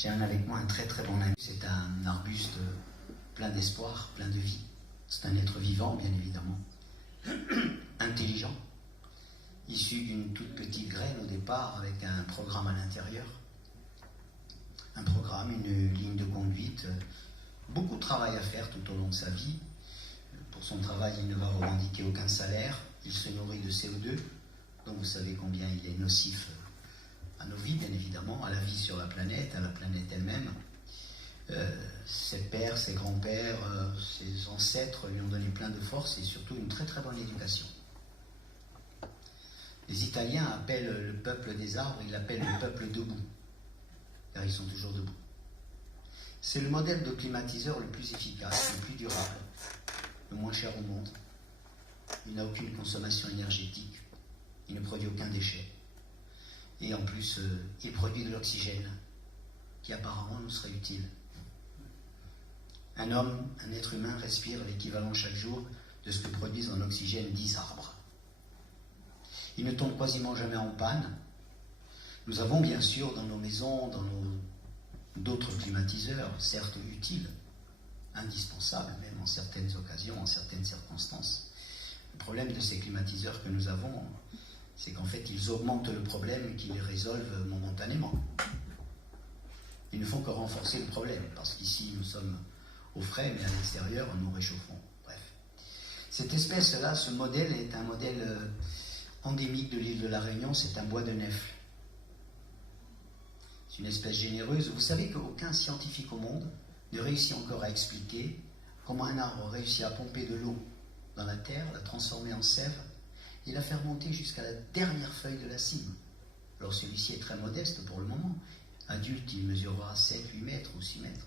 J'ai avec moi un très très bon ami. C'est un arbuste plein d'espoir, plein de vie. C'est un être vivant, bien évidemment. Intelligent. Issu d'une toute petite graine au départ, avec un programme à l'intérieur. Un programme, une ligne de conduite. Beaucoup de travail à faire tout au long de sa vie. Pour son travail, il ne va revendiquer aucun salaire. Il se nourrit de CO2. Donc vous savez combien il est nocif à nos vies, bien évidemment, à la vie sur la planète, à la planète elle-même. Ses pères, ses grands-pères, ses ancêtres lui ont donné plein de force et surtout une très très bonne éducation. Les Italiens appellent le peuple des arbres, ils l'appellent le peuple debout, car ils sont toujours debout. C'est le modèle de climatiseur le plus efficace, le plus durable, le moins cher au monde. Il n'a aucune consommation énergétique, il ne produit aucun déchet. Et en plus, il produit de l'oxygène, qui apparemment nous serait utile. Un homme, un être humain, respire l'équivalent chaque jour de ce que produisent en oxygène 10 arbres. Il ne tombe quasiment jamais en panne. Nous avons bien sûr dans nos maisons, dans d'autres climatiseurs, certes utiles, indispensables même en certaines occasions, en certaines circonstances. Le problème de ces climatiseurs que nous avons, c'est qu'en fait, ils augmentent le problème qu'ils les résolvent momentanément. Ils ne font que renforcer le problème, parce qu'ici, nous sommes au frais, mais à l'extérieur, nous réchauffons. Bref. Cette espèce-là, ce modèle est un modèle endémique de l'île de la Réunion, c'est un bois de nèfles. C'est une espèce généreuse. Vous savez qu'aucun scientifique au monde ne réussit encore à expliquer comment un arbre réussit à pomper de l'eau dans la terre, la transformer en sève, et la faire monter jusqu'à la dernière feuille de la cime. Alors celui-ci est très modeste pour le moment. Adulte, il mesurera 7, 8 mètres ou 6 mètres.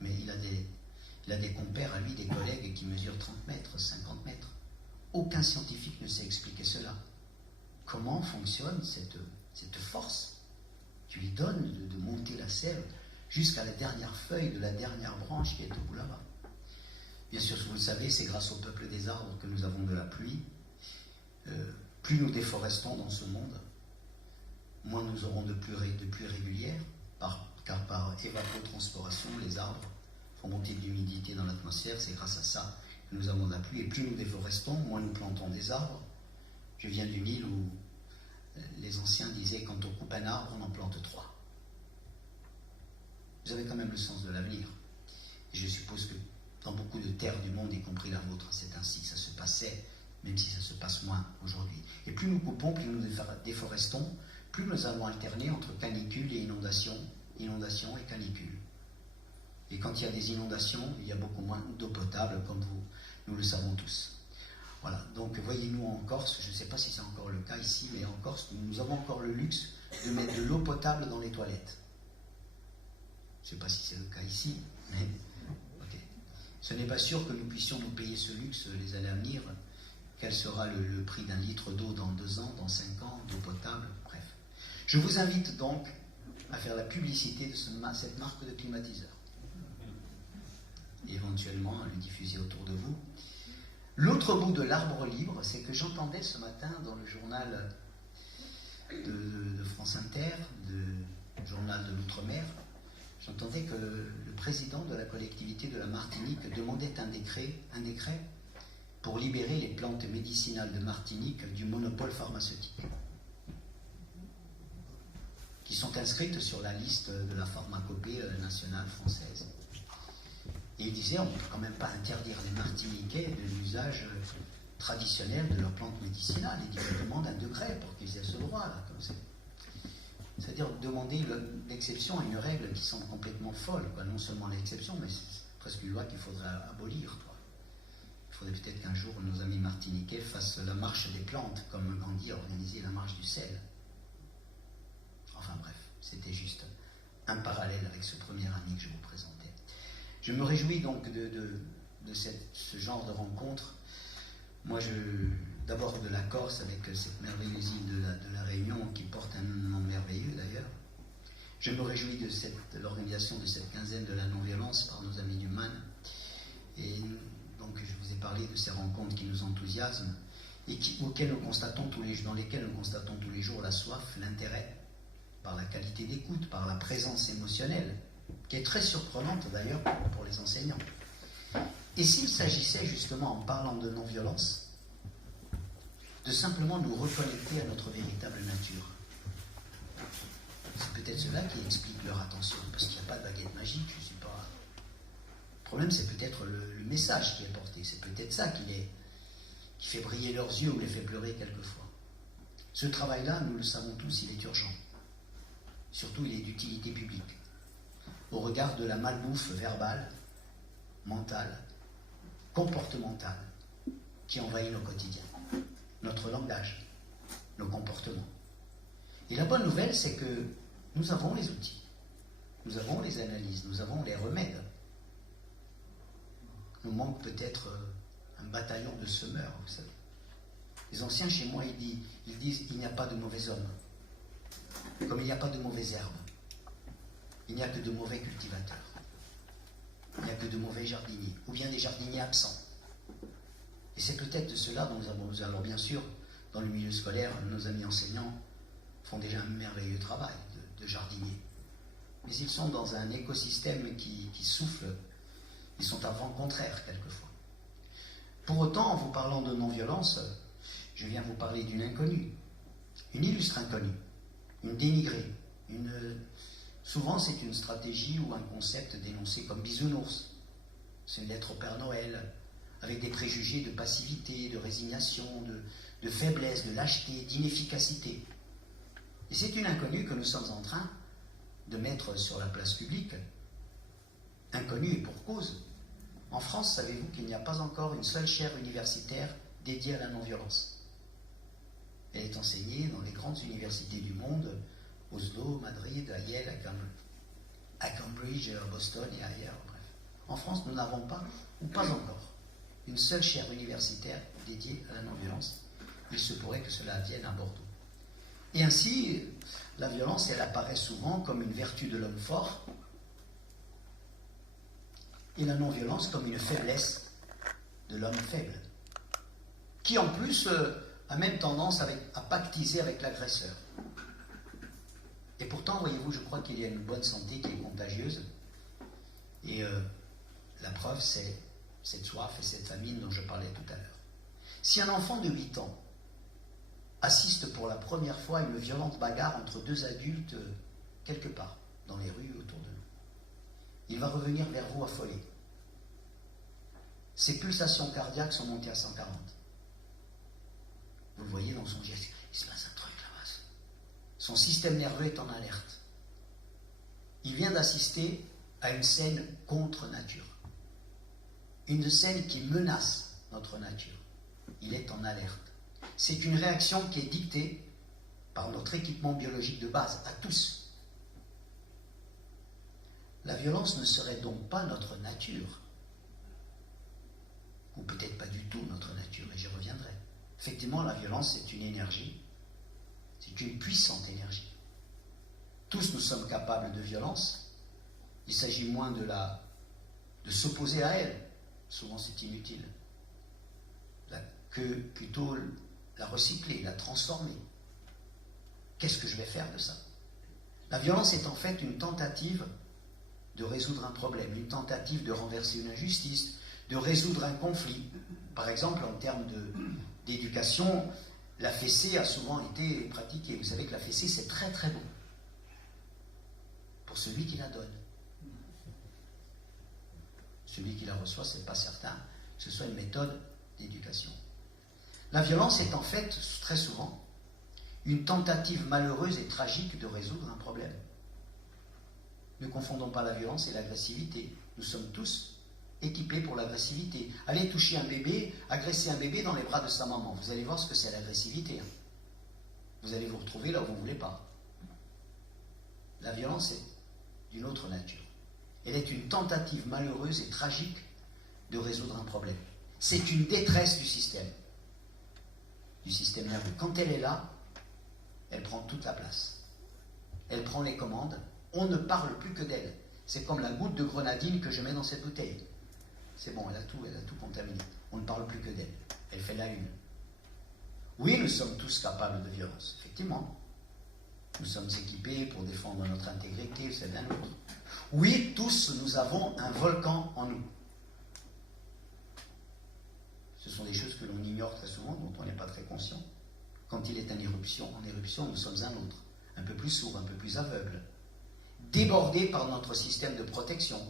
Mais il a des compères à lui, des collègues qui mesurent 30 mètres, 50 mètres. Aucun scientifique ne sait expliquer cela. Comment fonctionne cette force? Tu lui donnes de monter la sève jusqu'à la dernière feuille de la dernière branche qui est au bout là-bas. Bien sûr, vous le savez, c'est grâce au peuple des arbres que nous avons de la pluie. Plus nous déforestons dans ce monde, moins nous aurons de pluie régulière, car par évapotranspiration, les arbres font monter de l'humidité dans l'atmosphère, c'est grâce à ça que nous avons de la pluie. Et plus nous déforestons, moins nous plantons des arbres. Je viens d'une île où les anciens disaient, quand on coupe un arbre, on en plante 3. Vous avez quand même le sens de l'avenir. Et je suppose que dans beaucoup de terres du monde, y compris la vôtre, c'est ainsi que ça se passait, même si ça se passe moins aujourd'hui. Et plus nous coupons, plus nous déforestons, plus nous allons alterner entre canicule et inondation et canicule. Et quand il y a des inondations, il y a beaucoup moins d'eau potable, comme nous le savons tous. Voilà, donc voyez-nous en Corse, je ne sais pas si c'est encore le cas ici, mais en Corse, nous avons encore le luxe de mettre de l'eau potable dans les toilettes. Je ne sais pas si c'est le cas ici, mais okay. Ce n'est pas sûr que nous puissions nous payer ce luxe les années à venir. Quel sera le prix d'un litre d'eau dans 2 ans, dans 5 ans, d'eau potable, bref. Je vous invite donc à faire la publicité de cette marque de climatiseur. Et éventuellement à le diffuser autour de vous. L'autre bout de l'arbre libre, c'est que j'entendais ce matin dans le journal de France Inter, le journal de l'Outre-mer, j'entendais que le président de la collectivité de la Martinique demandait un décret pour libérer les plantes médicinales de Martinique du monopole pharmaceutique, qui sont inscrites sur la liste de la pharmacopée nationale française. Et il disait, on ne peut quand même pas interdire les Martiniquais de l'usage traditionnel de leurs plantes médicinales. Il dit, on demande un décret pour qu'ils aient ce droit-là. C'est-à-dire demander l'exception à une règle qui semble complètement folle, quoi. Non seulement l'exception, mais c'est presque une loi qu'il faudrait abolir, quoi. Il faudrait peut-être qu'un jour nos amis martiniquais fassent la marche des plantes, comme Gandhi a organisé la marche du sel. Enfin bref, c'était juste un parallèle avec ce premier ami que je vous présentais. Je me réjouis donc de ce genre de rencontre. Moi, d'abord de la Corse, avec cette merveilleuse île de la Réunion, qui porte un nom merveilleux d'ailleurs. Je me réjouis de l'organisation de cette quinzaine de la non-violence par nos amis du MAN. Et donc, je vous ai parlé de ces rencontres qui nous enthousiasment et dans lesquelles nous constatons tous les jours la soif, l'intérêt, par la qualité d'écoute, par la présence émotionnelle, qui est très surprenante d'ailleurs pour les enseignants. Et s'il s'agissait justement, en parlant de non-violence, de simplement nous reconnecter à notre véritable nature. C'est peut-être cela qui explique leur attention, parce qu'il n'y a pas de baguette magique, je ne suis pas... Le problème, c'est peut-être le message qui est porté, c'est peut-être ça qui fait briller leurs yeux ou les fait pleurer quelquefois. Ce travail-là, nous le savons tous, il est urgent. Surtout, il est d'utilité publique. Au regard de la malbouffe verbale, mentale, comportementale, qui envahit nos quotidiens, notre langage, nos comportements. Et la bonne nouvelle, c'est que nous avons les outils, nous avons les analyses, nous avons les remèdes. Nous manque peut-être un bataillon de semeurs, vous savez. Les anciens chez moi, ils disent il n'y a pas de mauvais hommes, comme il n'y a pas de mauvaises herbes. Il n'y a que de mauvais cultivateurs. Il n'y a que de mauvais jardiniers, ou bien des jardiniers absents. Et c'est peut-être de cela dont nous avons besoin. Alors bien sûr, dans le milieu scolaire, nos amis enseignants font déjà un merveilleux travail de jardiniers. Mais ils sont dans un écosystème qui souffle. Ils sont à vent contraire quelquefois. Pour autant, en vous parlant de non-violence, je viens vous parler d'une inconnue, une illustre inconnue, une dénigrée. Souvent, c'est une stratégie ou un concept dénoncé comme bisounours. C'est une lettre au Père Noël, avec des préjugés de passivité, de résignation, de faiblesse, de lâcheté, d'inefficacité. Et c'est une inconnue que nous sommes en train de mettre sur la place publique. Inconnue et pour cause. En France, savez-vous qu'il n'y a pas encore une seule chaire universitaire dédiée à la non-violence? Elle est enseignée dans les grandes universités du monde, Oslo, Madrid, à Yale, à Cambridge, à Boston et ailleurs. Bref. En France, nous n'avons pas, ou pas encore, une seule chaire universitaire dédiée à la non-violence. Il se pourrait que cela advienne à Bordeaux. Et ainsi, la violence, elle apparaît souvent comme une vertu de l'homme fort, et la non-violence comme une faiblesse de l'homme faible, qui en plus a même tendance à pactiser avec l'agresseur. Et pourtant, voyez-vous, je crois qu'il y a une bonne santé qui est contagieuse, et la preuve, c'est cette soif et cette famine dont je parlais tout à l'heure. Si un enfant de 8 ans assiste pour la première fois à une violente bagarre entre deux adultes quelque part, dans les rues autour de nous, il va revenir vers vous affolé. Ses pulsations cardiaques sont montées à 140. Vous le voyez dans son geste, il se passe un truc là-bas. Son système nerveux est en alerte. Il vient d'assister à une scène contre nature. Une scène qui menace notre nature. Il est en alerte. C'est une réaction qui est dictée par notre équipement biologique de base, à tous. La violence ne serait donc pas notre nature, ou peut-être pas du tout notre nature, et j'y reviendrai. Effectivement, la violence, c'est une énergie, c'est une puissante énergie. Tous nous sommes capables de violence, il s'agit moins de s'opposer à elle, souvent c'est inutile, que plutôt la recycler, la transformer. Qu'est-ce que je vais faire de ça? La violence est en fait une tentative de résoudre un problème, une tentative de renverser une injustice, de résoudre un conflit. Par exemple, en termes d'éducation, la fessée a souvent été pratiquée. Vous savez que la fessée, c'est très très bon pour celui qui la donne. Celui qui la reçoit, c'est pas certain que ce soit une méthode d'éducation. La violence est en fait, très souvent, une tentative malheureuse et tragique de résoudre un problème. Ne confondons pas la violence et l'agressivité. Nous sommes tous équipés pour l'agressivité. Allez toucher un bébé, agresser un bébé dans les bras de sa maman. Vous allez voir ce que c'est l'agressivité. Vous allez vous retrouver là où vous ne voulez pas. La violence est d'une autre nature. Elle est une tentative malheureuse et tragique de résoudre un problème. C'est une détresse du système nerveux. Quand elle est là, elle prend toute la place. Elle prend les commandes. On ne parle plus que d'elle. C'est comme la goutte de grenadine que je mets dans cette bouteille. C'est bon, elle a tout contaminé. On ne parle plus que d'elle. Elle fait la une. Oui, nous sommes tous capables de violence, effectivement. Nous sommes équipés pour défendre notre intégrité, celle d'un autre. Oui, tous, nous avons un volcan en nous. Ce sont des choses que l'on ignore très souvent, dont on n'est pas très conscient. Quand il est en éruption, nous sommes un autre, un peu plus sourd, un peu plus aveugle, débordé par notre système de protection.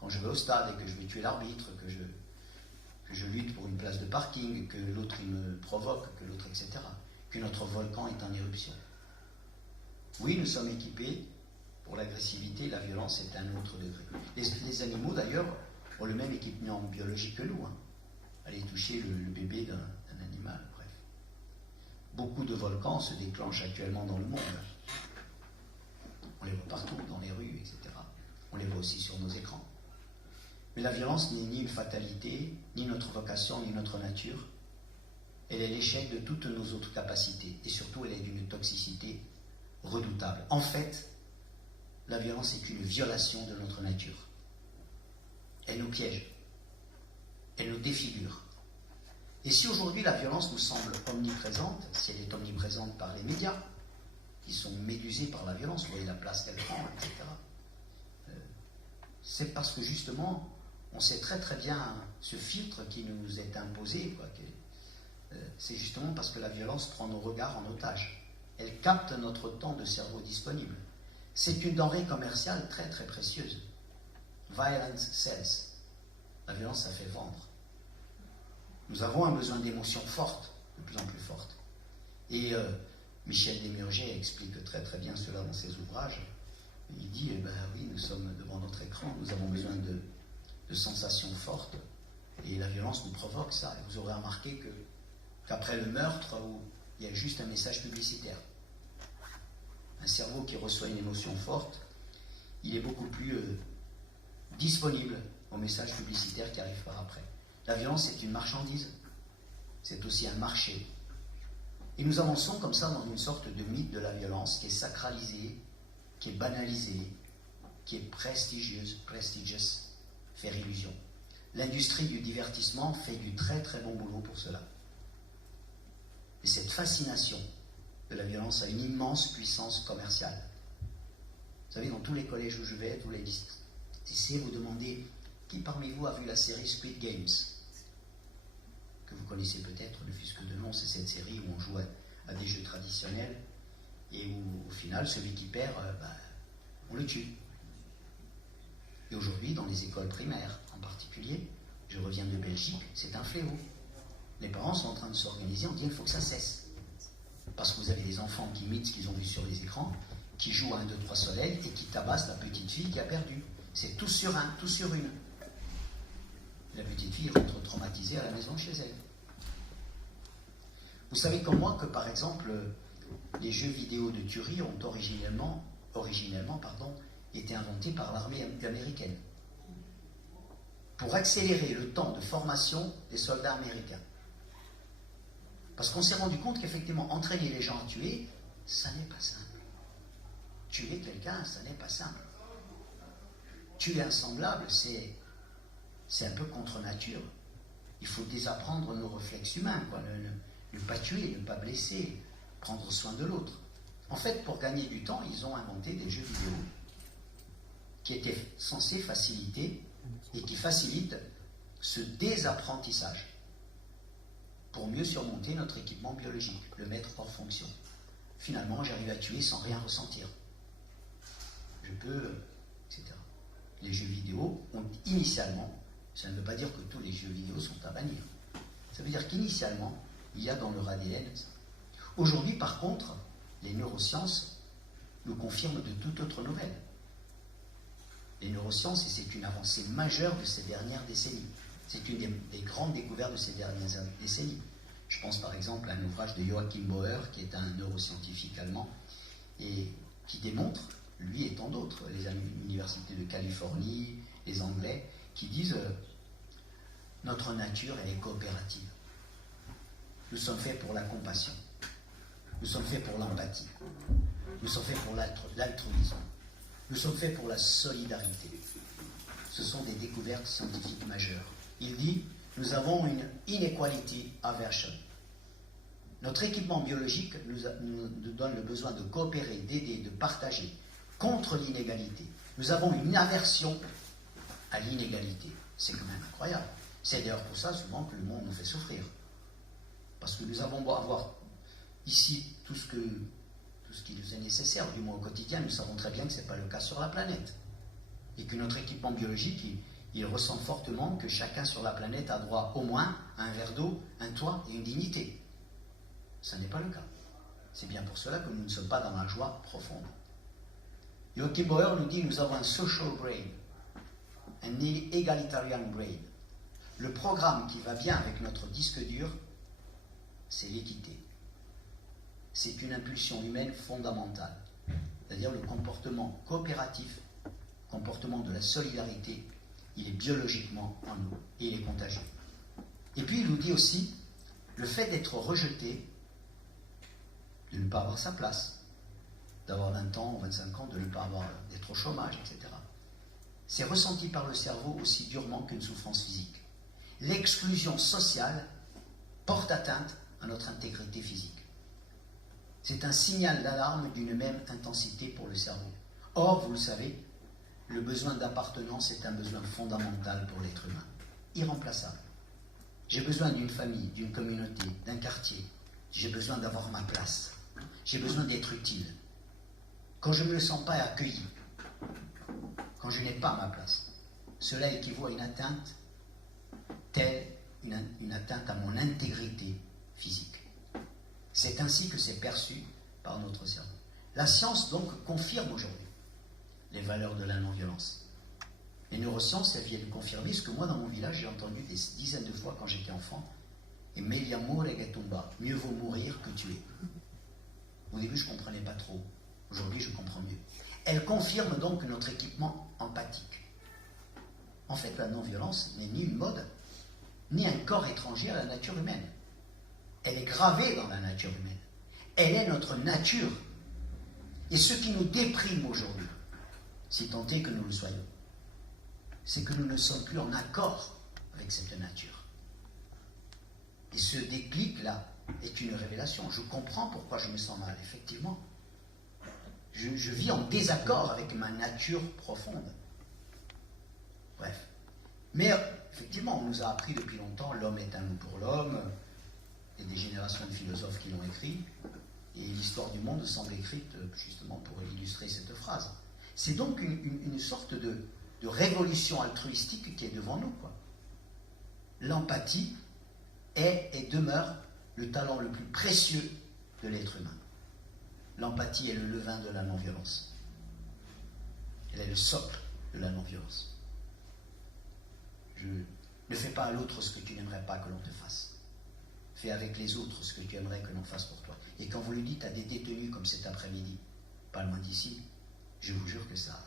Quand je vais au stade et que je vais tuer l'arbitre, que je lutte pour une place de parking, que l'autre il me provoque, que l'autre, etc., que notre volcan est en éruption. Oui, nous sommes équipés pour l'agressivité, la violence est un autre degré. Les animaux, d'ailleurs, ont le même équipement biologique que nous. Aller toucher le bébé d'un animal, bref. Beaucoup de volcans se déclenchent actuellement dans le monde. On les voit partout, dans les rues, etc. On les voit aussi sur nos écrans. Mais la violence n'est ni une fatalité, ni notre vocation, ni notre nature. Elle est l'échec de toutes nos autres capacités. Et surtout, elle est d'une toxicité redoutable. En fait, la violence est une violation de notre nature. Elle nous piège. Elle nous défigure. Et si aujourd'hui la violence nous semble omniprésente, si elle est omniprésente par les médias, qui sont médusés par la violence, vous voyez la place qu'elle prend, etc., c'est parce que justement, on sait très très bien ce filtre qui nous est imposé, c'est justement parce que la violence prend nos regards en otage. Elle capte notre temps de cerveau disponible. C'est une denrée commerciale très très précieuse. Violence sells. La violence, ça fait vendre. Nous avons un besoin d'émotions fortes, de plus en plus fortes. Et Michel Desmurger explique très très bien cela dans ses ouvrages. Il dit, oui, nous sommes devant notre écran, nous avons besoin de sensations fortes, et la violence nous provoque ça. Et vous aurez remarqué qu'après le meurtre, il y a juste un message publicitaire. Un cerveau qui reçoit une émotion forte, il est beaucoup plus disponible au message publicitaire qui arrive par après. La violence est une marchandise, c'est aussi un marché. Et nous avançons comme ça dans une sorte de mythe de la violence qui est sacralisée, qui est banalisée, qui est prestigieuse, prestigious, faire illusion. L'industrie du divertissement fait du très très bon boulot pour cela. Et cette fascination de la violence a une immense puissance commerciale. Vous savez, dans tous les collèges où je vais, tous les lycées, vous demandez qui parmi vous a vu la série Squid Games, que vous connaissez peut-être, ne fût-ce que de nom, c'est cette série où on joue à des jeux traditionnels et où, au final, celui qui perd, on le tue. Et aujourd'hui, dans les écoles primaires en particulier, je reviens de Belgique, c'est un fléau. Les parents sont en train de s'organiser en disant qu'il faut que ça cesse. Parce que vous avez des enfants qui imitent ce qu'ils ont vu sur les écrans, qui jouent à 1, 2, 3 soleil et qui tabassent la petite fille qui a perdu. C'est tous sur un, tous sur une. La petite fille rentre traumatisée à la maison chez elle. Vous savez comme moi que, par exemple, les jeux vidéo de tuerie ont originellement été inventés par l'armée américaine pour accélérer le temps de formation des soldats américains. Parce qu'on s'est rendu compte qu'effectivement, entraîner les gens à tuer, ça n'est pas simple. Tuer quelqu'un, ça n'est pas simple. Tuer un semblable, c'est un peu contre nature. Il faut désapprendre nos réflexes humains, ne pas tuer, ne pas blesser, prendre soin de l'autre. En fait, pour gagner du temps, ils ont inventé des jeux vidéo qui étaient censés faciliter et qui facilitent ce désapprentissage pour mieux surmonter notre équipement biologique, le mettre hors fonction. Finalement, j'arrive à tuer sans rien ressentir. Je peux, etc. Les jeux vidéo ont initialement, ça ne veut pas dire que tous les jeux vidéo sont à bannir. Ça veut dire qu'initialement, il y a dans leur ADN ça. Aujourd'hui, par contre, les neurosciences nous confirment de toute autre nouvelle. Les neurosciences, et c'est une avancée majeure de ces dernières décennies. C'est une des grandes découvertes de ces dernières décennies. Je pense par exemple à un ouvrage de Joachim Bauer, qui est un neuroscientifique allemand, et qui démontre, lui et tant d'autres, les universités de Californie, les Anglais, qui disent notre nature, elle est coopérative. Nous sommes faits pour la compassion. Nous sommes faits pour l'empathie. Nous sommes faits pour l'altruisme. Nous sommes faits pour la solidarité. Ce sont des découvertes scientifiques majeures. Il dit, nous avons une inequality aversion. Notre équipement biologique nous donne le besoin de coopérer, d'aider, de partager. contre l'inégalité. Nous avons une aversion à l'inégalité. C'est quand même incroyable. C'est d'ailleurs pour ça souvent que le monde nous fait souffrir. Parce que nous avons beau avoir ici tout ce qui nous est nécessaire, du moins au quotidien, nous savons très bien que ce n'est pas le cas sur la planète. Et que notre équipement biologique, il ressent fortement que chacun sur la planète a droit au moins à un verre d'eau, un toit et une dignité. Ce n'est pas le cas. C'est bien pour cela que nous ne sommes pas dans la joie profonde. Joachim Bauer nous dit, nous avons un social brain, un egalitarian brain. Le programme qui va bien avec notre disque dur, c'est l'équité. C'est une impulsion humaine fondamentale, c'est-à-dire le comportement coopératif, le comportement de la solidarité, il est biologiquement en nous et il est contagieux. Et puis il nous dit aussi, le fait d'être rejeté, de ne pas avoir sa place, d'avoir 20 ans ou 25 ans, de ne pas avoir, d'être au chômage, etc. C'est ressenti par le cerveau aussi durement qu'une souffrance physique. L'exclusion sociale porte atteinte à notre intégrité physique. C'est un signal d'alarme d'une même intensité pour le cerveau. Or, vous le savez, le besoin d'appartenance est un besoin fondamental pour l'être humain, irremplaçable. J'ai besoin d'une famille, d'une communauté, d'un quartier. J'ai besoin d'avoir ma place. J'ai besoin d'être utile. Quand je ne me sens pas accueilli, quand je n'ai pas ma place, cela équivaut à une atteinte telle une atteinte à mon intégrité physique. C'est ainsi que c'est perçu par notre cerveau. La science donc confirme aujourd'hui les valeurs de la non-violence. Les neurosciences, elles viennent confirmer ce que moi dans mon village j'ai entendu des dizaines de fois quand j'étais enfant. Et meglio morire che tumbar, mieux vaut mourir que tuer. Au début je ne comprenais pas trop. Aujourd'hui je comprends mieux. Elle confirme donc notre équipement empathique. En fait, la non-violence n'est ni une mode, ni un corps étranger à la nature humaine. Elle est gravée dans la nature humaine. Elle est notre nature. Et ce qui nous déprime aujourd'hui, si tant est que nous le soyons, c'est que nous ne sommes plus en accord avec cette nature. Et ce déclic-là est une révélation. Je comprends pourquoi je me sens mal, effectivement. Je vis en désaccord avec ma nature profonde. Bref. Mais effectivement, on nous a appris depuis longtemps, l'homme est un loup pour l'homme, et des générations de philosophes qui l'ont écrit, et l'histoire du monde semble écrite justement pour illustrer cette phrase. C'est donc une sorte de révolution altruistique qui est devant nous, quoi. L'empathie est et demeure le talent le plus précieux de l'être humain. L'empathie est le levain de la non-violence. Elle est le socle de la non-violence. Ne fais pas à l'autre ce que tu n'aimerais pas que l'on te fasse. Fais avec les autres ce que tu aimerais que l'on fasse pour toi. Et quand vous le dites à des détenus comme cet après-midi, pas loin d'ici, je vous jure que ça.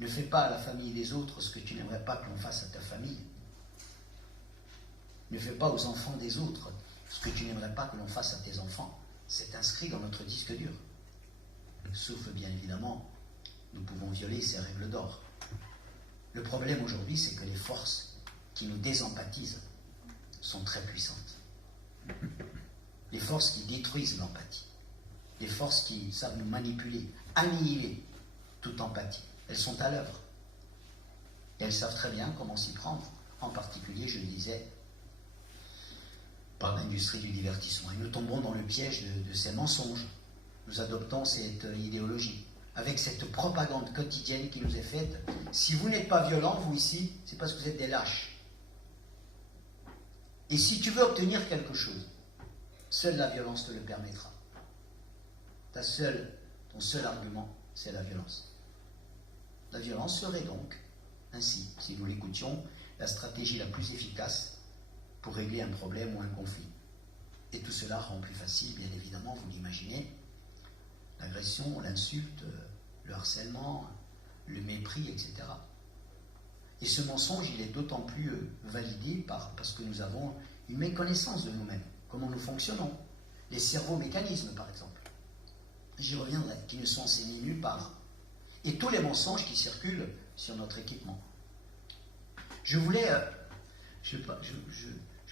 Ne fais pas à la famille des autres ce que tu n'aimerais pas que l'on fasse à ta famille. Ne fais pas aux enfants des autres ce que tu n'aimerais pas que l'on fasse à tes enfants. C'est inscrit dans notre disque dur. Sauf, bien évidemment, nous pouvons violer ces règles d'or. Le problème aujourd'hui, c'est que les forces qui nous désempathisent sont très puissantes. Les forces qui détruisent l'empathie. Les forces qui savent nous manipuler, annihiler toute empathie. Elles sont à l'œuvre. Et elles savent très bien comment s'y prendre. En particulier, je le disais, par l'industrie du divertissement. Et nous tombons dans le piège de ces mensonges. Nous adoptons cette idéologie. Avec cette propagande quotidienne qui nous est faite. Si vous n'êtes pas violent, vous ici, c'est parce que vous êtes des lâches. Et si tu veux obtenir quelque chose, seule la violence te le permettra. Ton seul argument, c'est la violence. La violence serait donc, ainsi, si nous l'écoutions, la stratégie la plus efficace pour régler un problème ou un conflit. Et tout cela rend plus facile, bien évidemment, vous l'imaginez, l'agression, l'insulte, le harcèlement, le mépris, etc. Et ce mensonge, il est d'autant plus validé parce que nous avons une méconnaissance de nous-mêmes, comment nous fonctionnons, les cerveaux-mécanismes, par exemple. J'y reviendrai, qui ne sont enseignés nulle part. Et tous les mensonges qui circulent sur notre équipement. Je voulais, je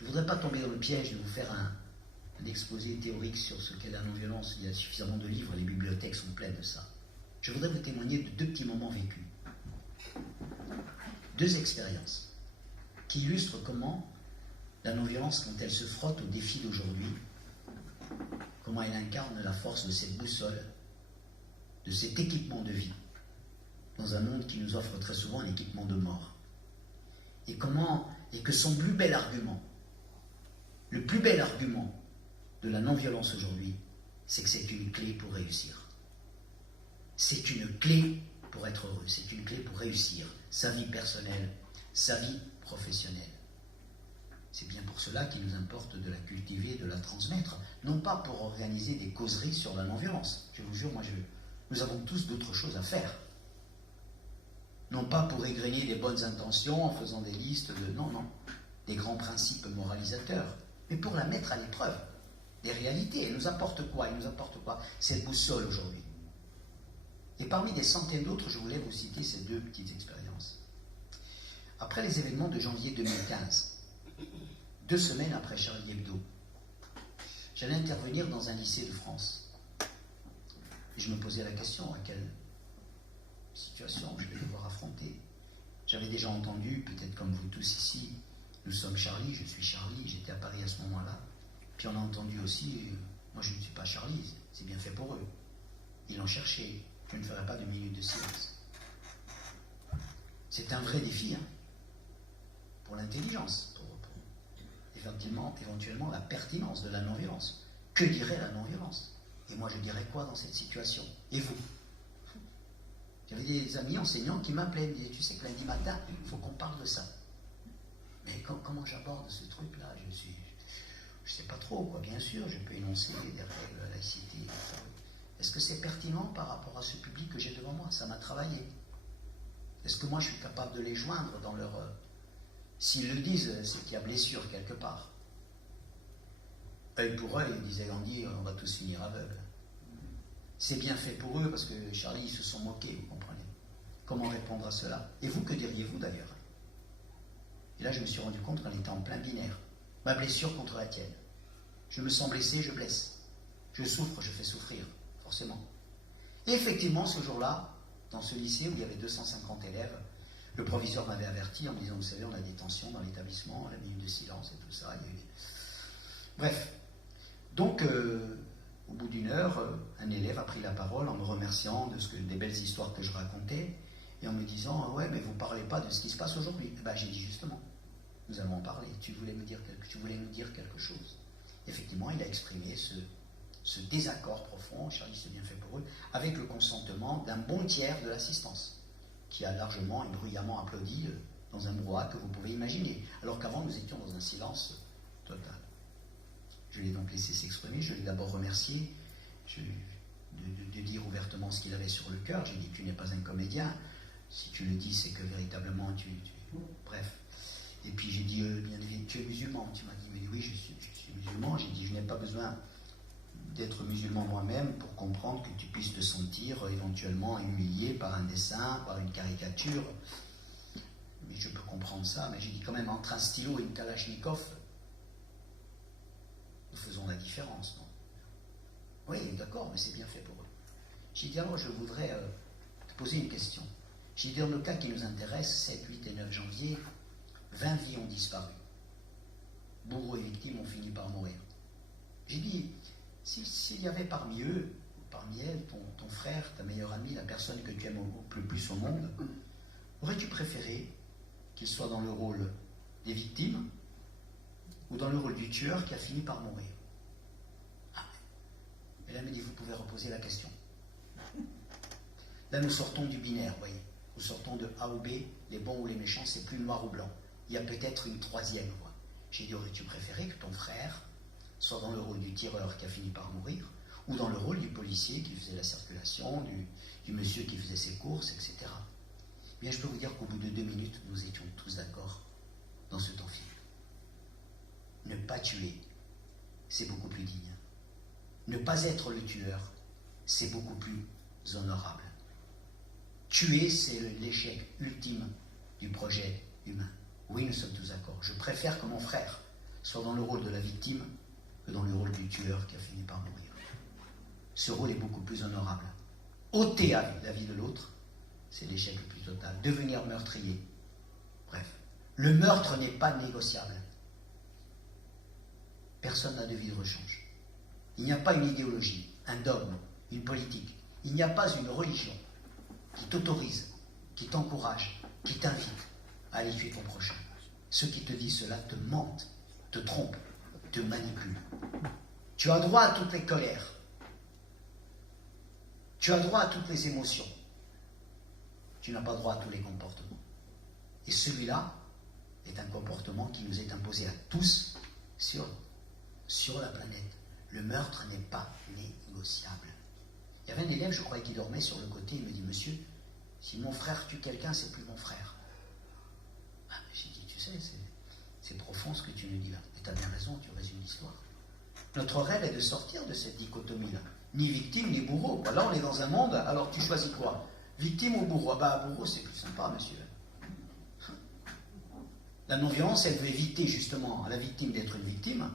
voudrais pas tomber dans le piège de vous faire un exposé théorique sur ce qu'est la non-violence. Il y a suffisamment de livres, les bibliothèques sont pleines de ça. je voudrais vous témoigner de 2 petits moments vécus. 2 expériences qui illustrent comment la non-violence, quand elle se frotte aux défis d'aujourd'hui, comment elle incarne la force de cette boussole, de cet équipement de vie, dans un monde qui nous offre très souvent un équipement de mort. Et que son plus bel argument, le plus bel argument de la non-violence aujourd'hui, c'est que c'est une clé pour réussir. C'est une clé pour être heureux, c'est une clé pour réussir sa vie personnelle, sa vie professionnelle. C'est bien pour cela qu'il nous importe de la cultiver, de la transmettre, non pas pour organiser des causeries sur la non-violence. Je vous jure, nous avons tous d'autres choses à faire. Non pas pour égrener des bonnes intentions en faisant des listes des grands principes moralisateurs, mais pour la mettre à l'épreuve des réalités. Elle nous apporte quoi? Elle nous apporte quoi? Cette boussole aujourd'hui. Et parmi des centaines d'autres, je voulais vous citer ces 2 petites expériences. Après les événements de janvier 2015, 2 semaines après Charlie Hebdo, j'allais intervenir dans un lycée de France. Et je me posais la question, à quelle situation je vais devoir affronter. J'avais déjà entendu, peut-être comme vous tous ici, nous sommes Charlie, je suis Charlie, j'étais à Paris à ce moment-là. Puis on a entendu aussi, moi je ne suis pas Charlie, c'est bien fait pour eux. Ils l'ont cherché, je ne ferai pas de minute de silence. C'est un vrai défi pour l'intelligence, pour éventuellement la pertinence de la non-violence. Que dirait la non-violence? Et moi je dirais quoi dans cette situation? Et vous? J'avais des amis enseignants qui m'appelaient, me disaient, tu sais que lundi matin, il faut qu'on parle de ça. Mais comment j'aborde ce truc-là? Je ne sais pas trop, quoi. Bien sûr, je peux énoncer des règles, la laïcité, etc. Est-ce que c'est pertinent par rapport à ce public que j'ai devant moi? Ça m'a travaillé. Est-ce que moi je suis capable de les joindre dans leur... S'ils le disent, c'est qu'il y a blessure quelque part. Œil pour œil, disait Gandhi, on va tous finir aveugles. C'est bien fait pour eux parce que Charlie, ils se sont moqués, vous comprenez. Comment répondre à cela? Et vous, que diriez-vous d'ailleurs? Et là, je me suis rendu compte qu'on était en plein binaire. Ma blessure contre la tienne. Je me sens blessé, je blesse. Je souffre, je fais souffrir, forcément. Et effectivement, ce jour-là, dans ce lycée où il y avait 250 élèves, le proviseur m'avait averti en me disant, vous savez, on a des tensions dans l'établissement, la minute de silence et tout ça. Bref. Donc, au bout d'1 heure, un élève a pris la parole en me remerciant des belles histoires que je racontais et en me disant, ouais, mais vous ne parlez pas de ce qui se passe aujourd'hui. J'ai dit justement, nous allons en parler. Tu voulais nous dire quelque chose. Effectivement, il a exprimé ce désaccord profond, Charlie, c'est bien fait pour eux, avec le consentement d'un bon tiers de l'assistance, qui a largement et bruyamment applaudi dans un brouhaha que vous pouvez imaginer, alors qu'avant nous étions dans un silence total. Je l'ai donc laissé s'exprimer, je l'ai d'abord remercié, de dire ouvertement ce qu'il avait sur le cœur. J'ai dit, tu n'es pas un comédien, si tu le dis, c'est que véritablement Bref. Et puis j'ai dit, bien évidemment, tu es musulman. Tu m'as dit, mais oui, je suis musulman. J'ai dit, je n'ai pas besoin d'être musulman moi-même pour comprendre que tu puisses te sentir éventuellement humilié par un dessin, par une caricature. Mais je peux comprendre ça. Mais j'ai dit, quand même, entre un stylo et une kalachnikov, nous faisons la différence, non? Oui, d'accord, mais c'est bien fait pour eux. J'ai dit, alors je voudrais te poser une question. J'ai dit, dans le cas qui nous intéresse, 7, 8 et 9 janvier, 20 vies ont disparu. Bourreaux et victimes ont fini par mourir. J'ai dit, s'il y avait parmi eux, parmi elles, ton frère, ta meilleure amie, la personne que tu aimes le plus au monde, aurais-tu préféré qu'il soit dans le rôle des victimes ou dans le rôle du tueur qui a fini par mourir? Et là, elle me dit, vous pouvez reposer la question. Là, nous sortons du binaire, vous voyez. Nous sortons de A ou B, les bons ou les méchants, c'est plus noir ou blanc. Il y a peut-être une troisième voie. J'ai dit, aurais-tu préféré que ton frère soit dans le rôle du tireur qui a fini par mourir, ou dans le rôle du policier qui faisait la circulation, du monsieur qui faisait ses courses, etc. Bien, je peux vous dire qu'au bout de 2 minutes, nous étions tous d'accord dans ce temps fil. Ne pas tuer, c'est beaucoup plus digne. Ne pas être le tueur, c'est beaucoup plus honorable. Tuer, c'est l'échec ultime du projet humain. Oui, nous sommes tous d'accord. Je préfère que mon frère soit dans le rôle de la victime que dans le rôle du tueur qui a fini par mourir. Ce rôle est beaucoup plus honorable. ôter la vie de l'autre, c'est l'échec le plus total. Devenir meurtrier. Bref, le meurtre n'est pas négociable. Personne n'a de vie de rechange. Il n'y a pas une idéologie, un dogme, une politique. Il n'y a pas une religion qui t'autorise, qui t'encourage, qui t'invite à aller tuer ton prochain. Ceux qui te disent cela te mentent, te trompent, te manipulent. Tu as droit à toutes les colères. Tu as droit à toutes les émotions. Tu n'as pas droit à tous les comportements. Et celui-là est un comportement qui nous est imposé à tous sur la planète. Le meurtre n'est pas négociable. Il y avait un élève, je croyais, qui dormait sur le côté. Il me dit, monsieur, si mon frère tue quelqu'un, c'est plus mon frère. Ah, j'ai dit, tu sais, c'est profond ce que tu nous dis là. Et tu as bien raison, tu résumes l'histoire. Notre rêve est de sortir de cette dichotomie-là. Ni victime, ni bourreau. Là, on est dans un monde, alors tu choisis quoi? Victime ou bourreau? Ah bah, bourreau, c'est plus sympa, monsieur. La non-violence, elle veut éviter justement à la victime d'être une victime,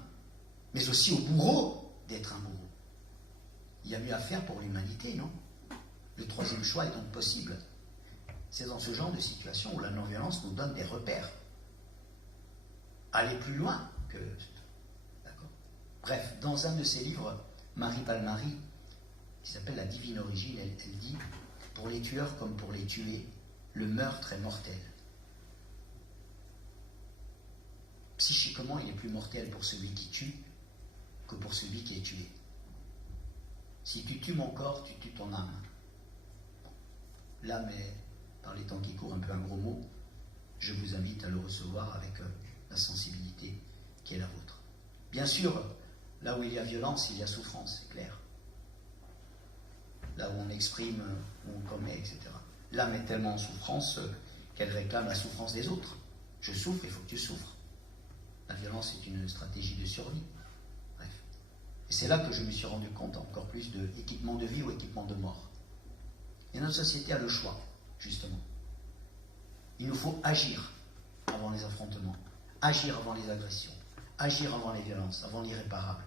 mais aussi au bourreau d'être un bourreau. Il y a mieux à faire pour l'humanité, non? Le troisième choix est donc possible. C'est dans ce genre de situation où la non-violence nous donne des repères. Aller plus loin que... D'accord. Bref, dans un de ses livres, Marie Balmary, qui s'appelle La Divine Origine, elle dit « Pour les tueurs comme pour les tués, le meurtre est mortel. Psychiquement, il est plus mortel pour celui qui tue que pour celui qui est tué. Si tu tues mon corps, tu tues ton âme. L'âme est, par les temps qui courent, un peu un gros mot. Je vous invite à le recevoir avec la sensibilité qui est la vôtre. Bien sûr, là où il y a violence, il y a souffrance, c'est clair. Là où on exprime, où on commet, etc. L'âme est tellement en souffrance qu'elle réclame la souffrance des autres. Je souffre, il faut que tu souffres. La violence est une stratégie de survie. Bref. Et c'est là que je me suis rendu compte encore plus de équipement de vie ou équipement de mort. Et notre société a le choix, justement. Il nous faut agir avant les affrontements, agir avant les agressions, agir avant les violences, avant l'irréparable,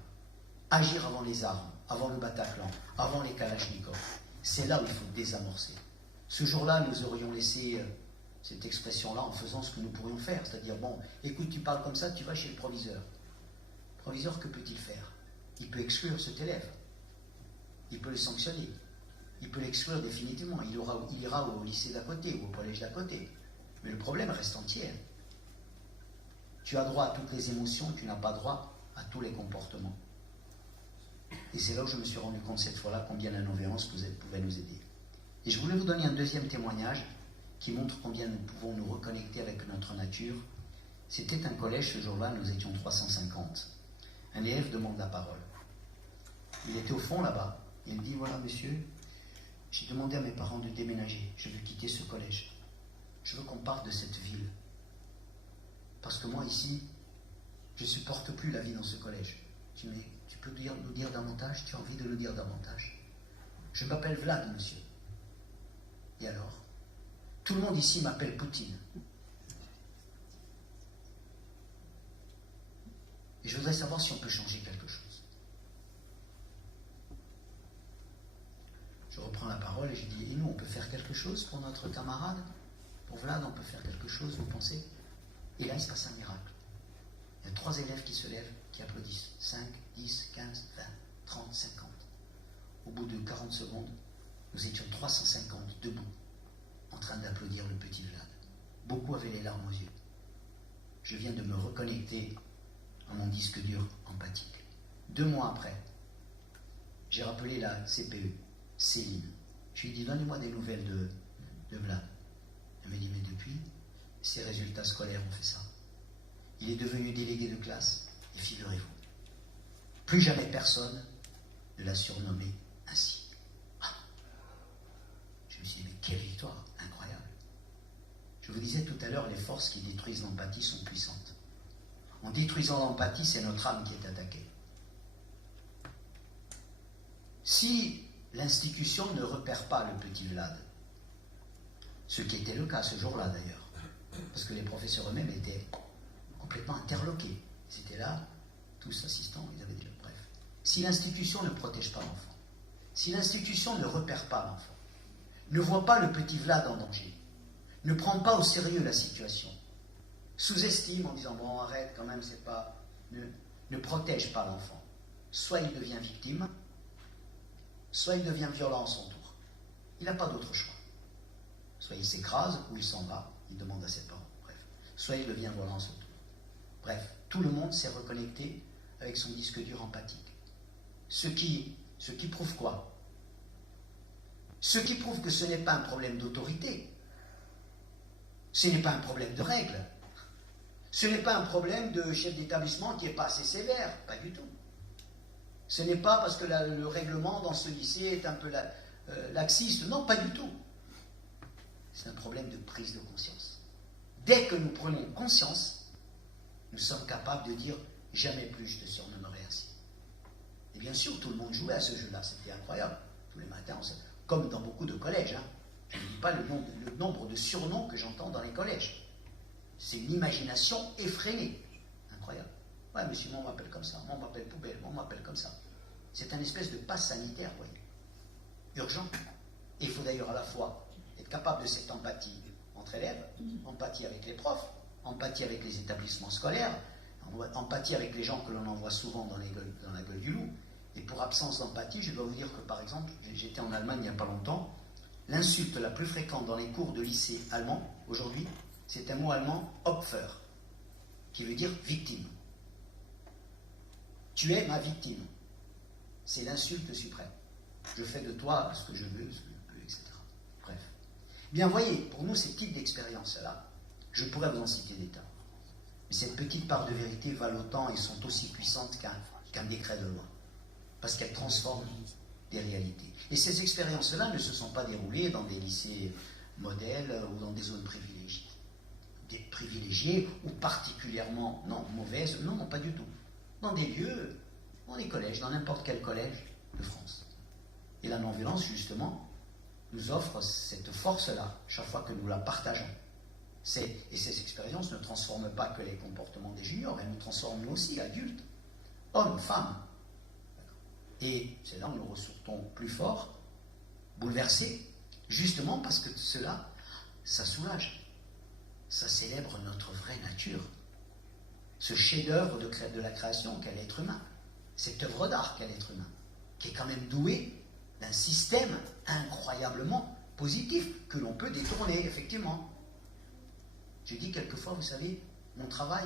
agir avant les armes, avant le Bataclan, avant les Kalachnikov. C'est là où il faut désamorcer. Ce jour-là, nous aurions laissé cette expression-là en faisant ce que nous pourrions faire. C'est-à-dire, bon, écoute, tu parles comme ça, tu vas chez le proviseur. Le proviseur, que peut-il faire? Il peut exclure cet élève. Il peut le sanctionner. Il peut l'exclure définitivement. Il ira au lycée d'à côté ou au collège d'à côté. Mais le problème reste entier. Tu as droit à toutes les émotions, tu n'as pas droit à tous les comportements. Et c'est là où je me suis rendu compte cette fois-là combien la non-violence pouvait nous aider. Et je voulais vous donner un deuxième témoignage qui montre combien nous pouvons nous reconnecter avec notre nature. C'était un collège ce jour-là, nous étions 350. Un élève demande la parole. Il était au fond là-bas. Il dit, voilà monsieur, j'ai demandé à mes parents de déménager. Je veux quitter ce collège. Je veux qu'on parte de cette ville. Parce que moi ici, je ne supporte plus la vie dans ce collège. Je dis, mais tu peux nous dire davantage? Tu as envie de nous dire davantage? Je m'appelle Vlad, monsieur. Et alors? Tout le monde ici m'appelle Poutine. Et je voudrais savoir si on peut changer quelque chose. Je reprends la parole et je dis, et nous, on peut faire quelque chose pour notre camarade? Pour Vlad, on peut faire quelque chose, vous pensez? Et là, il se passe un miracle. Il y a 3 élèves qui se lèvent, qui applaudissent. 5, 10, 15, 20, 30, 50. Au bout de 40 secondes, nous étions 350 debout, en train d'applaudir le petit Vlad. Beaucoup avaient les larmes aux yeux. Je viens de me reconnecter à mon disque dur empathique. 2 mois après, j'ai rappelé la CPE, Céline. Je lui ai dit, donnez-moi des nouvelles de Vlad. Elle m'a dit, mais depuis, ses résultats scolaires ont fait ça. Il est devenu délégué de classe, et figurez-vous, plus jamais personne ne l'a surnommé ainsi. Ah. Je me suis dit, mais quelle victoire, incroyable. Je vous disais tout à l'heure, les forces qui détruisent l'empathie sont puissantes. En détruisant l'empathie, c'est notre âme qui est attaquée. Si l'institution ne repère pas le petit Vlad, ce qui était le cas ce jour-là d'ailleurs, parce que les professeurs eux-mêmes étaient complètement interloqués. Ils étaient là, tous assistants, ils avaient dit, bref. Si l'institution ne protège pas l'enfant, si l'institution ne repère pas l'enfant, ne voit pas le petit Vlad en danger, ne prend pas au sérieux la situation, sous-estime en disant bon arrête quand même, c'est pas, ne protège pas l'enfant. Soit il devient victime, soit il devient violent à son tour. Il n'a pas d'autre choix. Soit il s'écrase ou il s'en va, il demande à ses parents. Bref, soit il devient violent à son tour. Bref, tout le monde s'est reconnecté avec son disque dur empathique. Ce qui prouve quoi? Ce qui prouve que ce n'est pas un problème d'autorité, ce n'est pas un problème de règles, ce n'est pas un problème de chef d'établissement qui n'est pas assez sévère, pas du tout. Ce n'est pas parce que le règlement dans ce lycée est un peu laxiste, non, pas du tout. C'est un problème de prise de conscience. Dès que nous prenons conscience, nous sommes capables de dire « jamais plus je te surnommerai ainsi ». Et bien sûr, tout le monde jouait à ce jeu-là, c'était incroyable. Tous les matins, comme dans beaucoup de collèges. Hein. Je ne dis pas le nombre de surnoms que j'entends dans les collèges. C'est une imagination effrénée. Incroyable. Ouais, monsieur, moi on m'appelle comme ça, moi on m'appelle poubelle, moi on m'appelle comme ça. C'est un espèce de passe sanitaire, vous voyez. Urgent. Et il faut d'ailleurs à la fois être capable de cette empathie entre élèves, empathie avec les profs, empathie avec les établissements scolaires, empathie avec les gens que l'on envoie souvent dans la gueule du loup. Et pour absence d'empathie, je dois vous dire que par exemple, j'étais en Allemagne il n'y a pas longtemps, l'insulte la plus fréquente dans les cours de lycée allemand, aujourd'hui, c'est un mot allemand, Opfer, qui veut dire victime. Tu es ma victime. C'est l'insulte suprême. Je fais de toi ce que je veux, etc. Bref. Bien, voyez, pour nous, ces types d'expériences-là, je pourrais vous en citer des tas. Mais cette petite part de vérité valent autant et sont aussi puissantes qu'un décret de loi. Parce qu'elles transforment des réalités. Et ces expériences-là ne se sont pas déroulées dans des lycées modèles ou dans des zones privilégiées. Des privilégiées ou particulièrement, non, mauvaises, non, pas du tout. Dans des lieux, dans les collèges, dans n'importe quel collège de France. Et la non-violence, justement, nous offre cette force-là, chaque fois que nous la partageons. Et ces expériences ne transforment pas que les comportements des juniors, elles nous transforment nous aussi, adultes, hommes, femmes. Et c'est là où nous ressortons plus forts, bouleversés, justement parce que cela, ça soulage. Ça célèbre notre vraie nature. Ce chef-d'œuvre de la création qu'est l'être humain. Cette œuvre d'art qu'est l'être humain. Qui est quand même doué d'un système incroyablement positif que l'on peut détourner, effectivement. Je dis quelquefois, vous savez, mon travail,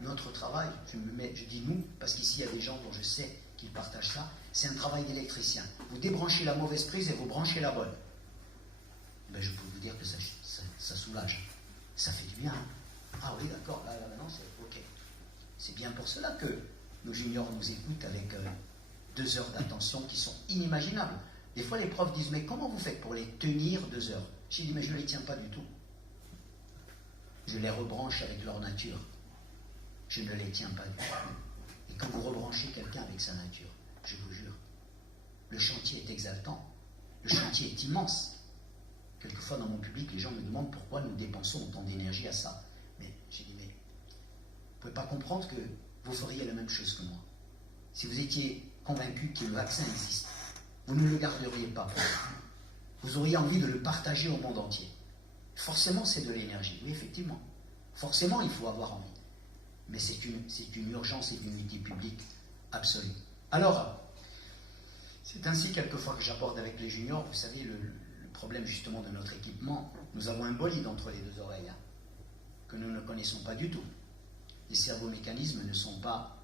notre travail, je dis nous, parce qu'ici il y a des gens dont je sais qu'ils partagent ça, c'est un travail d'électricien. Vous débranchez la mauvaise prise et vous branchez la bonne. Ben, je peux vous dire que ça soulage. Ça fait du bien. Hein. Ah oui, d'accord, là maintenant c'est ok. C'est bien pour cela que nos juniors nous écoutent avec 2 heures d'attention qui sont inimaginables. Des fois les profs disent, mais comment vous faites pour les tenir 2 heures? J'ai dit, mais je ne les tiens pas du tout. Je les rebranche avec leur nature. Je ne les tiens pas du tout. Et quand vous rebranchez quelqu'un avec sa nature, je vous jure, le chantier est exaltant, le chantier est immense. Quelquefois dans mon public, les gens me demandent pourquoi nous dépensons autant d'énergie à ça. Mais j'ai dit, mais vous ne pouvez pas comprendre que vous feriez la même chose que moi. Si vous étiez convaincu que le vaccin existe, vous ne le garderiez pas pour vous. Vous auriez envie de le partager au monde entier. Forcément, c'est de l'énergie. Oui, effectivement. Forcément, il faut avoir envie. Mais c'est une urgence et une utilité publique absolue. Alors, c'est ainsi quelquefois que j'aborde avec les juniors, vous savez, le problème justement de notre équipement. Nous avons un bolide entre les 2 oreilles, hein, que nous ne connaissons pas du tout. Les cerveaux-mécanismes ne sont pas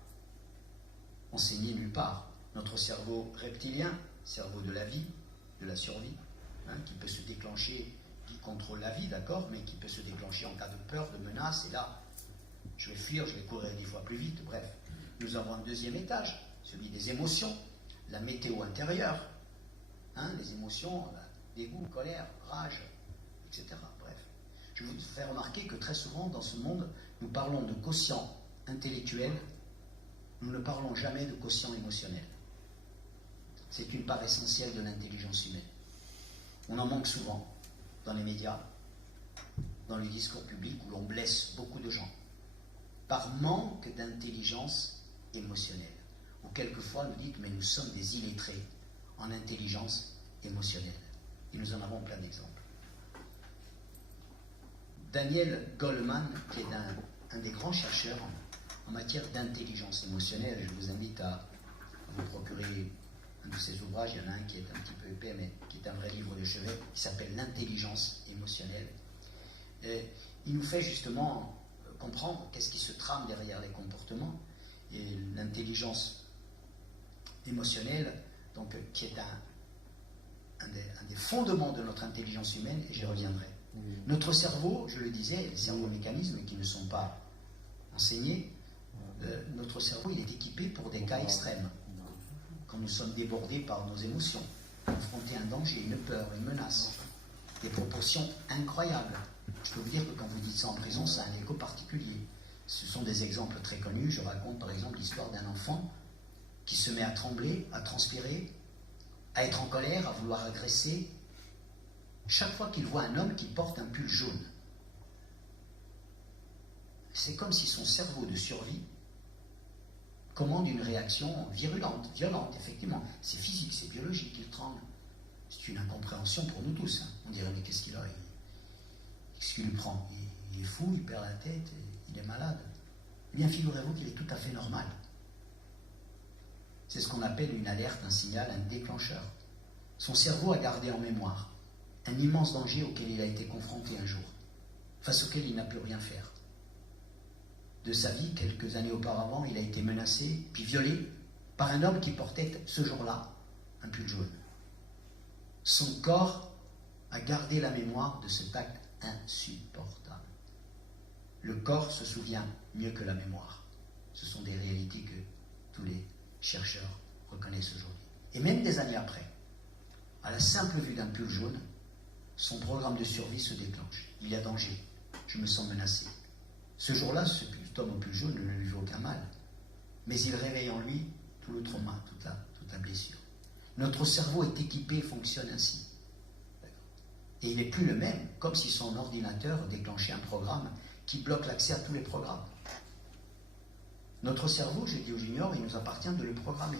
enseignés nulle part. Notre cerveau reptilien, cerveau de la vie, de la survie, hein, qui peut se déclencher, qui contrôle la vie, d'accord, mais qui peut se déclencher en cas de peur, de menace, et là, je vais fuir, je vais courir 10 fois plus vite, bref. Nous avons un 2e étage, celui des émotions, la météo intérieure, hein, les émotions, dégoût, colère, rage, etc. Bref. Je vous fais remarquer que très souvent, dans ce monde, nous parlons de quotient intellectuel, nous ne parlons jamais de quotient émotionnel. C'est une part essentielle de l'intelligence humaine. On en manque souvent dans les médias, dans les discours publics où l'on blesse beaucoup de gens, par manque d'intelligence émotionnelle. Ou quelquefois nous dites, mais nous sommes des illettrés en intelligence émotionnelle. Et nous en avons plein d'exemples. Daniel Goleman, qui est un des grands chercheurs en matière d'intelligence émotionnelle, je vous invite à vous procurer un de ses ouvrages. Il y en a un qui est un petit peu épais, mais qui est un vrai livre de chevet, qui s'appelle L'intelligence émotionnelle. Et il nous fait justement comprendre qu'est-ce qui se trame derrière les comportements. Et l'intelligence émotionnelle, donc, qui est un des fondements de notre intelligence humaine, et j'y reviendrai. Notre cerveau, je le disais, les cerveaux-mécanismes qui ne sont pas enseignés, notre cerveau, il est équipé pour des cas extrêmes. Quand nous sommes débordés par nos émotions, confrontés à un danger, une peur, une menace, des proportions incroyables. Je peux vous dire que quand vous dites ça en prison, ça a un écho particulier. Ce sont des exemples très connus. Je raconte par exemple l'histoire d'un enfant qui se met à trembler, à transpirer, à être en colère, à vouloir agresser, chaque fois qu'il voit un homme qui porte un pull jaune. C'est comme si son cerveau de survie commande une réaction virulente, violente, effectivement. C'est physique, c'est biologique, il tremble. C'est une incompréhension pour nous tous. On dirait, mais qu'est-ce qu'il a? Qu'est-ce qu'il lui prend? Il est fou, il perd la tête, il est malade. Eh bien, figurez-vous qu'il est tout à fait normal. C'est ce qu'on appelle une alerte, un signal, un déclencheur. Son cerveau a gardé en mémoire un immense danger auquel il a été confronté un jour, face auquel il n'a pu rien faire. De sa vie, quelques années auparavant, il a été menacé, puis violé, par un homme qui portait ce jour-là un pull jaune. Son corps a gardé la mémoire de cet acte insupportable. Le corps se souvient mieux que la mémoire. Ce sont des réalités que tous les chercheurs reconnaissent aujourd'hui. Et même des années après, à la simple vue d'un pull jaune, son programme de survie se déclenche. Il y a danger. Je me sens menacé. Ce jour-là, cet homme au pull jaune ne lui fait aucun mal. Mais il réveille en lui tout le trauma, toute la blessure. Notre cerveau est équipé et fonctionne ainsi. Et il n'est plus le même, comme si son ordinateur déclenchait un programme qui bloque l'accès à tous les programmes. Notre cerveau, j'ai dit aux juniors, il nous appartient de le programmer.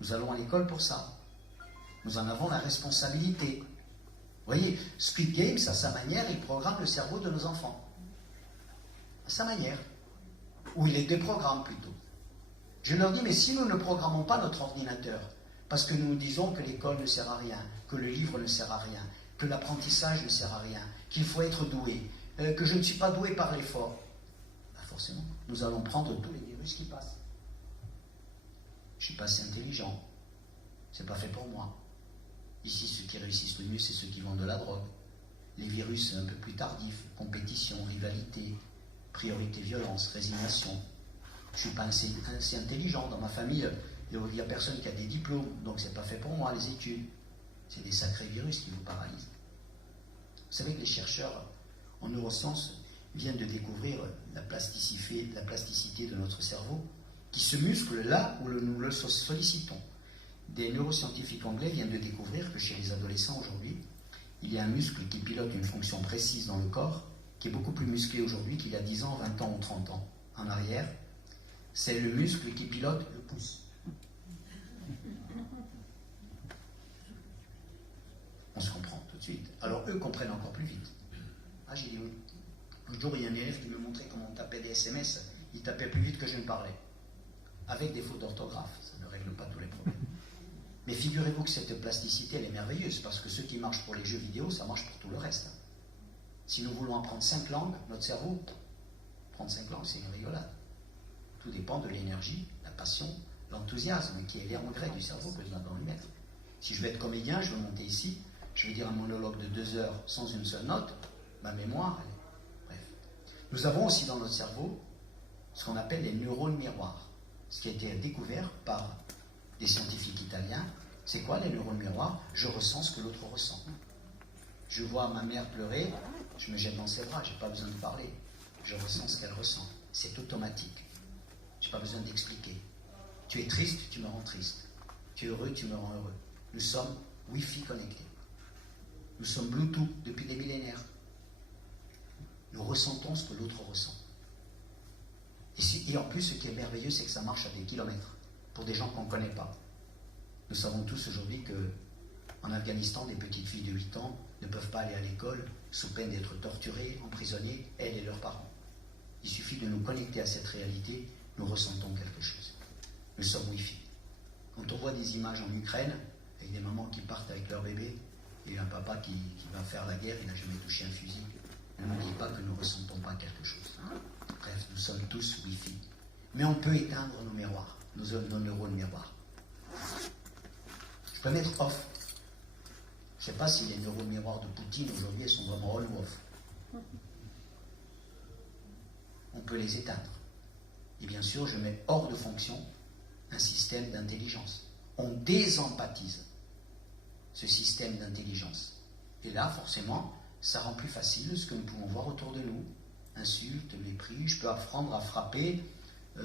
Nous allons à l'école pour ça. Nous en avons la responsabilité. Vous voyez, Squid Games, à sa manière, il programme le cerveau de nos enfants. À sa manière. Ou il les déprogramme plutôt. Je leur dis, mais si nous ne programmons pas notre ordinateur, parce que nous disons que l'école ne sert à rien, que le livre ne sert à rien, que l'apprentissage ne sert à rien, qu'il faut être doué, que je ne suis pas doué par l'effort, ben forcément, nous allons prendre tous les virus qui passent. Je ne suis pas assez intelligent. C'est pas fait pour moi. Ici, ceux qui réussissent le mieux, c'est ceux qui vendent de la drogue. Les virus un peu plus tardifs, compétition, rivalité, priorité, violence, résignation. Je ne suis pas assez intelligent. Dans ma famille, il n'y a personne qui a des diplômes, donc c'est pas fait pour moi, les études. C'est des sacrés virus qui vous paralysent. Vous savez que les chercheurs en neurosciences viennent de découvrir la plasticité de notre cerveau, qui se muscle là où nous le sollicitons. Des neuroscientifiques anglais viennent de découvrir que chez les adolescents aujourd'hui, il y a un muscle qui pilote une fonction précise dans le corps, qui est beaucoup plus musclé aujourd'hui qu'il y a 10 ans, 20 ans ou 30 ans en arrière. C'est le muscle qui pilote le pouce. On se comprend tout de suite. Alors eux comprennent encore plus vite. Ah, j'ai dit, un jour il y a un élève qui me montrait comment on tapait des SMS. Il tapait plus vite que je ne parlais. Avec des fautes d'orthographe. Ça ne règle pas tous les problèmes. Mais figurez-vous que cette plasticité, elle est merveilleuse, parce que ce qui marche pour les jeux vidéo, ça marche pour tout le reste. Si nous voulons apprendre 5 langues, notre cerveau, prendre 5 langues, c'est une rigolade. Tout dépend de l'énergie, la passion, l'enthousiasme, qui est l'air en grec du cerveau que je viens d'en lui mettre. Si je veux être comédien, je veux monter ici, je veux dire un monologue de 2 heures sans une seule note, ma mémoire, bref. Nous avons aussi dans notre cerveau ce qu'on appelle les neurones miroirs, ce qui a été découvert par des scientifiques italiens. C'est quoi les neurones miroirs? Je ressens ce que l'autre ressent. Je vois ma mère pleurer, je me jette dans ses bras, je n'ai pas besoin de parler. Je ressens ce qu'elle ressent. C'est automatique. Je n'ai pas besoin d'expliquer. Tu es triste, tu me rends triste. Tu es heureux, tu me rends heureux. Nous sommes Wi-Fi connectés. Nous sommes Bluetooth depuis des millénaires. Nous ressentons ce que l'autre ressent. Et en plus, ce qui est merveilleux, c'est que ça marche à des kilomètres, pour des gens qu'on ne connaît pas. Nous savons tous aujourd'hui que En Afghanistan, des petites filles de 8 ans ne peuvent pas aller à l'école sous peine d'être torturées, emprisonnées, elles et leurs parents. Il suffit de nous connecter à cette réalité, nous ressentons quelque chose. Nous sommes Wi-Fi. Quand on voit des images en Ukraine, avec des mamans qui partent avec leur bébé, et un papa qui va faire la guerre, il n'a jamais touché un fusil, ne nous dit pas que nous ne ressentons pas quelque chose. Bref, nous sommes tous Wi-Fi. Mais on peut éteindre nos miroirs, nos neurones miroirs. Je peux mettre off. Je ne sais pas si les neurones miroirs de Poutine aujourd'hui sont vraiment on ou off. On peut les éteindre. Et bien sûr, je mets hors de fonction un système d'intelligence. On désempathise ce système d'intelligence. Et là, forcément, ça rend plus facile ce que nous pouvons voir autour de nous. Insultes, mépris, je peux apprendre à frapper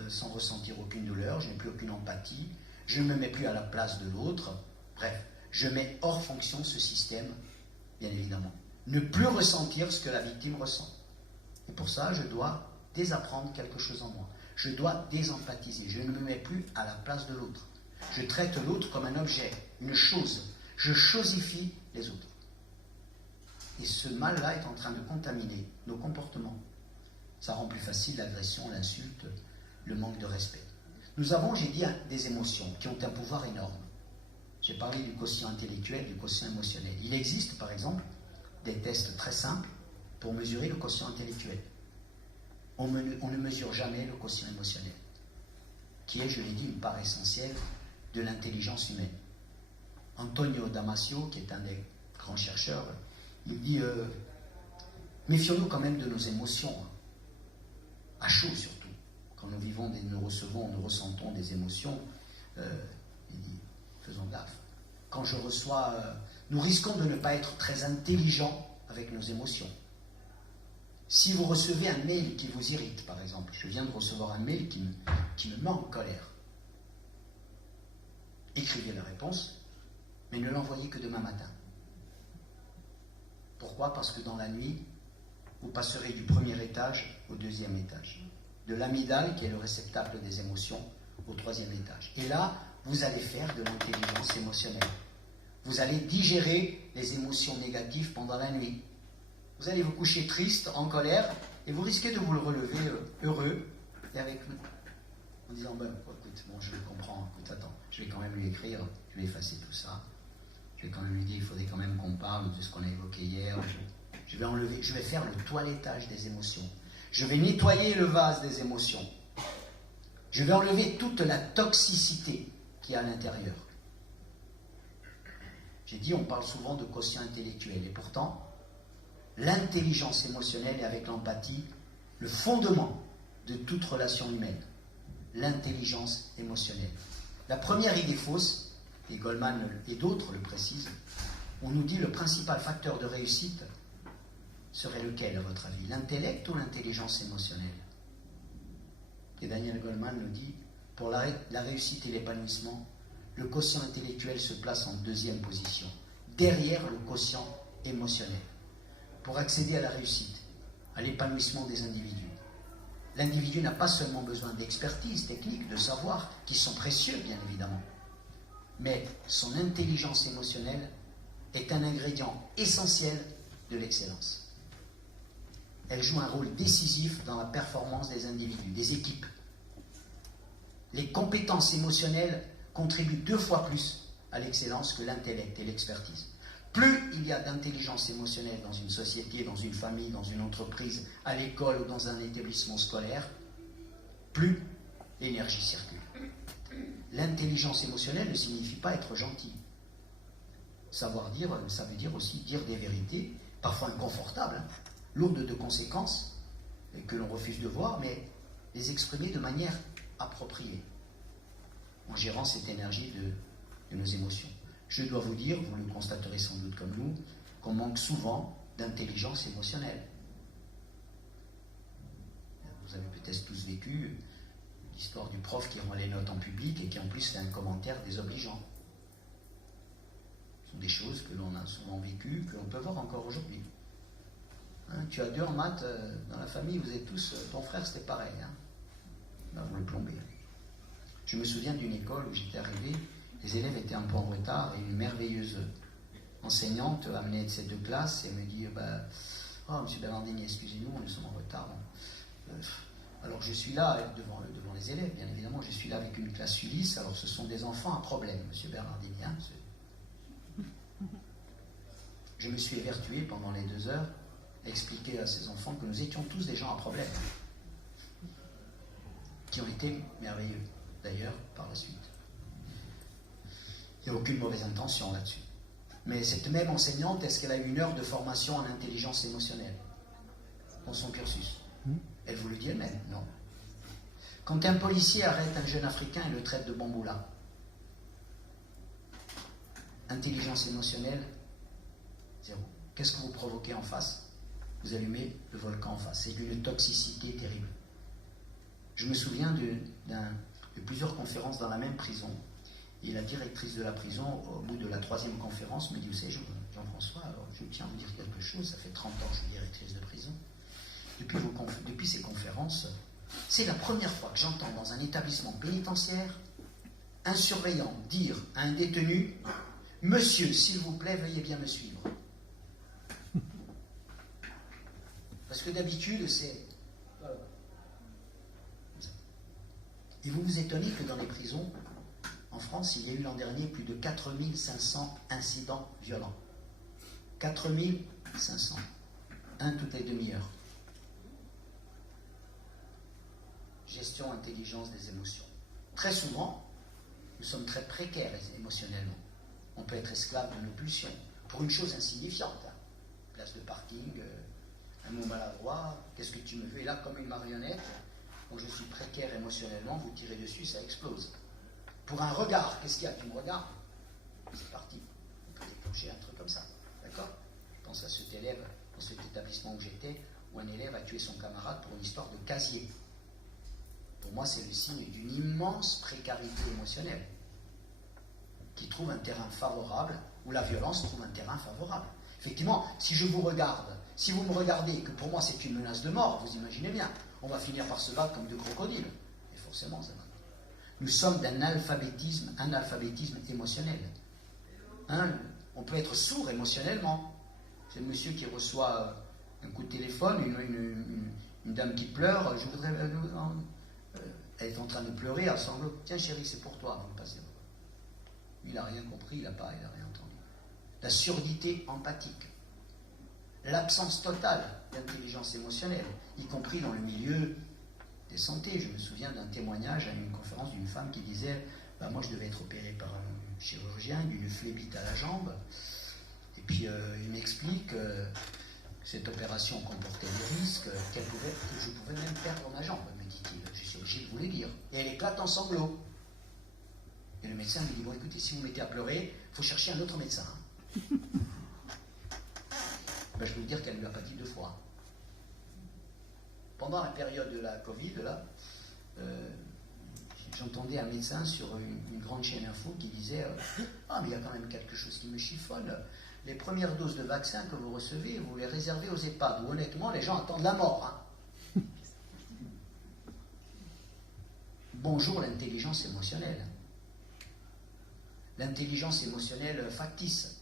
sans ressentir aucune douleur, je n'ai plus aucune empathie, je ne me mets plus à la place de l'autre. Bref, je mets hors fonction ce système, bien évidemment. Ne plus ressentir ce que la victime ressent. Et pour ça, je dois désapprendre quelque chose en moi. Je dois désempathiser. Je ne me mets plus à la place de l'autre. Je traite l'autre comme un objet, une chose. Je chosifie les autres. Et ce mal-là est en train de contaminer nos comportements. Ça rend plus facile l'agression, l'insulte, le manque de respect. Nous avons, j'ai dit, des émotions qui ont un pouvoir énorme. J'ai parlé du quotient intellectuel, du quotient émotionnel. Il existe, par exemple, des tests très simples pour mesurer le quotient intellectuel. On ne mesure jamais le quotient émotionnel, qui est, je l'ai dit, une part essentielle de l'intelligence humaine. Antonio Damasio, qui est un des grands chercheurs, il dit méfions-nous quand même de nos émotions, à chaud surtout. Quand nous vivons, nous ressentons des émotions, il dit faisons gaffe. Quand je reçois, nous risquons de ne pas être très intelligents avec nos émotions. Si vous recevez un mail qui vous irrite, par exemple, je viens de recevoir un mail qui me met en colère, écrivez la réponse, mais ne l'envoyez que demain matin. Pourquoi ? Parce que dans la nuit, vous passerez du premier étage au deuxième étage, de l'amygdale, qui est le réceptacle des émotions, au troisième étage. Et là, vous allez faire de l'intelligence émotionnelle. Vous allez digérer les émotions négatives pendant la nuit. Vous allez vous coucher triste, en colère, et vous risquez de vous le relever heureux et avec nous. En disant, écoute, je le comprends, écoute, attends, je vais quand même lui écrire, je vais effacer tout ça. Je vais quand même lui dire, il faudrait quand même qu'on parle de ce qu'on a évoqué hier. Je vais faire le toilettage des émotions. Je vais nettoyer le vase des émotions. Je vais enlever toute la toxicité qu'il y a à l'intérieur. J'ai dit, on parle souvent de quotient intellectuel, et pourtant, l'intelligence émotionnelle est avec l'empathie le fondement de toute relation humaine. L'intelligence émotionnelle. La première idée fausse, et Goleman et d'autres le précisent, on nous dit le principal facteur de réussite serait lequel à votre avis ? L'intellect ou l'intelligence émotionnelle ? Et Daniel Goleman nous dit, pour la réussite et l'épanouissement, le quotient intellectuel se place en deuxième position, derrière le quotient émotionnel. Pour accéder à la réussite, à l'épanouissement des individus, l'individu n'a pas seulement besoin d'expertise technique, de savoir, qui sont précieux bien évidemment, mais son intelligence émotionnelle est un ingrédient essentiel de l'excellence. Elle joue un rôle décisif dans la performance des individus, des équipes. Les compétences émotionnelles contribuent 2 fois plus à l'excellence que l'intellect et l'expertise. Plus il y a d'intelligence émotionnelle dans une société, dans une famille, dans une entreprise, à l'école ou dans un établissement scolaire, plus l'énergie circule. L'intelligence émotionnelle ne signifie pas être gentil. Savoir dire, ça veut dire aussi dire des vérités, parfois inconfortables, lourdes de conséquences, et que l'on refuse de voir, mais les exprimer de manière appropriée, en gérant cette énergie de nos émotions. Je dois vous dire, vous le constaterez sans doute comme nous, qu'on manque souvent d'intelligence émotionnelle. Vous avez peut-être tous vécu l'histoire du prof qui rend les notes en public et qui en plus fait un commentaire désobligeant. Ce sont des choses que l'on a souvent vécues, que l'on peut voir encore aujourd'hui. Tu as 2 en maths dans la famille, vous êtes tous, ton frère c'était pareil. Là, vous le plombez. Je me souviens d'une école où j'étais arrivé, les élèves étaient un peu en retard et une merveilleuse enseignante amenée de ces deux classes et me dit oh, M. Bernardini, excusez-nous, nous sommes en retard. Alors je suis là devant les élèves, bien évidemment, je suis là avec une classe Ulysse, alors ce sont des enfants à problème, M. Bernardini. Hein, je me suis évertué pendant les 2 heures à expliquer à ces enfants que nous étions tous des gens à problème, qui ont été merveilleux, d'ailleurs, par la suite. Il n'y a aucune mauvaise intention là-dessus. Mais cette même enseignante, est-ce qu'elle a eu 1 heure de formation en intelligence émotionnelle dans son cursus? Elle vous le dit elle-même, non. Quand un policier arrête un jeune Africain et le traite de bamboula, intelligence émotionnelle, 0. Qu'est-ce que vous provoquez en face? Vous allumez le volcan en face. C'est d'une toxicité terrible. Je me souviens de plusieurs conférences dans la même prison. Et la directrice de la prison, au bout de la 3e conférence, me dit, vous savez, Jean-François, alors je tiens à vous dire quelque chose, ça fait 30 ans que je suis directrice de prison. Depuis ces conférences, c'est la première fois que j'entends dans un établissement pénitentiaire un surveillant dire à un détenu, monsieur, s'il vous plaît, veuillez bien me suivre. Parce que d'habitude, c'est... Et vous vous étonnez que dans les prisons, en France, il y a eu l'an dernier plus de 4500 incidents violents. 4500. Un toutes les demi-heures. Gestion, intelligence des émotions. Très souvent, nous sommes très précaires émotionnellement. On peut être esclave de nos pulsions. Pour une chose insignifiante. Hein. Place de parking, un mot maladroit, qu'est-ce que tu me veux? Et là, comme une marionnette, quand je suis précaire émotionnellement, vous tirez dessus, ça explose. Pour un regard, qu'est-ce qu'il y a? Tu me regardes? C'est parti. On peut déclencher un truc comme ça. D'accord? Je pense à cet élève, dans cet établissement où j'étais, où un élève a tué son camarade pour une histoire de casier. Pour moi, c'est le signe d'une immense précarité émotionnelle qui trouve un terrain favorable, où la violence trouve un terrain favorable. Effectivement, si je vous regarde, si vous me regardez, que pour moi c'est une menace de mort, vous imaginez bien, on va finir par se battre comme 2 crocodiles. Et forcément, ça va. Nous sommes d'un analphabétisme émotionnel. Hein, on peut être sourd émotionnellement. C'est le monsieur qui reçoit un coup de téléphone, une dame qui pleure, je voudrais... elle est en train de pleurer, elle sanglote. Tiens chérie, c'est pour toi, vous passez. Il n'a rien compris, il n'a rien entendu. La surdité empathique. L'absence totale d'intelligence émotionnelle, y compris dans le milieu des santé. Je me souviens d'un témoignage à une conférence d'une femme qui disait moi je devais être opérée par un chirurgien d'une phlébite à la jambe, et puis il m'explique que cette opération comportait des risques, que je pouvais même perdre ma jambe, me dit-il. Je suis obligé de vous le dire. Et elle éclate en sanglots. Et le médecin me dit bon écoutez, si vous mettez à pleurer, il faut chercher un autre médecin. Je peux vous dire qu'elle ne l'a pas dit 2 fois. Pendant la période de la Covid, là, j'entendais un médecin sur une grande chaîne info qui disait ah, mais il y a quand même quelque chose qui me chiffonne. Les premières doses de vaccin que vous recevez, vous les réservez aux EHPAD, où honnêtement, les gens attendent la mort. Hein. Bonjour l'intelligence émotionnelle. L'intelligence émotionnelle factice.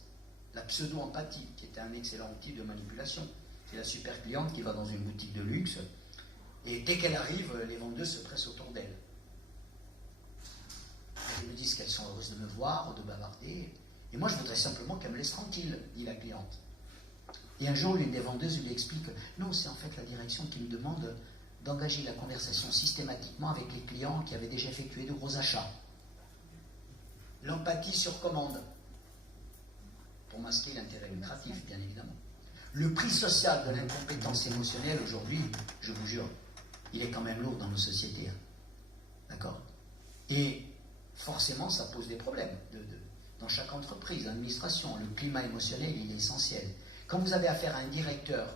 La pseudo-empathie, qui est un excellent outil de manipulation. C'est la super cliente qui va dans une boutique de luxe, et dès qu'elle arrive, les vendeuses se pressent autour d'elle. Elles me disent qu'elles sont heureuses de me voir, de bavarder. Et moi, je voudrais simplement qu'elle me laisse tranquille, dit la cliente. Et un jour, l'une des vendeuses lui explique non, c'est en fait la direction qui me demande d'engager la conversation systématiquement avec les clients qui avaient déjà effectué de gros achats. L'empathie sur commande, pour masquer l'intérêt lucratif, bien évidemment. Le prix social de l'incompétence émotionnelle, aujourd'hui, je vous jure, il est quand même lourd dans nos sociétés. Hein. D'accord? Et forcément, ça pose des problèmes. Dans chaque entreprise, l'administration, le climat émotionnel, il est essentiel. Quand vous avez affaire à un directeur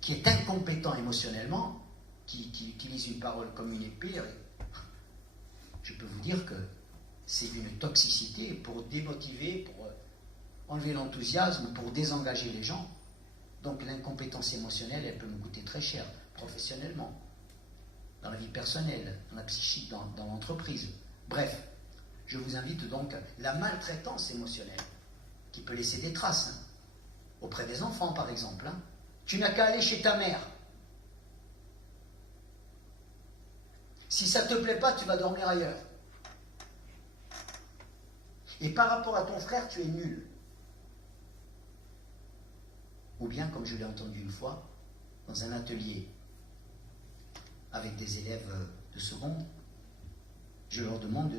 qui est incompétent émotionnellement, qui utilise une parole comme une épée, je peux vous dire que c'est d'une toxicité pour démotiver, pour enlever l'enthousiasme, pour désengager les gens. Donc l'incompétence émotionnelle, elle peut me coûter très cher, professionnellement, dans la vie personnelle, dans la psychique, dans l'entreprise. Bref, je vous invite donc à la maltraitance émotionnelle. qui peut laisser des traces, hein, auprès des enfants par exemple. Hein. Tu n'as qu'à aller chez ta mère. Si ça ne te plaît pas, tu vas dormir ailleurs. Et par rapport à ton frère, tu es nul. Ou bien, comme je l'ai entendu une fois, dans un atelier avec des élèves de seconde, je leur demande,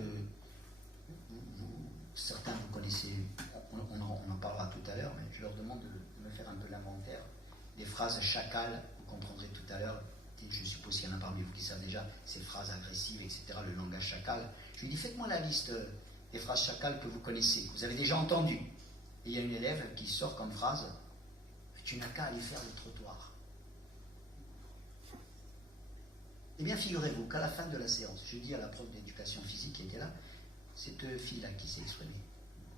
certains vous connaissez, on en parlera tout à l'heure, mais je leur demande de me faire un peu l'inventaire des phrases chacales, vous comprendrez tout à l'heure, je suppose qu'il y en a parmi vous qui savent déjà ces phrases agressives, etc., le langage chacal. Je lui dis, faites-moi la liste des phrases chacales que vous connaissez, que vous avez déjà entendues. Et il y a une élève qui sort comme phrase, tu n'as qu'à aller faire le trottoir. Eh bien, figurez-vous qu'à la fin de la séance, je dis à la prof d'éducation physique qui était là, cette fille-là qui s'est exprimée,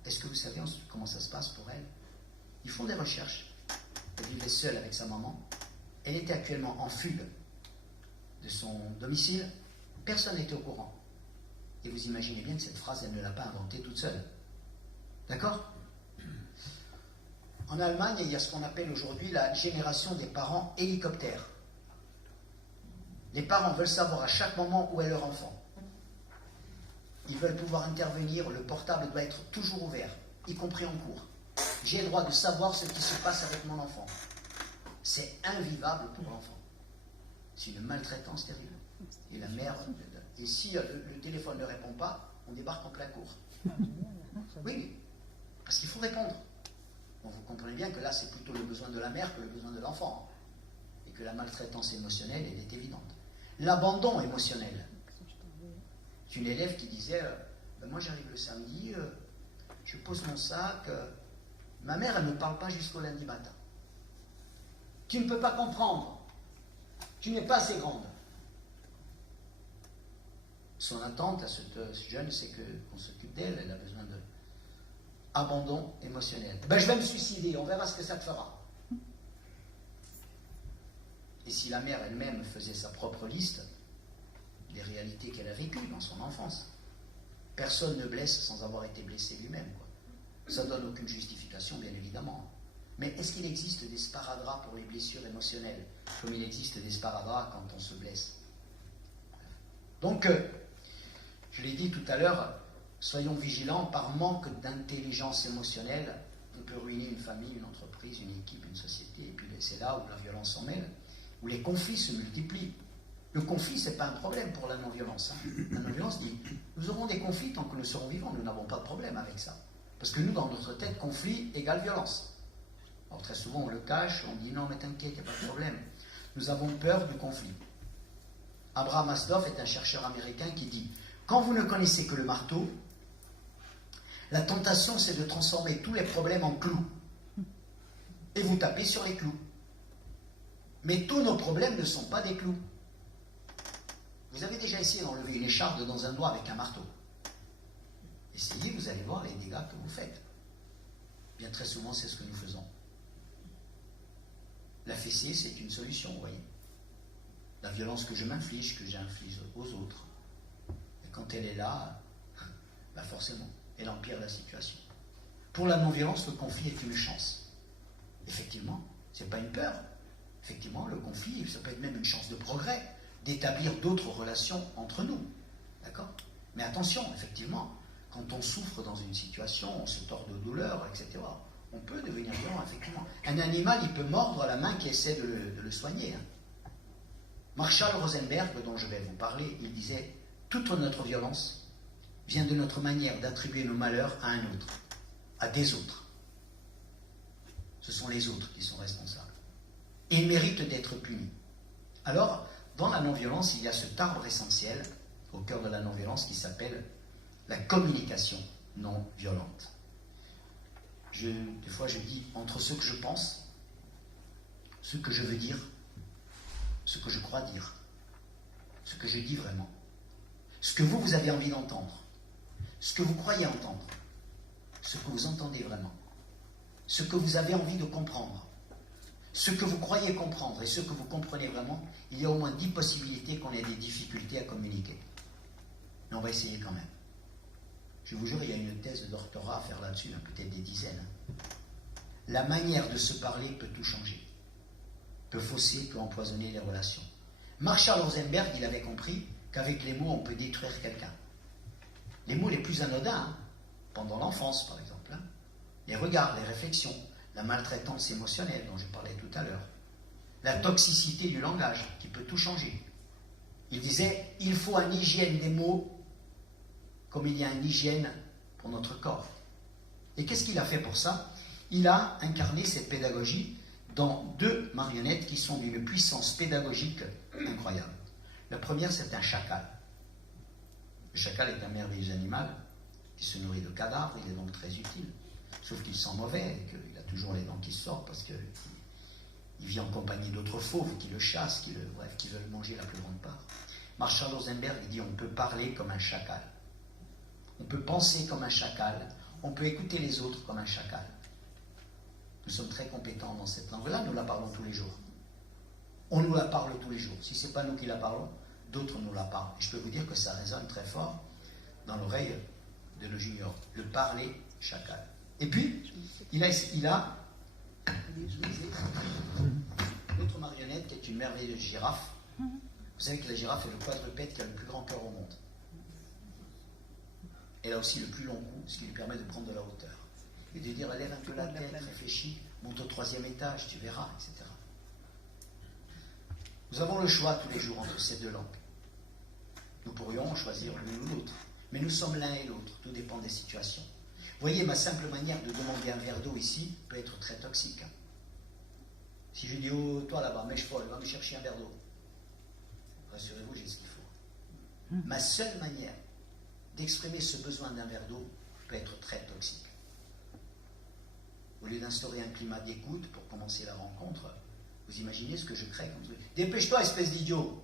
est-ce que vous savez comment ça se passe pour elle? Ils font des recherches. Elle vivait seule avec sa maman. Elle était actuellement en fugue de son domicile. Personne n'était au courant. Et vous imaginez bien que cette phrase, elle ne l'a pas inventée toute seule. D'accord? En Allemagne, il y a ce qu'on appelle aujourd'hui la génération des parents hélicoptères. Les parents veulent savoir à chaque moment où est leur enfant. Ils veulent pouvoir intervenir, le portable doit être toujours ouvert, y compris en cours. J'ai le droit de savoir ce qui se passe avec mon enfant. C'est invivable pour l'enfant. C'est une maltraitance terrible. Et la mère... Et si le téléphone ne répond pas, on débarque en plein cours. Oui, parce qu'il faut répondre. Bon, vous comprenez bien que là, c'est plutôt le besoin de la mère que le besoin de l'enfant. Et que la maltraitance émotionnelle, elle est évidente. L'abandon émotionnel. C'est une élève qui disait, moi j'arrive le samedi, je pose mon sac, ma mère, elle ne me parle pas jusqu'au lundi matin. Tu ne peux pas comprendre. Tu n'es pas assez grande. Son attente à cette jeune, c'est qu'on s'occupe d'elle, elle a besoin de abandon émotionnel. Ben, je vais me suicider, on verra ce que ça te fera. Et si la mère elle-même faisait sa propre liste des réalités qu'elle a vécues dans son enfance, personne ne blesse sans avoir été blessé lui-même, quoi. Ça ne donne aucune justification, bien évidemment. Mais est-ce qu'il existe des sparadraps pour les blessures émotionnelles, comme il existe des sparadraps quand on se blesse? Donc, je l'ai dit tout à l'heure, soyons vigilants, par manque d'intelligence émotionnelle, on peut ruiner une famille, une entreprise, une équipe, une société, et puis c'est là où la violence s'en mêle, où les conflits se multiplient. Le conflit, ce n'est pas un problème pour la non-violence. Hein. La non-violence dit, nous aurons des conflits tant que nous serons vivants, nous n'avons pas de problème avec ça. Parce que nous, dans notre tête, conflit égale violence. Alors très souvent, on le cache, on dit non, mais t'inquiète, il n'y a pas de problème. Nous avons peur du conflit. Abraham Maslow est un chercheur américain qui dit, quand vous ne connaissez que le marteau, la tentation, c'est de transformer tous les problèmes en clous. Et vous tapez sur les clous. Mais tous nos problèmes ne sont pas des clous. Vous avez déjà essayé d'enlever une écharpe dans un doigt avec un marteau. Essayez, vous allez voir les dégâts que vous faites. Bien très souvent, c'est ce que nous faisons. La fessée, c'est une solution, vous voyez. La violence que je m'inflige, que j'inflige aux autres. Et quand elle est là, ben forcément, elle empire la situation. Pour la non-violence, le conflit est une chance. Effectivement, ce n'est pas une peur. Effectivement, le conflit, ça peut être même une chance de progrès, d'établir d'autres relations entre nous. D'accord? Mais attention, effectivement, quand on souffre dans une situation, on se tord de douleur, etc., on peut devenir violent, effectivement. Un animal, il peut mordre la main qui essaie de le soigner. Hein. Marshall Rosenberg, dont je vais vous parler, il disait « Toute notre violence vient de notre manière d'attribuer nos malheurs à un autre, à des autres. Ce sont les autres qui sont responsables. Et ils méritent d'être punis. » Alors, dans la non-violence, il y a cet arbre essentiel, au cœur de la non-violence, qui s'appelle la communication non violente. Des fois, je dis entre ce que je pense, ce que je veux dire, ce que je crois dire, ce que je dis vraiment, ce que vous avez envie d'entendre, ce que vous croyez entendre, ce que vous entendez vraiment, ce que vous avez envie de comprendre, ce que vous croyez comprendre et ce que vous comprenez vraiment, il y a au moins 10 possibilités qu'on ait des difficultés à communiquer. Mais on va essayer quand même. Je vous jure, il y a une thèse de doctorat à faire là-dessus, peut-être des dizaines. La manière de se parler peut tout changer, peut fausser, peut empoisonner les relations. Marshall Rosenberg, il avait compris qu'avec les mots, on peut détruire quelqu'un. Les mots les plus anodins, hein, pendant l'enfance par exemple, hein, les regards, les réflexions, la maltraitance émotionnelle dont je parlais tout à l'heure, la toxicité du langage qui peut tout changer. Il disait, il faut une hygiène des mots comme il y a une hygiène pour notre corps. Et qu'est-ce qu'il a fait pour ça? Il a incarné cette pédagogie dans 2 marionnettes qui sont d'une puissance pédagogique incroyable. La première, c'est un chacal. Le chacal est un merveilleux animal qui se nourrit de cadavres, il est donc très utile. Sauf qu'il sent mauvais et qu'il a toujours les dents qui sortent parce qu'il vit en compagnie d'autres fauves qui le chassent, qui veulent manger la plus grande part. Marshall Rosenberg dit on peut parler comme un chacal. On peut penser comme un chacal. On peut écouter les autres comme un chacal. Nous sommes très compétents dans cette langue-là, nous la parlons tous les jours. On nous la parle tous les jours. Si ce n'est pas nous qui la parlons, d'autres nous la parlent. Et je peux vous dire que ça résonne très fort dans l'oreille de nos juniors. Le parler chacal. Et puis, il a l'autre marionnette qui est une merveilleuse girafe. Vous savez que la girafe est le quadrupède qui a le plus grand cœur au monde. Elle a aussi le plus long cou, ce qui lui permet de prendre de la hauteur. Et de dire, lève un peu la tête, réfléchis, monte au 3e étage, tu verras, etc. Nous avons le choix tous les jours entre ces 2 langues. Nous pourrions choisir l'une ou l'autre. Mais nous sommes l'un et l'autre, tout dépend des situations. Vous voyez, ma simple manière de demander un verre d'eau ici peut être très toxique. Si je dis, oh, toi là-bas, mèche folle, va me chercher un verre d'eau. Rassurez-vous, j'ai ce qu'il faut. Ma seule manière d'exprimer ce besoin d'un verre d'eau peut être très toxique. Au lieu d'instaurer un climat d'écoute pour commencer la rencontre, vous imaginez ce que je crée comme truc. Dépêche-toi, espèce d'idiot.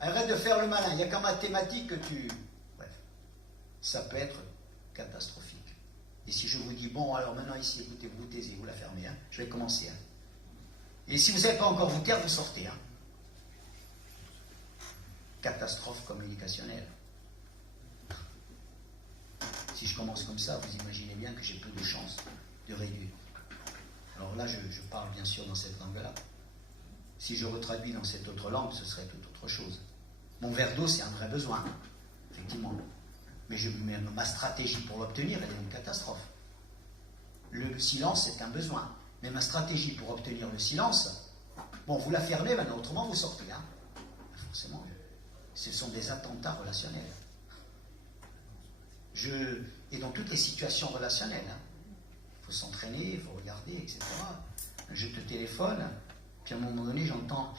Arrête de faire le malin, il n'y a qu'en mathématiques que tu... Bref, ça peut être catastrophique. Et si je vous dis, bon, alors maintenant ici, écoutez, vous taisez, vous la fermez, hein, je vais commencer. Hein. Et si vous n'avez pas encore vous taire, vous sortez. Hein. Catastrophe communicationnelle. Si je commence comme ça, vous imaginez bien que j'ai peu de chances de réduire. Alors là, je parle bien sûr dans cette langue-là. Si je retraduis dans cette autre langue, ce serait tout autre chose. Mon verre d'eau, c'est un vrai besoin, effectivement. Mais ma stratégie pour l'obtenir, elle est une catastrophe. Le silence, c'est un besoin. Mais ma stratégie pour obtenir le silence, bon, vous la fermez maintenant, autrement vous sortez. Hein. Forcément, ce sont des attentats relationnels. Et dans toutes les situations relationnelles, il faut s'entraîner, il faut regarder, etc. Je te téléphone, puis à un moment donné, j'entends...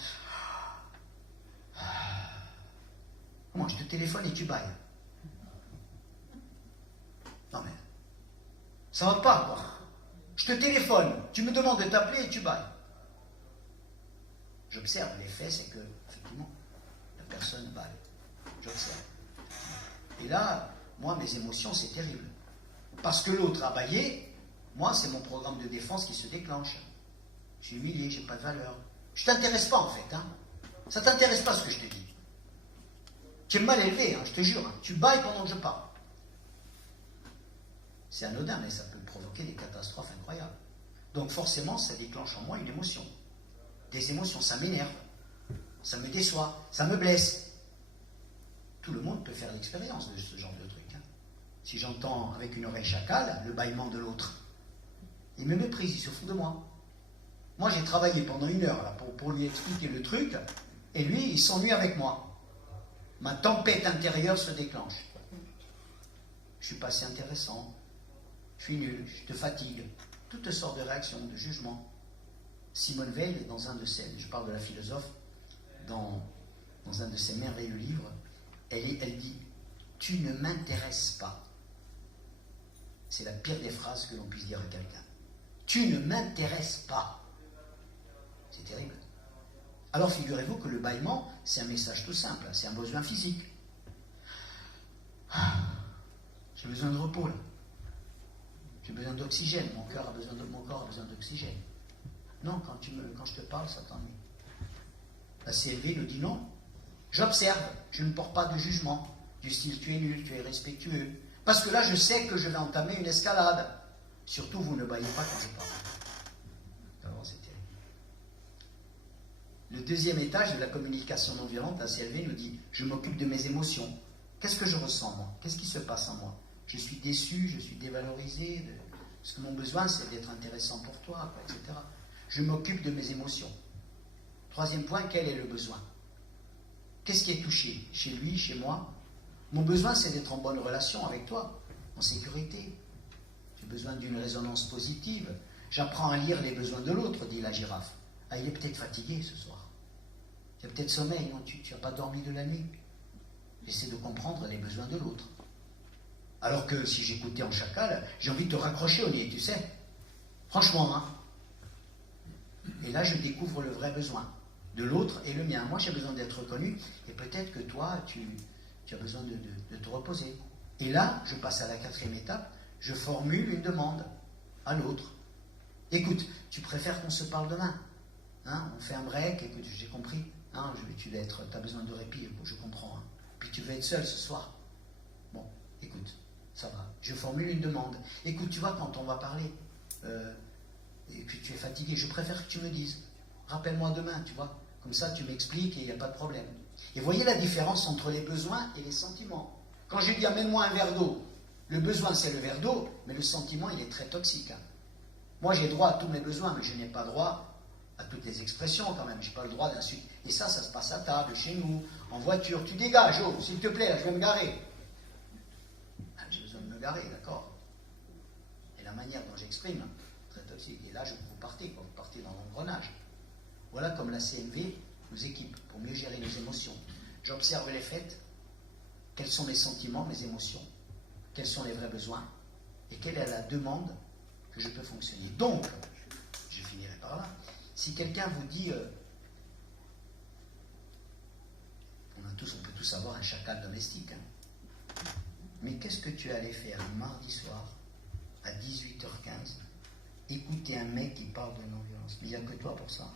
Comment, je te téléphone et tu bailles. Non mais, ça va pas, quoi. Je te téléphone, tu me demandes de t'appeler et tu bailles. J'observe, l'effet, c'est que, effectivement, la personne baille. J'observe. Et là, moi, mes émotions, c'est terrible. Parce que l'autre a baillé, moi, c'est mon programme de défense qui se déclenche. Je suis humilié, j'ai pas de valeur. Je t'intéresse pas, en fait. Hein. Ça t'intéresse pas ce que je te dis. Tu es mal élevé, hein, je te jure. Hein. Tu bailles pendant que je parle. C'est anodin, mais ça peut provoquer des catastrophes incroyables. Donc forcément, ça déclenche en moi une émotion. Des émotions, ça m'énerve. Ça me déçoit. Ça me blesse. Tout le monde peut faire l'expérience de ce genre de truc. Hein. Si j'entends avec une oreille chacale le bâillement de l'autre, il me méprise, il se fout de moi. Moi, j'ai travaillé pendant 1 heure là, pour lui expliquer le truc, et lui, il s'ennuie avec moi. Ma tempête intérieure se déclenche. Je suis pas assez intéressant, je suis nul, je te fatigue. Toutes sortes de réactions, de jugements. Simone Veil, dans un de ses, je parle de la philosophe, dans un de ses merveilleux livres, elle dit « Tu ne m'intéresses pas ». C'est la pire des phrases que l'on puisse dire à quelqu'un. « Tu ne m'intéresses pas ». C'est terrible. Alors figurez-vous que le bâillement, c'est un message tout simple, c'est un besoin physique. J'ai besoin de repos là. J'ai besoin d'oxygène, mon corps a besoin d'oxygène. Non, quand je te parle, ça t'ennuie. La CLV nous dit non. J'observe, je ne porte pas de jugement, du style tu es nul, tu es respectueux. Parce que là, je sais que je vais entamer une escalade. Surtout, vous ne baillez pas quand je parle. D'abord, c'est terrible. Le deuxième étage de la communication non violente, assez élevé, nous dit « Je m'occupe de mes émotions. Qu'est-ce que je ressens, moi? Qu'est-ce qui se passe en moi? Je suis déçu, je suis dévalorisé. Parce que mon besoin, c'est d'être intéressant pour toi, etc. Je m'occupe de mes émotions. » Troisième point, quel est le besoin? Qu'est-ce qui est touché? Chez lui, chez moi? Mon besoin, c'est d'être en bonne relation avec toi, en sécurité. J'ai besoin d'une résonance positive. J'apprends à lire les besoins de l'autre, dit la girafe. Ah, il est peut-être fatigué ce soir. Il a peut-être sommeil, non? Tu n'as pas dormi de la nuit. J'essaie de comprendre les besoins de l'autre. Alors que si j'écoutais en chacal, j'ai envie de te raccrocher au nez, tu sais. Franchement, hein. Et là, je découvre le vrai besoin de l'autre et le mien. Moi, j'ai besoin d'être reconnu, et peut-être que toi, tu as besoin de te reposer. Et là, je passe à la quatrième étape, je formule une demande à l'autre. Écoute, tu préfères qu'on se parle demain? Hein, on fait un break, écoute, j'ai compris. Hein, tu as besoin de répit, je comprends. Hein. Puis tu veux être seul ce soir. Bon, écoute, ça va. Je formule une demande. Écoute, tu vois, quand on va parler, et que tu es fatigué, je préfère que tu me dises. Rappelle-moi demain, tu vois. Comme ça, tu m'expliques et il n'y a pas de problème. Et voyez la différence entre les besoins et les sentiments. Quand je dis amène-moi un verre d'eau, le besoin c'est le verre d'eau, mais le sentiment il est très toxique. Hein. Moi j'ai droit à tous mes besoins, mais je n'ai pas droit à toutes les expressions quand même. Je n'ai pas le droit d'insulter. Et ça se passe à table, chez nous, en voiture. Tu dégages, oh, s'il te plaît, là, je vais me garer. Ah, j'ai besoin de me garer, d'accord. Et la manière dont j'exprime, très toxique. Et là, vous partez dans l'engrenage. Voilà comme la CNV nous équipe pour mieux gérer nos émotions. J'observe les faits, quels sont mes sentiments, mes émotions, quels sont les vrais besoins, et quelle est la demande que je peux fonctionner. Donc, je finirai par là, si quelqu'un vous dit, on peut tous avoir un chacal domestique, hein, mais qu'est-ce que tu es allé faire un mardi soir, à 18h15, écouter un mec qui parle de non-violence? Mais il n'y a que toi pour ça.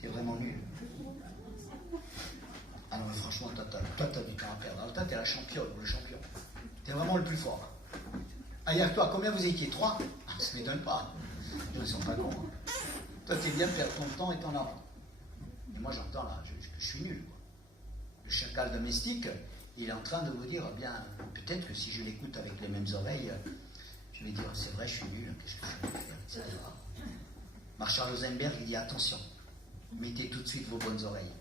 Tu es vraiment nul. Ah non, mais franchement, toi, tu as du temps à perdre. Alors, toi, tu es la championne ou le champion. Tu es vraiment le plus fort. Ah, hier, toi, combien vous étiez? 3? Ah, ça ne m'étonne pas. Ils ne sont pas cons. Hein. Toi, tu es bien de perdre ton temps et ton argent. Et moi, j'entends là, je suis nul. Quoi. Le chacal domestique, il est en train de vous dire, eh bien, peut-être que si je l'écoute avec les mêmes oreilles, je vais dire, c'est vrai, je suis nul, qu'est-ce que je vais faire, etc. Marshall Rosenberg, il dit, attention, mettez tout de suite vos bonnes oreilles.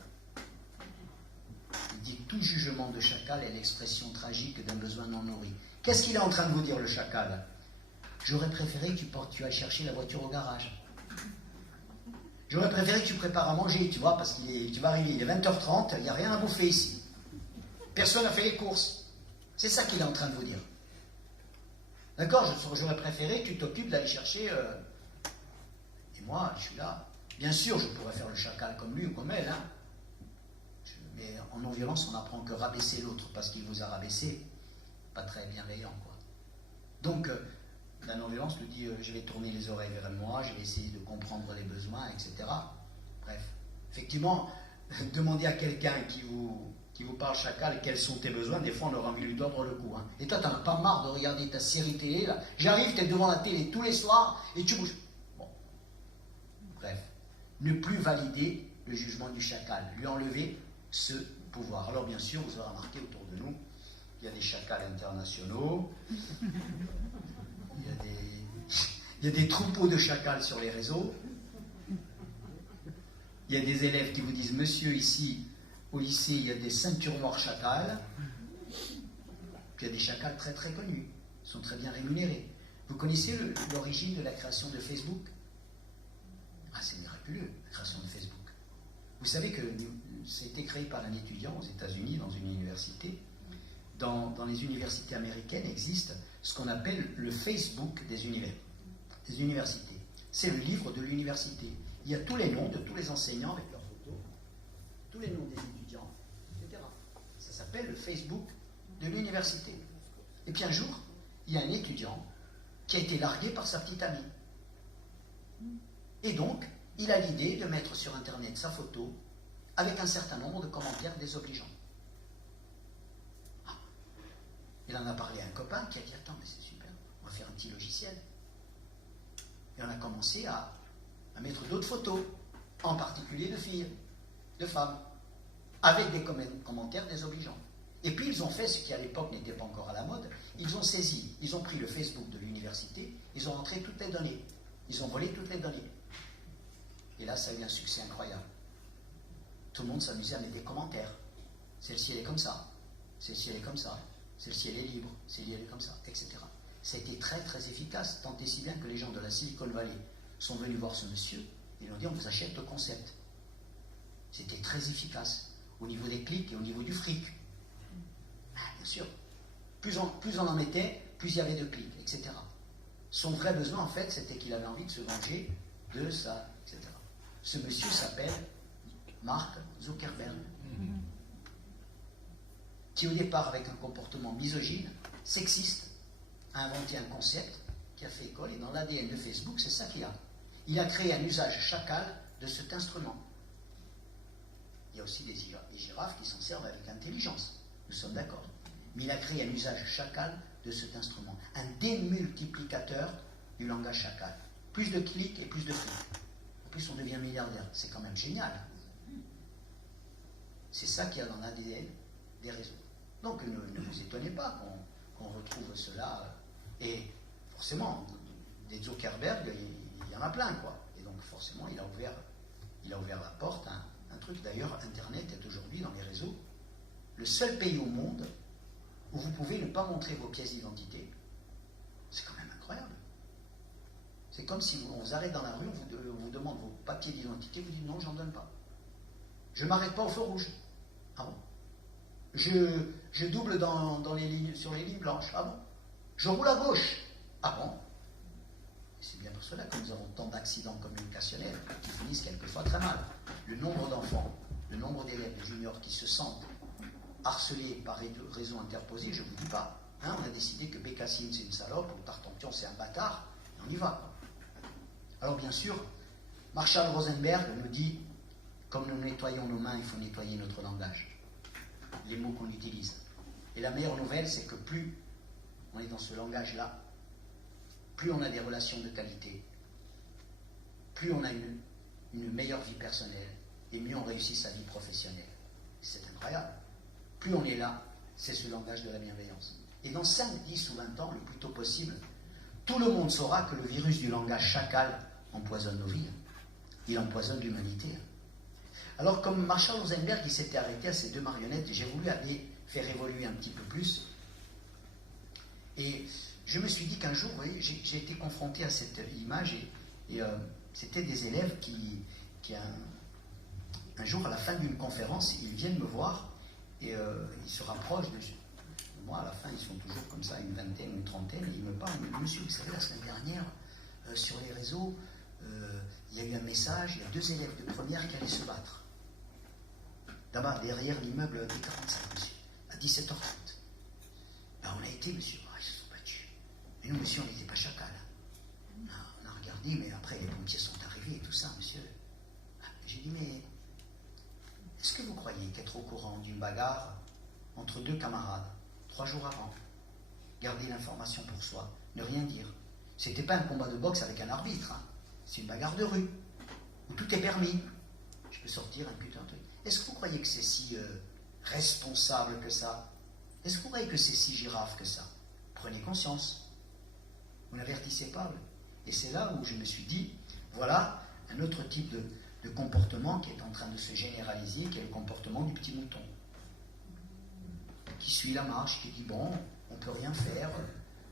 Il dit, tout jugement de chacal est l'expression tragique d'un besoin non nourri. Qu'est-ce qu'il est en train de vous dire, le chacal? J'aurais préféré que tu ailles chercher la voiture au garage. J'aurais préféré que tu prépares à manger, tu vois, parce que tu vas arriver, il est 20h30, il n'y a rien à bouffer ici. Personne n'a fait les courses. C'est ça qu'il est en train de vous dire. D'accord? J'aurais préféré que tu t'occupes d'aller chercher... Et moi, je suis là. Bien sûr, je pourrais faire le chacal comme lui ou comme elle. Hein. Mais en non-violence, on n'apprend que rabaisser l'autre parce qu'il vous a rabaissé. Pas très bienveillant, quoi. Donc, la non-violence nous dit je vais tourner les oreilles vers moi, je vais essayer de comprendre les besoins, etc. Bref. Effectivement, demander à quelqu'un qui vous parle chacal quels sont tes besoins, des fois on aura envie de lui tordre le cou. Hein. Et toi, t'en as pas marre de regarder ta série télé, là. J'arrive, t'es devant la télé tous les soirs et tu bouges. Bon. Bref. Ne plus valider le jugement du chacal, lui enlever ce pouvoir. Alors bien sûr, vous aurez remarqué autour de nous, il y a des chacals internationaux, il y a des troupeaux de chacals sur les réseaux, il y a des élèves qui vous disent, monsieur, ici, au lycée, il y a des ceintures noires chacals, puis il y a des chacals très très connus, ils sont très bien rémunérés. Vous connaissez l'origine de la création de Facebook? Ah, c'est miraculeux, la création de Facebook. Vous savez que ça a été créé par un étudiant aux États-Unis, dans une université. Dans les universités américaines existe ce qu'on appelle le Facebook des universités. C'est le livre de l'université. Il y a tous les noms de tous les enseignants avec leurs photos, tous les noms des étudiants, etc. Ça s'appelle le Facebook de l'université. Et puis un jour, il y a un étudiant qui a été largué par sa petite amie. Et donc, il a l'idée de mettre sur Internet sa photo avec un certain nombre de commentaires désobligeants. Il en a parlé à un copain qui a dit « Attends, mais c'est super, on va faire un petit logiciel. Et on a commencé à mettre d'autres photos, en particulier de filles, de femmes, avec des commentaires désobligeants. Et puis ils ont fait ce qui à l'époque n'était pas encore à la mode, ils ont saisi, ils ont pris le Facebook de l'université, ils ont rentré toutes les données, ils ont volé toutes les données. Et là, ça a eu un succès incroyable. Tout le monde s'amusait à mettre des commentaires. Celle-ci, elle est comme ça. Celle-ci, elle est comme ça. Celle-ci, elle est libre. Celle-ci, elle est comme ça, etc. Ça a été très, très efficace, tant et si bien que les gens de la Silicon Valley sont venus voir ce monsieur et lui ont dit, on vous achète le concept. C'était très efficace, au niveau des clics et au niveau du fric. Ah, bien sûr. Plus on en mettait, plus il y avait de clics, etc. Son vrai besoin, en fait, c'était qu'il avait envie de se venger de ça, etc. Ce monsieur s'appelle Mark Zuckerberg, qui au départ, avec un comportement misogyne, sexiste, a inventé un concept qui a fait école, et dans l'ADN de Facebook, c'est ça qu'il y a. Il a créé un usage chacal de cet instrument. Il y a aussi des girafes qui s'en servent avec intelligence, nous sommes d'accord. Mais il a créé un usage chacal de cet instrument, un démultiplicateur du langage chacal. Plus de clics et plus de clics. En plus, on devient milliardaire. C'est quand même génial. C'est ça qu'il y a dans l'ADN des réseaux. Donc, ne vous étonnez pas qu'on retrouve cela. Et forcément, des Zuckerberg, il y en a plein, quoi. Et donc, forcément, il a ouvert la porte à un truc. D'ailleurs, Internet est aujourd'hui, dans les réseaux, le seul pays au monde où vous pouvez ne pas montrer vos pièces d'identité. C'est quand même incroyable. C'est comme si on vous arrête dans la rue, on vous demande vos papiers d'identité, vous dites non, j'en donne pas. Je m'arrête pas au feu rouge. Ah bon? Je double sur les lignes blanches. Ah bon? Je roule à gauche. Ah bon? Et c'est bien pour cela que nous avons tant d'accidents communicationnels qui finissent quelquefois très mal. Le nombre d'enfants, le nombre d'élèves de juniors qui se sentent harcelés par réseaux interposés, je ne vous dis pas. Hein, on a décidé que Bécassine c'est une salope, ou Tartampion c'est un bâtard, et on y va. Alors bien sûr, Marshall Rosenberg nous dit, comme nous nettoyons nos mains, il faut nettoyer notre langage, les mots qu'on utilise. Et la meilleure nouvelle, c'est que plus on est dans ce langage-là, plus on a des relations de qualité, plus on a une meilleure vie personnelle, et mieux on réussit sa vie professionnelle. C'est incroyable. Plus on est là, c'est ce langage de la bienveillance. Et dans 5, 10 ou 20 ans, le plus tôt possible, tout le monde saura que le virus du langage chacal empoisonne nos vies. Il empoisonne l'humanité. Alors, comme Marshall Rosenberg, il s'était arrêté à ces 2 marionnettes, j'ai voulu aller faire évoluer un petit peu plus. Et je me suis dit qu'un jour, vous voyez, j'ai été confronté à cette image, et c'était des élèves qui un jour, à la fin d'une conférence, ils viennent me voir, et ils se rapprochent de moi. À la fin, ils sont toujours comme ça, une vingtaine, une trentaine, et ils me parlent. Ils me disent, monsieur, vous savez, la semaine dernière, sur les réseaux, il y a eu un message, il y a 2 élèves de première qui allaient se battre. D'abord, derrière l'immeuble des 45, monsieur, à 17h30. Ben, on a été, monsieur, ils se sont battus. Mais nous, monsieur, on n'était pas chacal. On a regardé, mais après, les pompiers sont arrivés et tout ça, monsieur. J'ai dit, mais est-ce que vous croyez qu'être au courant d'une bagarre entre 2 camarades, 3 jours avant, garder l'information pour soi, ne rien dire, c'était pas un combat de boxe avec un arbitre, hein. C'est une bagarre de rue, où tout est permis. Je peux sortir un putain de truc. Est-ce que vous croyez que c'est si responsable que ça? Est-ce que vous croyez que c'est si girafe que ça? Prenez conscience. Vous n'avertissez pas. Et c'est là où je me suis dit, voilà un autre type de comportement qui est en train de se généraliser, qui est le comportement du petit mouton. Qui suit la marche, qui dit, bon, on ne peut rien faire,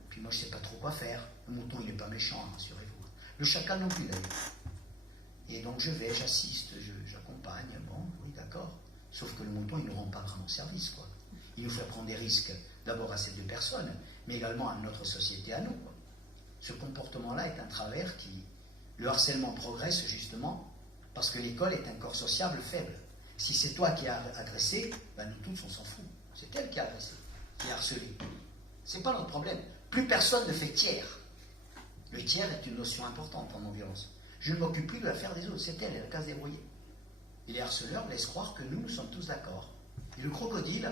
puis moi je ne sais pas trop quoi faire. Le mouton, il n'est pas méchant, rassurez-vous. Le chacal non plus, d'ailleurs. Et donc je vais, j'assiste, j'accompagne, bon, oui, d'accord. Sauf que le mouton, il ne rend pas vraiment service, quoi. Il nous fait prendre des risques, d'abord à ces 2 personnes, mais également à notre société, à nous, quoi. Ce comportement-là est un travers qui... Le harcèlement progresse, justement, parce que l'école est un corps sociable faible. Si c'est toi qui as agressé, ben nous tous, on s'en fout. C'est elle qui a agressé, qui a harcelé. C'est pas notre problème. Plus personne ne fait tiers. Le tiers est une notion importante en non-violence. Je ne m'occupe plus de l'affaire des autres, c'est elle a qu'à se débrouiller. Et les harceleurs laissent croire que nous sommes tous d'accord. Et le crocodile,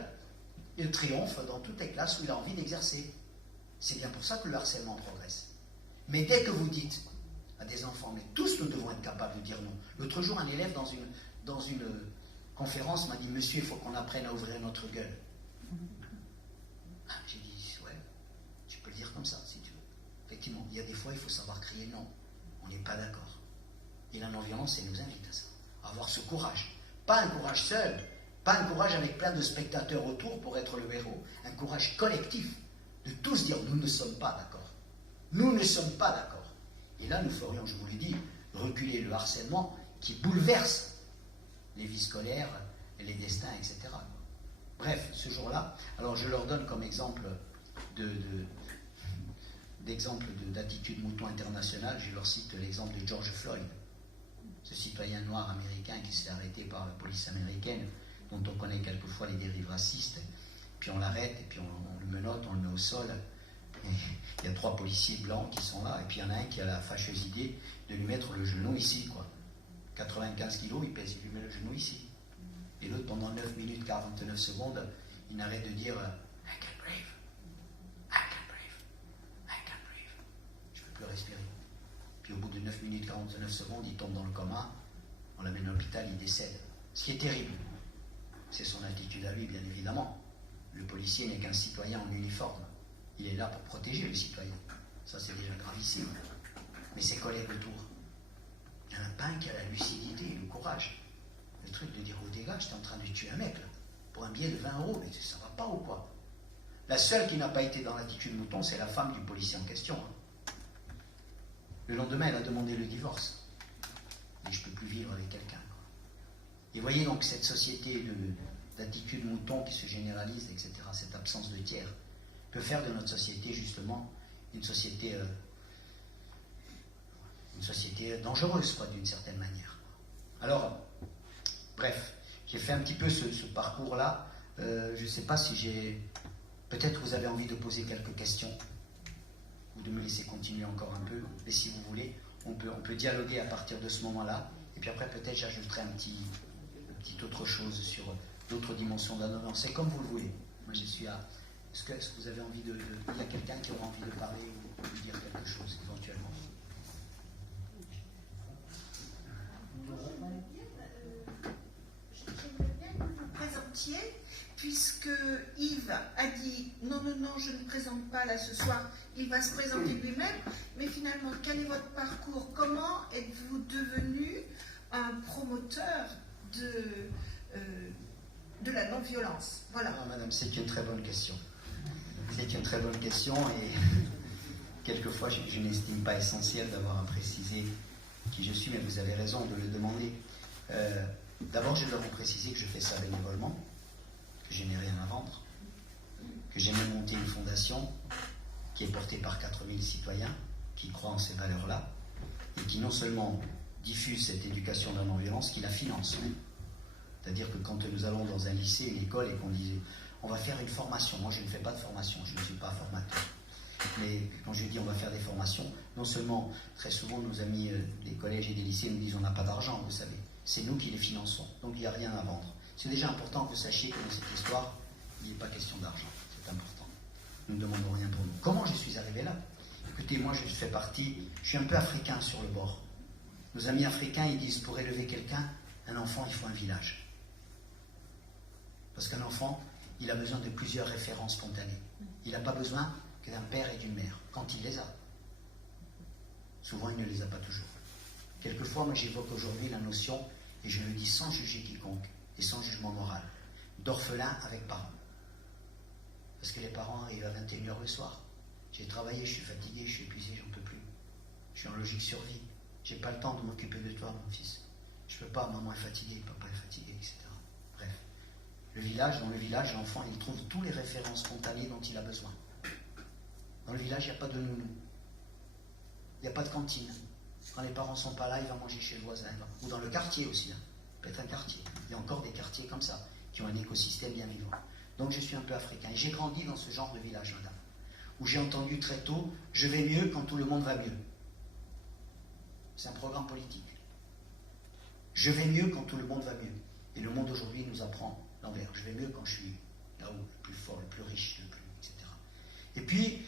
il triomphe dans toutes les classes où il a envie d'exercer. C'est bien pour ça que le harcèlement progresse. Mais dès que vous dites, à des enfants, mais tous nous devons être capables de dire non. L'autre jour, un élève dans une conférence m'a dit « Monsieur, il faut qu'on apprenne à ouvrir notre gueule. » J'ai dit « Ouais, tu peux le dire comme ça, si tu veux. » Effectivement, il y a des fois, il faut savoir crier non. On n'est pas d'accord. Et la non-violence, elle nous invite à ça. À avoir ce courage. Pas un courage seul, pas un courage avec plein de spectateurs autour pour être le héros. Un courage collectif de tous dire « Nous ne sommes pas d'accord. Nous ne sommes pas d'accord. » Et là, nous ferions, je vous l'ai dit, reculer le harcèlement qui bouleverse les vies scolaires, les destins, etc. Bref, ce jour-là, alors je leur donne comme exemple d'attitude mouton internationale, je leur cite l'exemple de George Floyd, ce citoyen noir américain qui se fait arrêter par la police américaine, dont on connaît quelquefois les dérives racistes, puis on l'arrête, et puis on le menotte, on le met au sol. Et il y a 3 policiers blancs qui sont là, et puis il y en a un qui a la fâcheuse idée de lui mettre le genou ici, quoi. 95 kilos, il pèse, il lui met le genou ici. Et l'autre, pendant 9 minutes 49 secondes, il n'arrête de dire I can't breathe, I can't breathe, I can't breathe. Je ne peux plus respirer. Puis au bout de 9 minutes 49 secondes, il tombe dans le coma, on l'amène à l'hôpital, il décède. Ce qui est terrible, c'est son attitude à lui, bien évidemment. Le policier n'est qu'un citoyen en uniforme. Il est là pour protéger le citoyen. Ça, c'est déjà gravissime. Mais ses collègues autour, il n'y en a pas un qui a la lucidité, le courage. Le truc de dire au dégât, j'étais en train de tuer un mec, là, pour un billet de 20 €, mais ça va pas ou quoi? La seule qui n'a pas été dans l'attitude mouton, c'est la femme du policier en question. Le lendemain, elle a demandé le divorce. Et je ne peux plus vivre avec quelqu'un. Et voyez donc cette société d'attitude mouton qui se généralise, etc., cette absence de tiers, peut faire de notre société justement une société dangereuse, quoi, d'une certaine manière. Alors, bref, j'ai fait un petit peu ce parcours-là. Je ne sais pas si peut-être vous avez envie de poser quelques questions ou de me laisser continuer encore un peu, mais si vous voulez, on peut dialoguer à partir de ce moment-là, et puis après peut-être j'ajouterai un petit autre chose sur d'autres dimensions de la non-violence. C'est comme vous le voulez. Moi je suis à... Est-ce que vous avez envie il y a quelqu'un qui aura envie de parler ou de dire quelque chose éventuellement? J'aimerais bien que vous vous présentiez, puisque Yves a dit non, je ne présente pas là ce soir, il va se présenter lui-même, mais finalement, quel est votre parcours? Comment êtes-vous devenu un promoteur de la non-violence? Voilà. Ah, madame, c'est une très bonne question. C'est une très bonne question et quelquefois je n'estime pas essentiel d'avoir à préciser qui je suis, mais vous avez raison de le demander. D'abord, je leur ai précisé que je fais ça bénévolement, que je n'ai rien à vendre, que j'ai même monté une fondation qui est portée par 4000 citoyens qui croient en ces valeurs-là et qui non seulement diffuse cette éducation de la non-violence, qui la finance. C'est-à-dire que quand nous allons dans un lycée, une école et qu'on disait on va faire une formation, moi je ne fais pas de formation, je ne suis pas formateur. Mais quand je dis on va faire des formations, non seulement, très souvent nos amis des collèges et des lycées nous disent on n'a pas d'argent, vous savez, c'est nous qui les finançons, donc il n'y a rien à vendre. C'est déjà important que vous sachiez que dans cette histoire, il n'est pas question d'argent, c'est important. Nous ne demandons rien pour nous. Comment je suis arrivé là? Écoutez, moi je fais partie, je suis un peu africain sur le bord. Nos amis africains, ils disent pour élever quelqu'un, un enfant, il faut un village. Parce qu'un enfant, il a besoin de plusieurs références spontanées. Il n'a pas besoin que d'un père et d'une mère, quand il les a. Souvent, il ne les a pas toujours. Quelquefois, moi, j'évoque aujourd'hui la notion, et je le dis sans juger quiconque, et sans jugement moral, d'orphelin avec parents. Parce que les parents arrivent à 21h le soir. J'ai travaillé, je suis fatigué, je suis épuisé, j'en peux plus. Je suis en logique survie. J'ai pas le temps de m'occuper de toi, mon fils. Je peux pas, maman est fatiguée, papa est fatigué, etc. Bref. Dans le village, l'enfant, il trouve tous les références spontanées dont il a besoin. Dans le village, il n'y a pas de nounou. Il n'y a pas de cantine. Quand les parents ne sont pas là, il va manger chez le voisin. Ou dans le quartier aussi. Peut-être un quartier. Il y a encore des quartiers comme ça, qui ont un écosystème bien vivant. Donc je suis un peu africain. Et j'ai grandi dans ce genre de village, madame, où j'ai entendu très tôt, je vais mieux quand tout le monde va mieux. C'est un programme politique. Je vais mieux quand tout le monde va mieux. Et le monde aujourd'hui nous apprend l'envers. Je vais mieux quand je suis là-haut, le plus fort, le plus riche, etc. Et puis,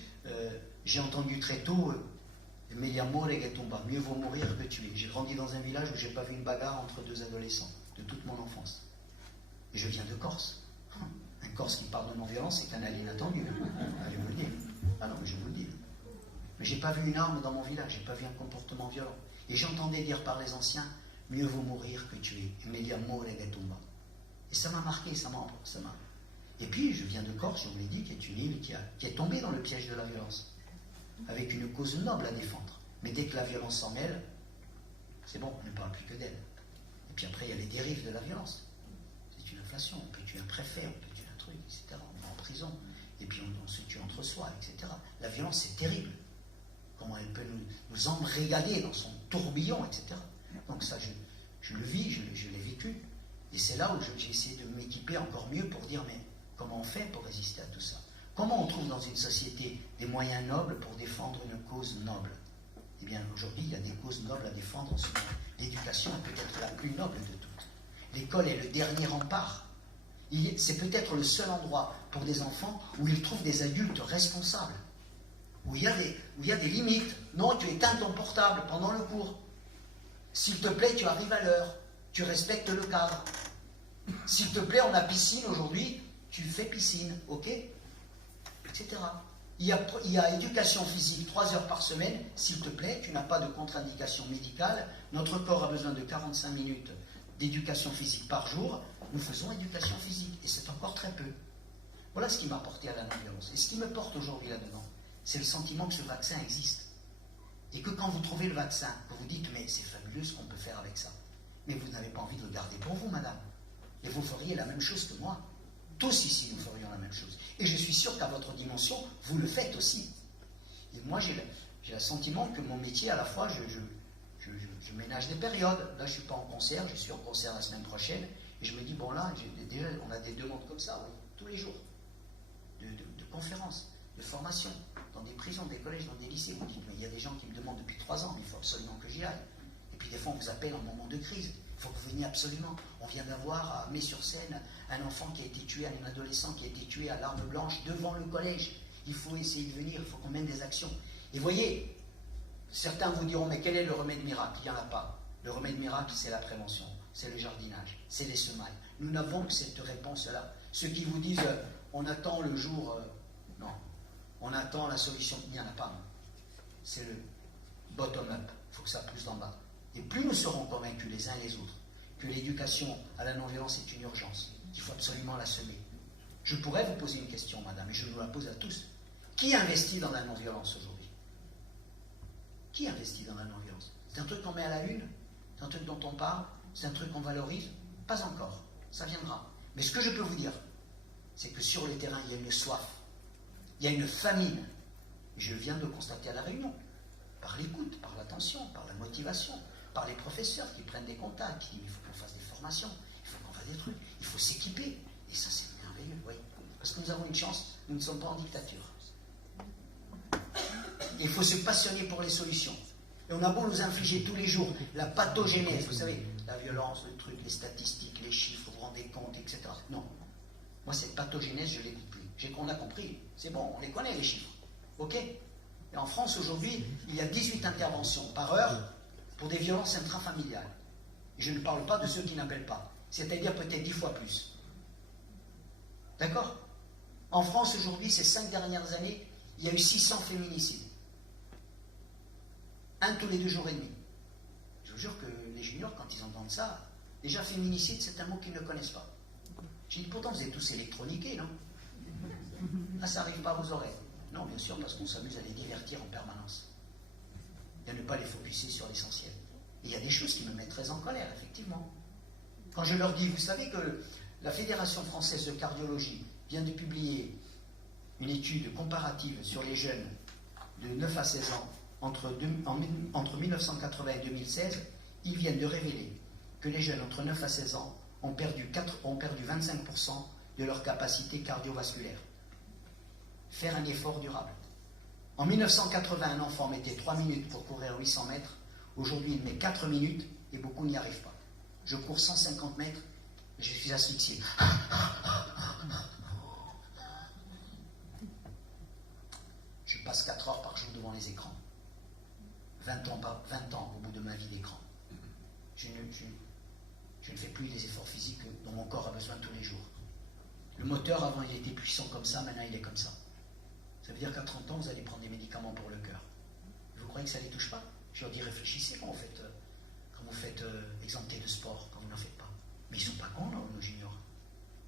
j'ai entendu très tôt, Mieux vaut mourir que tuer. J'ai grandi dans un village où j'ai pas vu une bagarre entre deux adolescents de toute mon enfance. Et je viens de Corse. Un Corse qui parle de non-violence, c'est canal inattendu. Allez vous le dire. Ah non, mais je vous le dis. Mais j'ai pas vu une arme dans mon village, j'ai pas vu un comportement violent. Et j'entendais dire par les anciens, mieux vaut mourir que tuer. Et ça m'a marqué, ça m'a. Et puis, je viens de Corse, je vous l'ai dit, qui est une île qui est tombée dans le piège de la violence, avec une cause noble à défendre. Mais dès que la violence s'en mêle, c'est bon, on ne parle plus que d'elle. Et puis après, il y a les dérives de la violence. C'est une inflation, on peut tuer un préfet, on peut tuer un truc, etc. On va en prison, et puis on se tue entre soi, etc. La violence, c'est terrible. Comment elle peut nous embrigader dans son tourbillon, etc. Donc ça, je le vis, je l'ai vécu. Et c'est là où j'ai essayé de m'équiper encore mieux pour dire, mais comment on fait pour résister à tout ça? Comment on trouve dans une société des moyens nobles pour défendre une cause noble? Eh bien, aujourd'hui, il y a des causes nobles à défendre en ce moment. L'éducation est peut-être la plus noble de toutes. L'école est le dernier rempart. C'est peut-être le seul endroit pour des enfants où ils trouvent des adultes responsables. Où il y a des limites. Non, tu éteins ton portable pendant le cours. S'il te plaît, tu arrives à l'heure. Tu respectes le cadre. S'il te plaît, on a piscine aujourd'hui, tu fais piscine, ok? Etc. Il y a éducation physique 3 heures par semaine. S'il te plaît, tu n'as pas de contre-indication médicale. Notre corps a besoin de 45 minutes d'éducation physique par jour. Nous faisons éducation physique. Et c'est encore très peu. Voilà ce qui m'a porté à la non-violence. Et ce qui me porte aujourd'hui là-dedans, c'est le sentiment que ce vaccin existe. Et que quand vous trouvez le vaccin, que vous dites, mais c'est fabuleux ce qu'on peut faire avec ça. Mais vous n'avez pas envie de le garder pour vous, madame. Et vous feriez la même chose que moi. Tous ici, nous ferions la même chose. Et je suis sûr qu'à votre dimension, vous le faites aussi. Et moi, j'ai le sentiment que mon métier, à la fois, je ménage des périodes. Là, je ne suis pas en concert, je suis en concert la semaine prochaine. Et je me dis, bon là, déjà, on a des demandes comme ça, oui, tous les jours. De conférences, de formations, dans des prisons, des collèges, dans des lycées. Vous dites, mais il y a des gens qui me demandent depuis 3 ans, mais il faut absolument que j'y aille. Et puis des fois, on vous appelle en moment de crise. Il faut que vous veniez absolument. On vient d'avoir à Metz-sur-Seine un enfant qui a été tué, un adolescent qui a été tué à l'arme blanche devant le collège. Il faut essayer de venir, il faut qu'on mène des actions. Et voyez, certains vous diront, mais quel est le remède miracle? Il n'y en a pas. Le remède miracle, c'est la prévention, c'est le jardinage, c'est les semailles. Nous n'avons que cette réponse-là. Ceux qui vous disent, on attend le jour... non, on attend la solution. Il n'y en a pas. C'est le bottom-up. Il faut que ça pousse d'en bas. Et plus nous serons convaincus les uns et les autres que l'éducation à la non-violence est une urgence, qu'il faut absolument la semer. Je pourrais vous poser une question, madame, et je vous la pose à tous. Qui investit dans la non-violence aujourd'hui? Qui investit dans la non-violence? C'est un truc qu'on met à la une? C'est un truc dont on parle? C'est un truc qu'on valorise? Pas encore. Ça viendra. Mais ce que je peux vous dire, c'est que sur le terrain, il y a une soif. Il y a une famine. Je viens de le constater à La Réunion. Par l'écoute, par l'attention, par la motivation, par les professeurs qui prennent des contacts, qui disent il faut qu'on fasse des formations, il faut qu'on fasse des trucs, il faut s'équiper. Et ça, c'est merveilleux, oui. Parce que nous avons une chance, nous ne sommes pas en dictature. Et il faut se passionner pour les solutions. Et on a beau nous infliger tous les jours la pathogénèse, vous savez, la violence, le truc, les statistiques, les chiffres, vous vous rendez compte, etc. Non. Moi, cette pathogénèse, je ne l'écoute plus. On a compris. C'est bon, on les connaît, les chiffres. OK? Et en France, aujourd'hui, il y a 18 interventions par heure pour des violences intrafamiliales. Et je ne parle pas de ceux qui n'appellent pas. C'est-à-dire peut-être 10 fois plus. D'accord? En France, aujourd'hui, ces 5 dernières années, il y a eu 600 féminicides. 1 tous les 2 jours et demi. Je vous jure que les juniors, quand ils entendent ça, déjà féminicide, c'est un mot qu'ils ne connaissent pas. J'ai dit, pourtant, vous êtes tous électroniqués, non? Ah, ça n'arrive pas à vos oreilles. Non, bien sûr, parce qu'on s'amuse à les divertir en permanence. Et à ne pas les focuser sur l'essentiel. Et il y a des choses qui me mettent très en colère, effectivement. Quand je leur dis, vous savez que la Fédération française de cardiologie vient de publier une étude comparative sur les jeunes de 9 à 16 ans entre 1980 et 2016, ils viennent de révéler que les jeunes entre 9 à 16 ans ont perdu 25% de leur capacité cardiovasculaire. Faire un effort durable. En 1980, un enfant mettait 3 minutes pour courir 800 mètres. Aujourd'hui, il met 4 minutes et beaucoup n'y arrivent pas. Je cours 150 mètres et je suis asphyxié. Je passe 4 heures par jour devant les écrans. 20 ans au bout de ma vie d'écran. Je ne fais plus les efforts physiques dont mon corps a besoin tous les jours. Le moteur, avant, il était puissant comme ça, maintenant, il est comme ça. Ça veut dire qu'à 30 ans, vous allez prendre des médicaments pour le cœur. Vous croyez que ça ne les touche pas? Je leur dis, réfléchissez quand vous faites exempter de sport, quand vous n'en faites pas. Mais ils ne sont pas cons, là, nos juniors.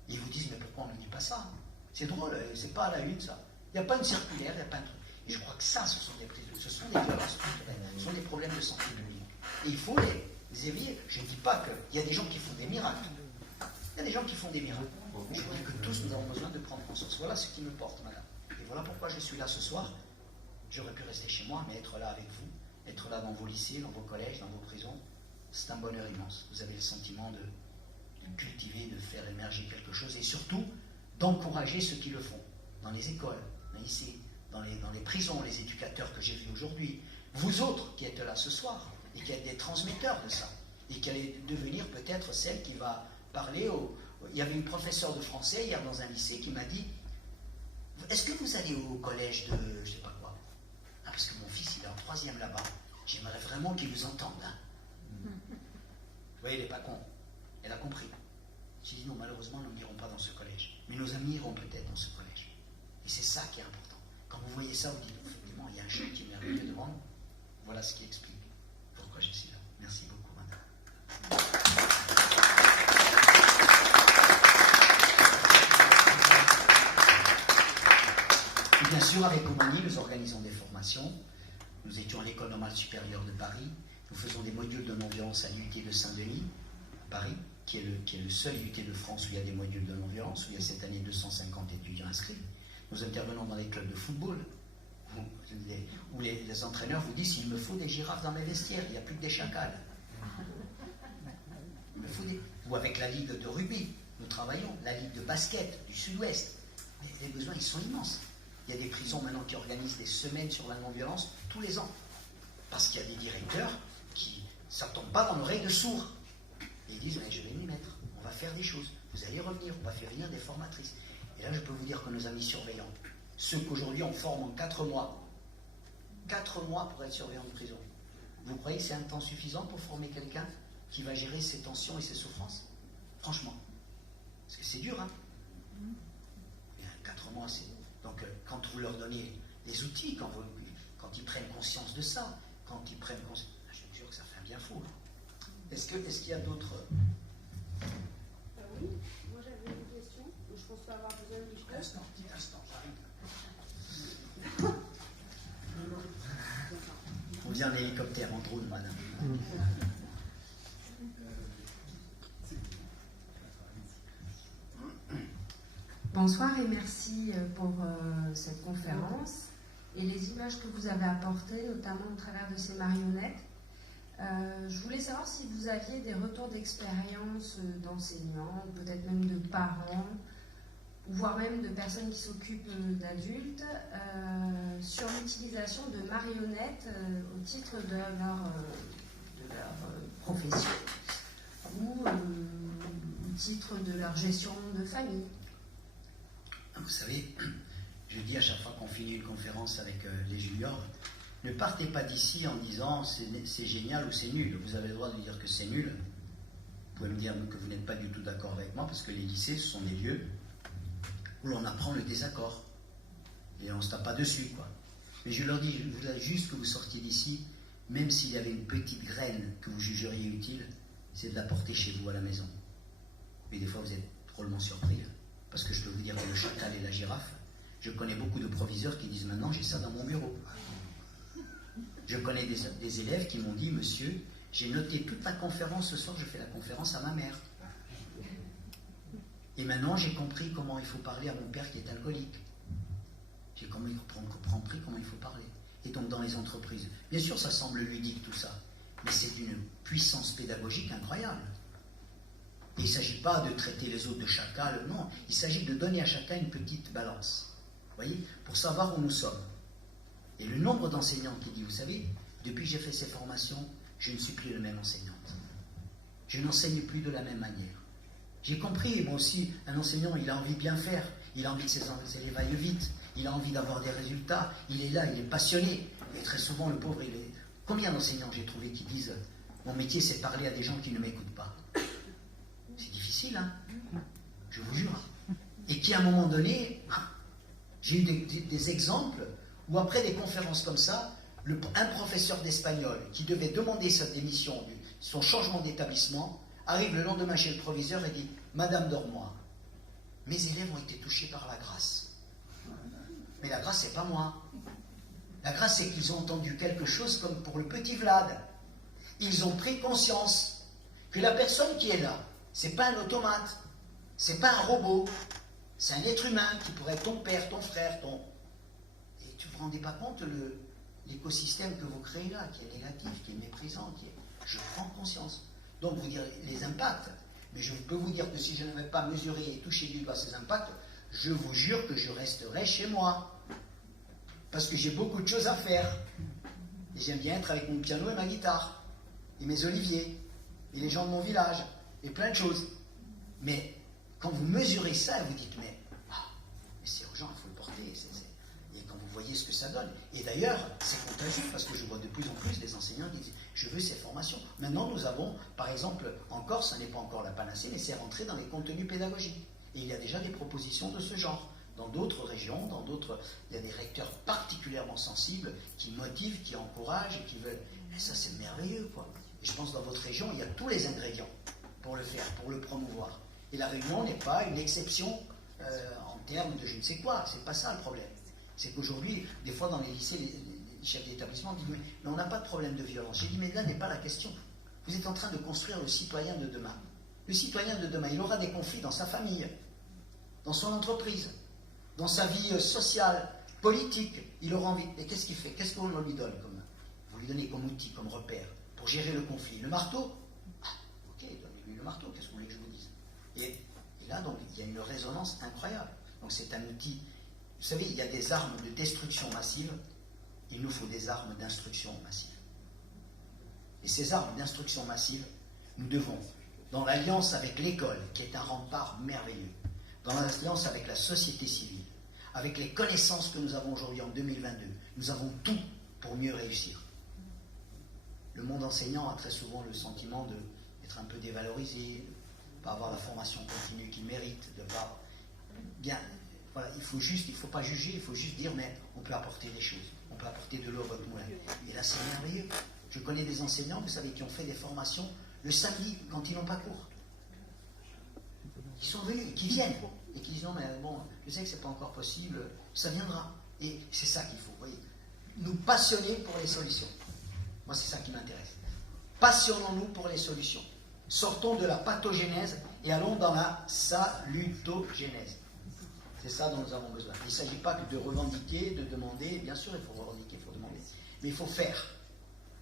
Ils vous disent, mais pourquoi on ne dit pas ça? C'est drôle, c'est pas à la une, ça. Il n'y a pas une circulaire, il n'y a pas un truc. Et je crois que ça, ce sont des violences culturelles, ce sont des problèmes de santé publique. Et il faut les éveiller. Je ne dis pas qu'il y a des gens qui font des miracles. Il y a des gens qui font des miracles. Je crois que tous, nous avons besoin de prendre conscience. Voilà ce qui me porte, madame. Et voilà pourquoi je suis là ce soir. J'aurais pu rester chez moi, mais être là avec vous, être là dans vos lycées, dans vos collèges, dans vos prisons, c'est un bonheur immense. Vous avez le sentiment de cultiver, de faire émerger quelque chose, et surtout d'encourager ceux qui le font, dans les écoles, dans les lycées, dans les prisons, les éducateurs que j'ai vus aujourd'hui, vous autres qui êtes là ce soir, et qui êtes des transmetteurs de ça, et qui allez devenir peut-être celle qui va parler Il y avait une professeure de français hier dans un lycée qui m'a dit, est-ce que vous allez au collège de je sais pas quoi? Ah, parce que mon fils il est en 3e là-bas, j'aimerais vraiment qu'il vous entende. Hein. Vous voyez, il n'est pas con, elle a compris. J'ai dit non, malheureusement nous n'irons pas dans ce collège, mais nos amis iront peut-être dans ce collège. Et c'est ça qui est important. Quand vous voyez ça, vous dites effectivement il y a un chantier merveilleux devant nous. Voilà ce qui explique pourquoi je suis là. Merci beaucoup, madame. Et bien sûr, avec Aumônier, nous organisons des formations. Nous étions à l'École normale supérieure de Paris. Nous faisons des modules de non-violence à l'UT de Saint-Denis, à Paris, qui est le seul UT de France où il y a des modules de non-violence, où il y a cette année 250 étudiants inscrits. Nous intervenons dans les clubs de football, où les entraîneurs vous disent, il me faut des girafes dans mes vestiaires, il n'y a plus que des chacals. Il me faut Ou avec la ligue de rugby, nous travaillons, la ligue de basket du Sud-Ouest. Les besoins, ils sont immenses. Il y a des prisons maintenant qui organisent des semaines sur la non-violence tous les ans. Parce qu'il y a des directeurs qui, ça ne tombe pas dans l'oreille de sourds. Et ils disent, mais je vais m'y mettre, on va faire des choses, vous allez revenir, on va faire venir des formatrices. Et là, je peux vous dire que nos amis surveillants, ceux qu'aujourd'hui on forme en 4 mois, 4 mois pour être surveillant de prison, vous croyez que c'est un temps suffisant pour former quelqu'un qui va gérer ses tensions et ses souffrances? Franchement. Parce que c'est dur, hein? Et 4 mois, c'est... Donc, quand vous leur donnez les outils, quand ils prennent conscience de ça, quand ils prennent conscience... Je suis sûr que ça fait un bien fou. Hein. Est-ce qu'il y a d'autres... Oui, moi j'avais une question. Je pense pas avoir besoin de Petit instant, j'arrive. On vient en hélicoptère, en drone, madame. Bonsoir et merci pour cette conférence et les images que vous avez apportées, notamment au travers de ces marionnettes. Je voulais savoir si vous aviez des retours d'expérience d'enseignants, peut-être même de parents, voire même de personnes qui s'occupent d'adultes, sur l'utilisation de marionnettes au titre de leur profession ou au titre de leur gestion de famille. Vous savez, je dis à chaque fois qu'on finit une conférence avec les juniors, ne partez pas d'ici en disant c'est génial ou c'est nul. Vous avez le droit de dire que c'est nul. Vous pouvez me dire que vous n'êtes pas du tout d'accord avec moi, parce que les lycées, ce sont des lieux où l'on apprend le désaccord. Et on ne se tape pas dessus, quoi. Mais je leur dis, je voudrais juste que vous sortiez d'ici, même s'il y avait une petite graine que vous jugeriez utile, c'est de la porter chez vous à la maison. Mais des fois, vous êtes drôlement surpris. Parce que je peux vous dire que le chacal et la girafe, je connais beaucoup de proviseurs qui disent maintenant j'ai ça dans mon bureau. Je connais des élèves qui m'ont dit, monsieur, j'ai noté toute ma conférence ce soir, je fais la conférence à ma mère. Et maintenant j'ai compris comment il faut parler à mon père qui est alcoolique. J'ai compris comment il faut parler. Et donc dans les entreprises, bien sûr ça semble ludique tout ça, mais c'est d'une puissance pédagogique incroyable. Et il ne s'agit pas de traiter les autres de chacal, non. Il s'agit de donner à chacun une petite balance. Vous voyez, pour savoir où nous sommes. Et le nombre d'enseignants qui dit, vous savez, depuis que j'ai fait ces formations, je ne suis plus la même enseignante. Je n'enseigne plus de la même manière. J'ai compris, moi aussi, un enseignant, il a envie de bien faire. Il a envie que ses élèves aillent vite. Il a envie d'avoir des résultats. Il est là, il est passionné. Mais très souvent, le pauvre, Combien d'enseignants j'ai trouvé qui disent mon métier c'est de parler à des gens qui ne m'écoutent pas? C'est difficile, hein? Je vous jure. Et qui à un moment donné, j'ai eu des exemples où après des conférences comme ça, un professeur d'espagnol qui devait demander sa démission, son changement d'établissement, arrive le lendemain chez le proviseur et dit « Madame Dormois, mes élèves ont été touchés par la grâce. Mais la grâce, c'est pas moi. La grâce, c'est qu'ils ont entendu quelque chose comme pour le petit Vlad. Ils ont pris conscience que la personne qui est là, c'est pas un automate, c'est pas un robot, c'est un être humain qui pourrait être ton père, ton frère, ton... Et tu ne vous rendez pas compte l'écosystème que vous créez là, qui est négatif, qui est méprisant, qui est... Je prends conscience. Donc, vous dire les impacts, mais je peux vous dire que si je n'avais pas mesuré et touché du doigt ces impacts, je vous jure que je resterais chez moi. Parce que j'ai beaucoup de choses à faire. Et j'aime bien être avec mon piano et ma guitare, et mes oliviers, et les gens de mon village, et plein de choses. Mais quand vous mesurez ça, vous dites, mais c'est urgent, il faut le porter. Et quand vous voyez ce que ça donne. Et d'ailleurs, c'est contagieux, parce que je vois de plus en plus des enseignants qui disent, je veux ces formations. Maintenant, nous avons, par exemple, en Corse, ça n'est pas encore la panacée, mais c'est rentré dans les contenus pédagogiques. Et il y a déjà des propositions de ce genre. Dans d'autres régions, il y a des recteurs particulièrement sensibles qui motivent, qui encouragent et qui veulent. Et ça, c'est merveilleux, quoi. Et je pense que dans votre région, il y a tous les ingrédients pour le faire, pour le promouvoir. Et la Réunion n'est pas une exception en termes de je ne sais quoi. C'est pas ça le problème. C'est qu'aujourd'hui, des fois, dans les lycées, les chefs d'établissement disent mais on n'a pas de problème de violence. J'ai dit mais là n'est pas la question. Vous êtes en train de construire le citoyen de demain. Le citoyen de demain, il aura des conflits dans sa famille, dans son entreprise, dans sa vie sociale, politique, il aura envie. Et qu'est-ce qu'il fait? Qu'est-ce qu'on lui donne vous lui donnez comme outil, comme repère, pour gérer le conflit? Le marteau? Ok, donnez-lui le marteau, qu'est-ce que vous voulez que je vous dise? Et là, donc, il y a une résonance incroyable. Donc c'est un outil. Vous savez, il y a des armes de destruction massive, il nous faut des armes d'instruction massive. Et ces armes d'instruction massive, nous devons, dans l'alliance avec l'école, qui est un rempart merveilleux, dans l'alliance avec la société civile, avec les connaissances que nous avons aujourd'hui en 2022, nous avons tout pour mieux réussir. Le monde enseignant a très souvent le sentiment d'être un peu dévalorisé, de ne pas avoir la formation continue qu'il mérite, de pas... Bien, voilà, il ne faut pas juger, il faut juste dire, mais on peut apporter des choses, on peut apporter de l'eau à votre moulin. Et là, c'est merveilleux. Je connais des enseignants, vous savez, qui ont fait des formations le samedi, quand ils n'ont pas cours. Qui sont venus, qui viennent, et qui disent non mais bon, je sais que c'est pas encore possible, ça viendra. Et c'est ça qu'il faut, vous voyez. Nous passionner pour les solutions. Moi c'est ça qui m'intéresse. Passionnons-nous pour les solutions. Sortons de la pathogénèse et allons dans la salutogénèse. C'est ça dont nous avons besoin. Il ne s'agit pas que de revendiquer, de demander, bien sûr il faut revendiquer, il faut demander, mais il faut faire.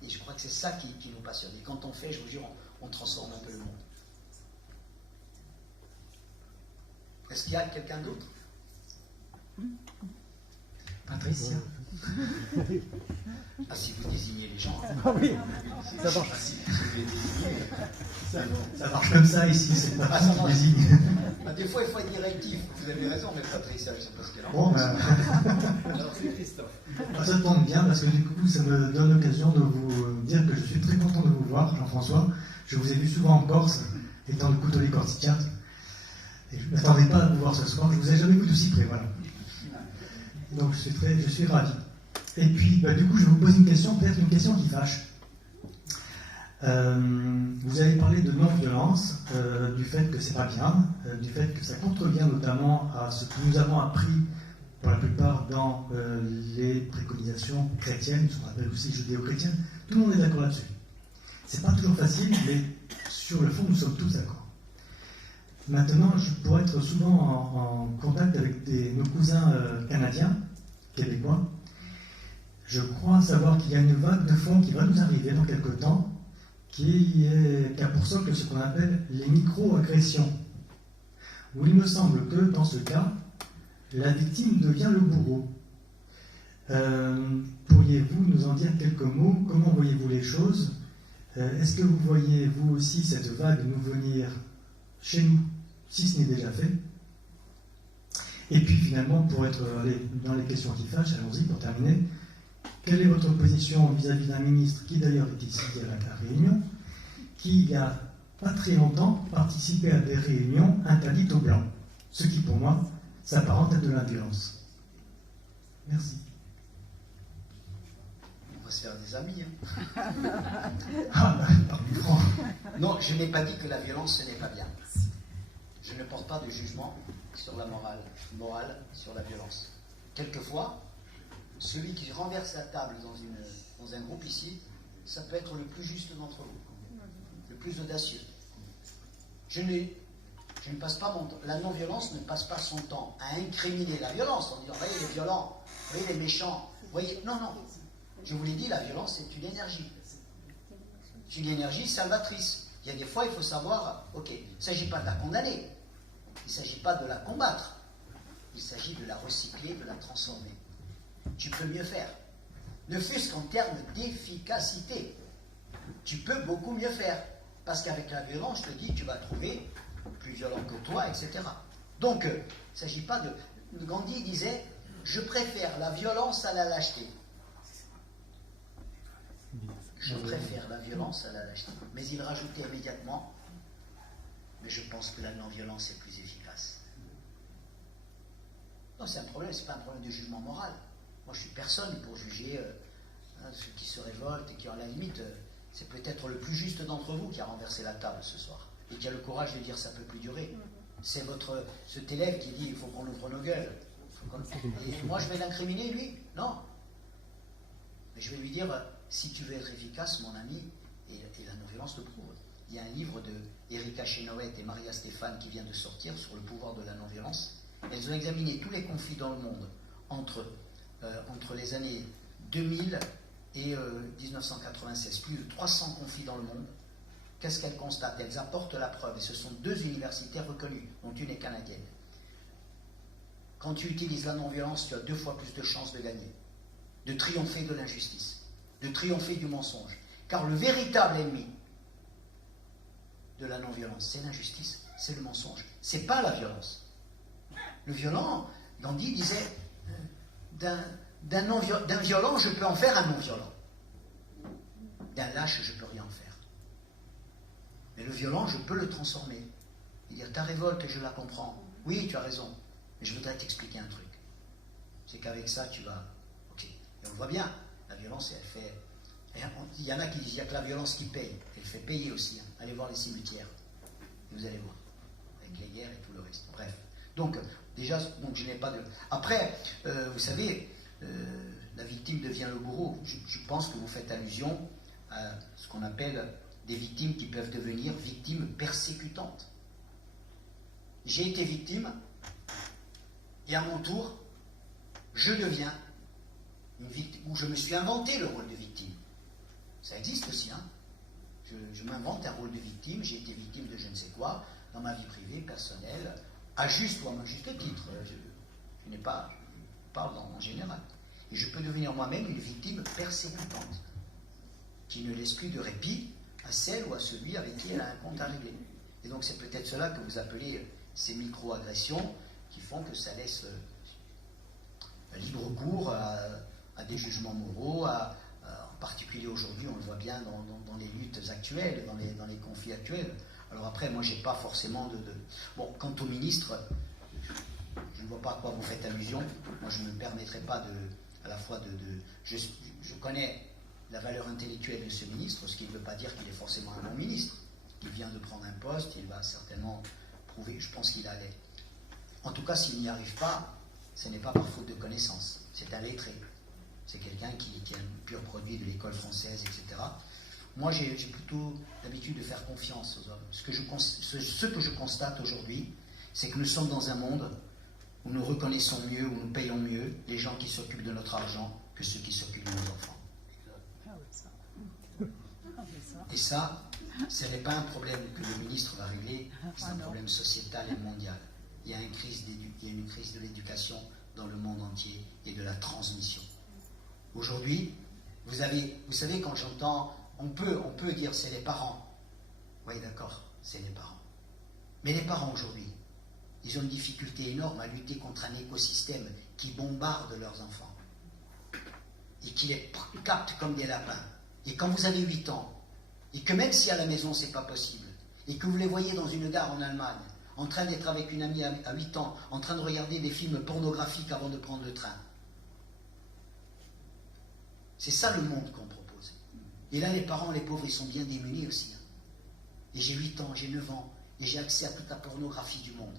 Et je crois que c'est ça qui nous passionne. Et quand on fait, je vous jure, on transforme un peu le monde. Est-ce qu'il y a quelqu'un d'autre? Patricia. Ah, si vous désignez les gens. Ah oui, ça marche. Si vous les désignez. Ça marche comme ça ici, c'est pas ça qui désigne. Des fois, il faut être directif. Vous avez raison, mais Patricia, je ne sais pas ce qu'elle en Bon, pense. Alors c'est Christophe. Ça tombe bien parce que du coup, ça me donne l'occasion de vous dire que je suis très content de vous voir, Jean-François. Je vous ai vu souvent en Corse, étant le coutelier corsican. Et je ne m'attendais pas à vous voir ce soir, je ne vous ai jamais vu d'aussi près, voilà. Donc je suis ravi. Et puis, du coup, je vous pose une question, peut-être une question qui fâche. Vous avez parlé de non-violence, du fait que c'est pas bien, du fait que ça contrevient notamment à ce que nous avons appris pour la plupart dans les préconisations chrétiennes, ce qu'on appelle aussi judéo-chrétiennes. Tout le monde est d'accord là-dessus. C'est pas toujours facile, mais sur le fond, nous sommes tous d'accord. Maintenant, pour être souvent en contact avec nos cousins canadiens, québécois, je crois savoir qu'il y a une vague de fond qui va nous arriver dans quelque temps, qui a pour socle ce qu'on appelle les micro-agressions, où il me semble que, dans ce cas, la victime devient le bourreau. Pourriez-vous nous en dire quelques mots? Comment voyez-vous les choses? Est-ce que vous voyez, vous aussi, cette vague nous venir chez nous, si ce n'est déjà fait? Et puis finalement, pour être dans les questions qui fâchent, allons-y pour terminer, quelle est votre position vis-à-vis d'un ministre qui d'ailleurs est ici à la Réunion, qui il y a pas très longtemps participait à des réunions interdites aux Blancs, ce qui pour moi s'apparente à de la violence. Merci. On va se faire des amis. Ah, parmi francs. Non, je n'ai pas dit que la violence, ce n'est pas bien. Je ne porte pas de jugement sur la morale sur la violence. Quelquefois, celui qui renverse la table dans un groupe ici, ça peut être le plus juste d'entre vous, le plus audacieux. Je ne passe pas mon temps, la non-violence ne passe pas son temps à incriminer la violence en disant, voyez, il est violent, voyez, il est méchant, voyez, non, non. Je vous l'ai dit, la violence, c'est une énergie. C'est une énergie salvatrice. Il y a des fois, il faut savoir, ok, il ne s'agit pas de la condamner, il ne s'agit pas de la combattre, il s'agit de la recycler, de la transformer. Tu peux mieux faire. Ne fût-ce qu'en termes d'efficacité. Tu peux beaucoup mieux faire. Parce qu'avec la violence, je te dis, tu vas trouver plus violent que toi, etc. Donc, il ne s'agit pas de... Gandhi disait, je préfère la violence à la lâcheté. Je préfère la violence à la lâcheté. Mais il rajoutait immédiatement, mais je pense que la non-violence est plus efficace. Non, c'est un problème, c'est pas un problème de jugement moral. Moi, je suis personne pour juger ceux qui se révoltent et qui, à la limite, c'est peut-être le plus juste d'entre vous qui a renversé la table ce soir et qui a le courage de dire ça peut plus durer. C'est cet élève qui dit il faut qu'on ouvre nos gueules. Et moi, je vais l'incriminer, lui? Non. Mais je vais lui dire si tu veux être efficace, mon ami, et la non-violence le prouve. Il y a un livre de Erika Chenoweth et Maria Stéphane qui vient de sortir sur le pouvoir de la non-violence. Elles ont examiné tous les conflits dans le monde entre les années 2000 et 1996, plus de 300 conflits dans le monde. Qu'est-ce qu'elles constatent? Elles apportent la preuve, et ce sont 2 universités reconnues, dont une est canadienne. Quand tu utilises la non-violence, tu as 2 fois plus de chances de gagner, de triompher de l'injustice, de triompher du mensonge. Car le véritable ennemi de la non-violence, c'est l'injustice, c'est le mensonge, c'est pas la violence. Le violent, Gandhi disait, d'un violent, je peux en faire un non-violent. D'un lâche, je ne peux rien en faire. Mais le violent, je peux le transformer. Et dire, ta révolte, je la comprends. Oui, tu as raison. Mais je voudrais t'expliquer un truc. C'est qu'avec ça, tu vas... Ok. Et on voit bien, la violence, elle fait... Il y en a qui disent, il n'y a que la violence qui paye. Elle fait payer aussi. Hein. Allez voir les cimetières. Et vous allez voir. Avec les guerres et tout le reste. Bref. Donc, déjà, je n'ai pas de... Après, vous savez... la victime devient le bourreau. Je pense que vous faites allusion à ce qu'on appelle des victimes qui peuvent devenir victimes persécutantes. J'ai été victime et à mon tour, je deviens une victime, ou je me suis inventé le rôle de victime. Ça existe aussi, hein. Je m'invente un rôle de victime, j'ai été victime de je ne sais quoi, dans ma vie privée, personnelle, à juste ou à juste titre. Je n'ai pas... parle en général. Et je peux devenir moi-même une victime persécutante, qui ne laisse plus de répit à celle ou à celui avec qui elle a un compte à régler. Et donc c'est peut-être cela que vous appelez ces micro-agressions, qui font que ça laisse libre cours à des jugements moraux, en particulier aujourd'hui, on le voit bien dans les luttes actuelles, dans les conflits actuels. Alors après, moi j'ai pas forcément de... Bon, quant au ministre... Je ne vois pas à quoi vous faites allusion. Moi, je ne me permettrai pas je connais la valeur intellectuelle de ce ministre, ce qui ne veut pas dire qu'il est forcément un bon ministre. Il vient de prendre un poste, il va certainement prouver, je pense qu'il allait. En tout cas, s'il n'y arrive pas, ce n'est pas par faute de connaissance. C'est un lettré. C'est quelqu'un qui est un pur produit de l'école française, etc. Moi, j'ai plutôt l'habitude de faire confiance aux hommes. Ce que je constate aujourd'hui, c'est que nous sommes dans un monde où nous reconnaissons mieux, où nous payons mieux les gens qui s'occupent de notre argent que ceux qui s'occupent de nos enfants. Et ça, ce n'est pas un problème que le ministre va régler, c'est un problème sociétal et mondial. Il y a une crise de l'éducation dans le monde entier et de la transmission. Aujourd'hui, vous savez, quand j'entends, on peut dire c'est les parents. Oui, d'accord, c'est les parents. Mais les parents aujourd'hui, ils ont une difficulté énorme à lutter contre un écosystème qui bombarde leurs enfants. et qui les captent comme des lapins, et quand vous avez 8 ans, et que même si à la maison c'est pas possible, et que vous les voyez dans une gare en Allemagne, en train d'être avec une amie à 8 ans, en train de regarder des films pornographiques avant de prendre le train. C'est ça le monde qu'on propose. Et là, les parents, les pauvres, ils sont bien démunis aussi. Et j'ai 8 ans, j'ai 9 ans, et j'ai accès à toute la pornographie du monde.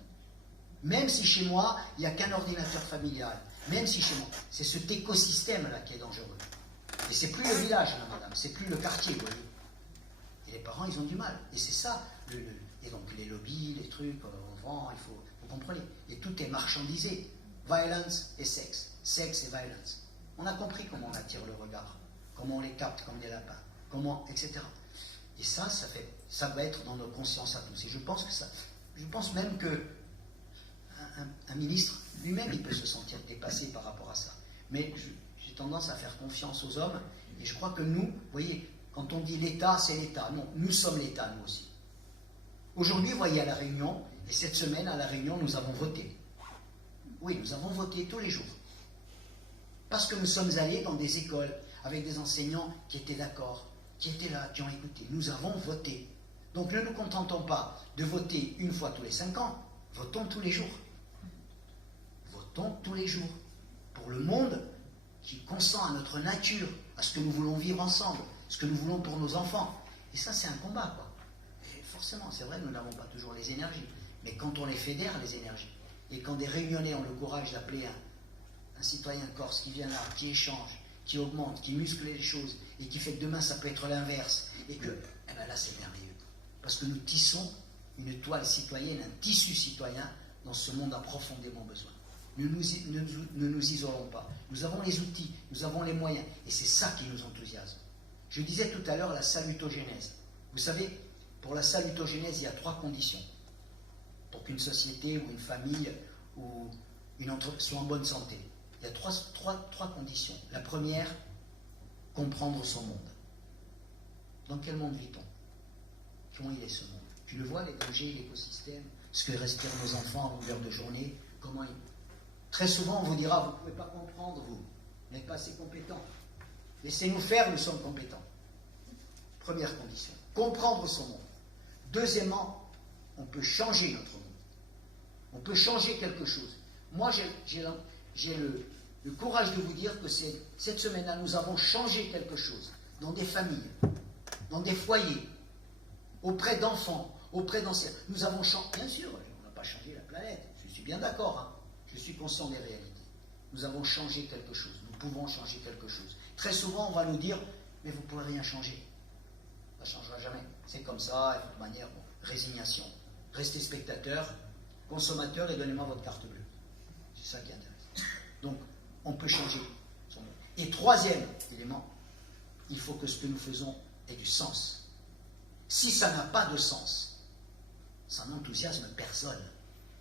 Même si chez moi, il n'y a qu'un ordinateur familial, même si chez moi, c'est cet écosystème-là qui est dangereux. Et c'est plus le village, là, madame, c'est plus le quartier, vous voyez. Et les parents, ils ont du mal. Et c'est ça, et donc les lobbies, les trucs, on vend, vous comprenez. Et tout est marchandisé. Violence et sexe. Sexe et violence. On a compris comment on attire le regard, comment on les capte comme des lapins, comment, etc. Et ça va être dans nos consciences à tous. Et je pense même que un ministre, lui-même, il peut se sentir dépassé par rapport à ça. Mais j'ai tendance à faire confiance aux hommes, et je crois que nous, vous voyez, quand on dit l'État, c'est l'État. Non, nous sommes l'État, nous aussi. Aujourd'hui, vous voyez, à La Réunion, et cette semaine, à La Réunion, nous avons voté. Oui, nous avons voté tous les jours. Parce que nous sommes allés dans des écoles avec des enseignants qui étaient d'accord, qui étaient là, qui ont écouté. Nous avons voté. Donc ne nous contentons pas de voter une fois tous les 5 ans. Votons tous les jours. Votons tous les jours. Pour le monde qui consent à notre nature, à ce que nous voulons vivre ensemble, ce que nous voulons pour nos enfants. Et ça, c'est un combat, quoi. Et forcément, c'est vrai, nous n'avons pas toujours les énergies. Mais quand on les fédère, les énergies, et quand des Réunionnais ont le courage d'appeler un citoyen corse qui vient là, qui échange, qui augmente, qui muscle les choses, et qui fait que demain ça peut être l'inverse, et que, eh bien là c'est merveilleux. Parce que nous tissons une toile citoyenne, un tissu citoyen dont ce monde a profondément besoin. Ne nous isolons pas. Nous avons les outils, nous avons les moyens, et c'est ça qui nous enthousiasme. Je disais tout à l'heure la salutogénèse. Vous savez, pour la salutogénèse, il y a 3 conditions. Pour qu'une société ou une famille ou une entreprise soit en bonne santé. Il y a trois conditions. La première, comprendre son monde. Dans quel monde vit-on? Comment il est ce monde? Tu le vois, les dangers, l'écosystème, ce que respirent nos enfants à longueur de journée, comment ils... Très souvent, on vous dira, vous ne pouvez pas comprendre, vous n'êtes pas assez compétent. Laissez-nous faire, nous sommes compétents. Première condition, comprendre son monde. Deuxièmement, on peut changer notre monde. On peut changer quelque chose. Moi, j'ai le courage de vous dire que cette semaine-là, nous avons changé quelque chose dans des familles, dans des foyers, auprès d'enfants, auprès d'anciens. Nous avons changé, bien sûr, on n'a pas changé la planète, je suis bien d'accord, hein. Je suis conscient des réalités. Nous avons changé quelque chose, nous pouvons changer quelque chose. Très souvent, on va nous dire, mais vous ne pourrez rien changer. Ça ne changera jamais. C'est comme ça, et de toute manière, bon, résignation. Restez spectateur, consommateur et donnez-moi votre carte bleue. C'est ça qui est intéressant. Donc, on peut changer son monde. Et troisième élément, il faut que ce que nous faisons ait du sens. Si ça n'a pas de sens, ça n'enthousiasme personne.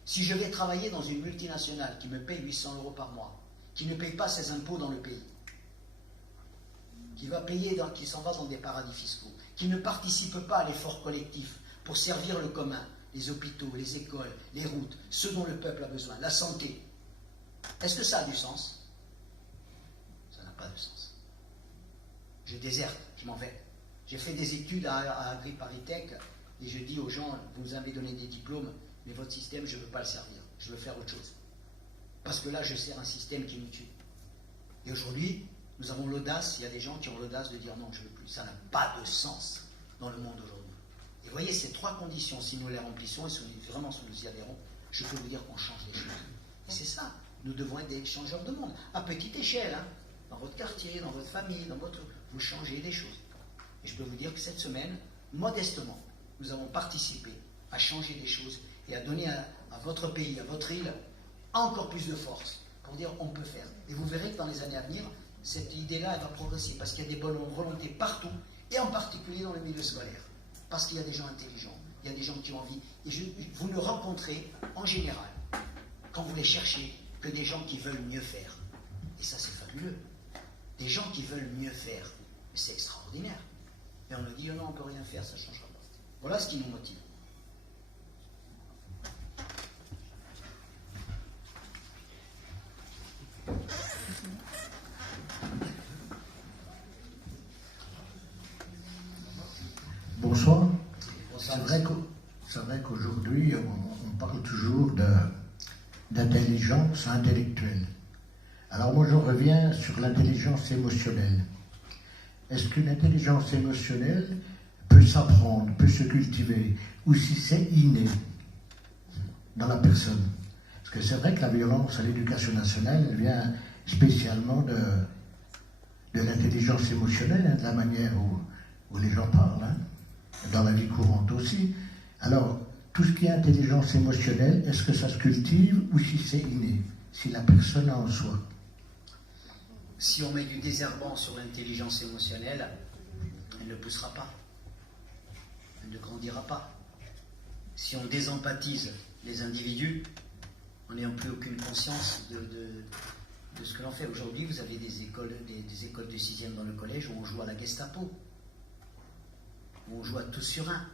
Si je vais travailler dans une multinationale qui me paye 800 € par mois, qui ne paye pas ses impôts dans le pays, qui s'en va dans des paradis fiscaux, qui ne participe pas à l'effort collectif pour servir le commun, les hôpitaux, les écoles, les routes, ce dont le peuple a besoin, la santé, est-ce que ça a du sens? Ça n'a pas de sens. Je déserte, je m'en vais. J'ai fait des études à AgriParisTech et je dis aux gens, vous avez donné des diplômes, mais votre système, je ne veux pas le servir, je veux faire autre chose. Parce que là, je sers un système qui nous tue. Et aujourd'hui, nous avons l'audace, il y a des gens qui ont l'audace de dire non, je ne veux plus. Ça n'a pas de sens dans le monde aujourd'hui. Et vous voyez, ces 3 conditions, si nous les remplissons, et si nous y adhérons, je peux vous dire qu'on change les choses. Et c'est ça, nous devons être des changeurs de monde, à petite échelle, hein, dans votre quartier, dans votre famille, vous changez des choses. Et je peux vous dire que cette semaine, modestement, nous avons participé à changer des choses et à donner à votre pays, à votre île, encore plus de force pour dire on peut faire. Et vous verrez que dans les années à venir, cette idée-là, elle va progresser parce qu'il y a des bonnes volontés partout, et en particulier dans le milieu scolaire. Parce qu'il y a des gens intelligents, il y a des gens qui ont envie. Et vous ne rencontrez, en général, quand vous les cherchez, que des gens qui veulent mieux faire. Et ça, c'est fabuleux. Des gens qui veulent mieux faire. Mais c'est extraordinaire. Et on nous dit, oh non, on ne peut rien faire, ça ne changera pas. Voilà ce qui nous motive. toujours d'intelligence intellectuelle. Alors moi je reviens sur l'intelligence émotionnelle. Est-ce qu'une intelligence émotionnelle peut s'apprendre, peut se cultiver, ou si c'est inné dans la personne? Parce que c'est vrai que la violence à l'éducation nationale, elle vient spécialement de l'intelligence émotionnelle, hein, de la manière où les gens parlent, hein, dans la vie courante aussi. Alors, tout ce qui est intelligence émotionnelle, est-ce que ça se cultive ou si c'est inné, si la personne a en soi? Si on met du désherbant sur l'intelligence émotionnelle, elle ne poussera pas. Elle ne grandira pas. Si on désempathise les individus, en n'ayant plus aucune conscience de ce que l'on fait. Aujourd'hui, vous avez des écoles de 6e dans le collège où on joue à la Gestapo, où on joue à tous sur un,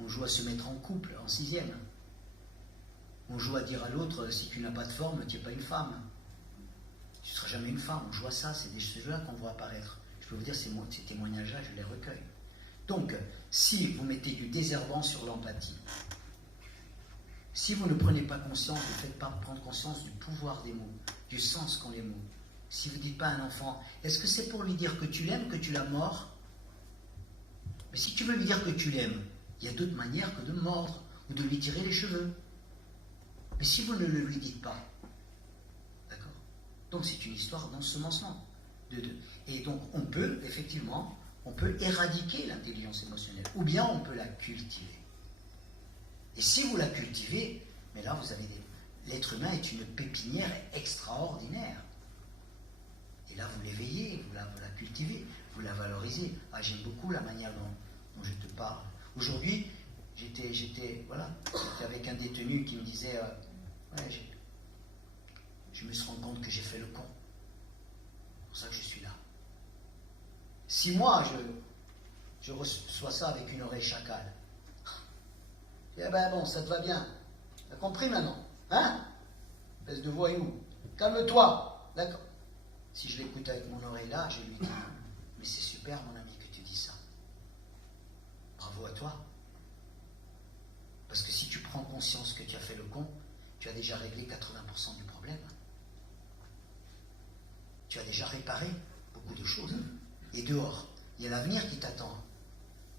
on joue à se mettre en couple en 6e, on joue à dire à l'autre, si tu n'as pas de forme, tu n'es pas une femme. Tu ne seras jamais une femme. On joue à ça, c'est des choses-là qu'on voit apparaître. Je peux vous dire, ces témoignages-là, je les recueille. Donc, si vous mettez du désherbant sur l'empathie, si vous ne prenez pas conscience, vous ne faites pas prendre conscience du pouvoir des mots, du sens qu'ont les mots, si vous ne dites pas à un enfant, est-ce que c'est pour lui dire que tu l'aimes, que tu l'as mort? Mais si tu veux lui dire que tu l'aimes, il y a d'autres manières que de mordre ou de lui tirer les cheveux. Mais si vous ne le lui dites pas, d'accord? Donc c'est une histoire d'ensemencement. Et donc on peut, effectivement, on peut éradiquer l'intelligence émotionnelle, ou bien on peut la cultiver. Et si vous la cultivez, mais là vous avez l'être humain est une pépinière extraordinaire. Et là vous l'éveillez, vous la cultivez, vous la valorisez. Ah, j'aime beaucoup la manière dont je te parle. Aujourd'hui, j'étais avec un détenu qui me disait je me suis rendu compte que j'ai fait le con. C'est pour ça que je suis là. Si moi je reçois ça avec une oreille chacale, eh ben bon, ça te va bien. T'as compris maintenant? Hein? Espèce de voyou. Calme-toi. D'accord. Si je l'écoute avec mon oreille là, je lui dis, mais c'est super mon ami que tu dis ça. Bravo à toi. Parce que si tu prends conscience que tu as fait le con, tu as déjà réglé 80% du problème. Tu as déjà réparé beaucoup de choses. Et dehors, il y a l'avenir qui t'attend.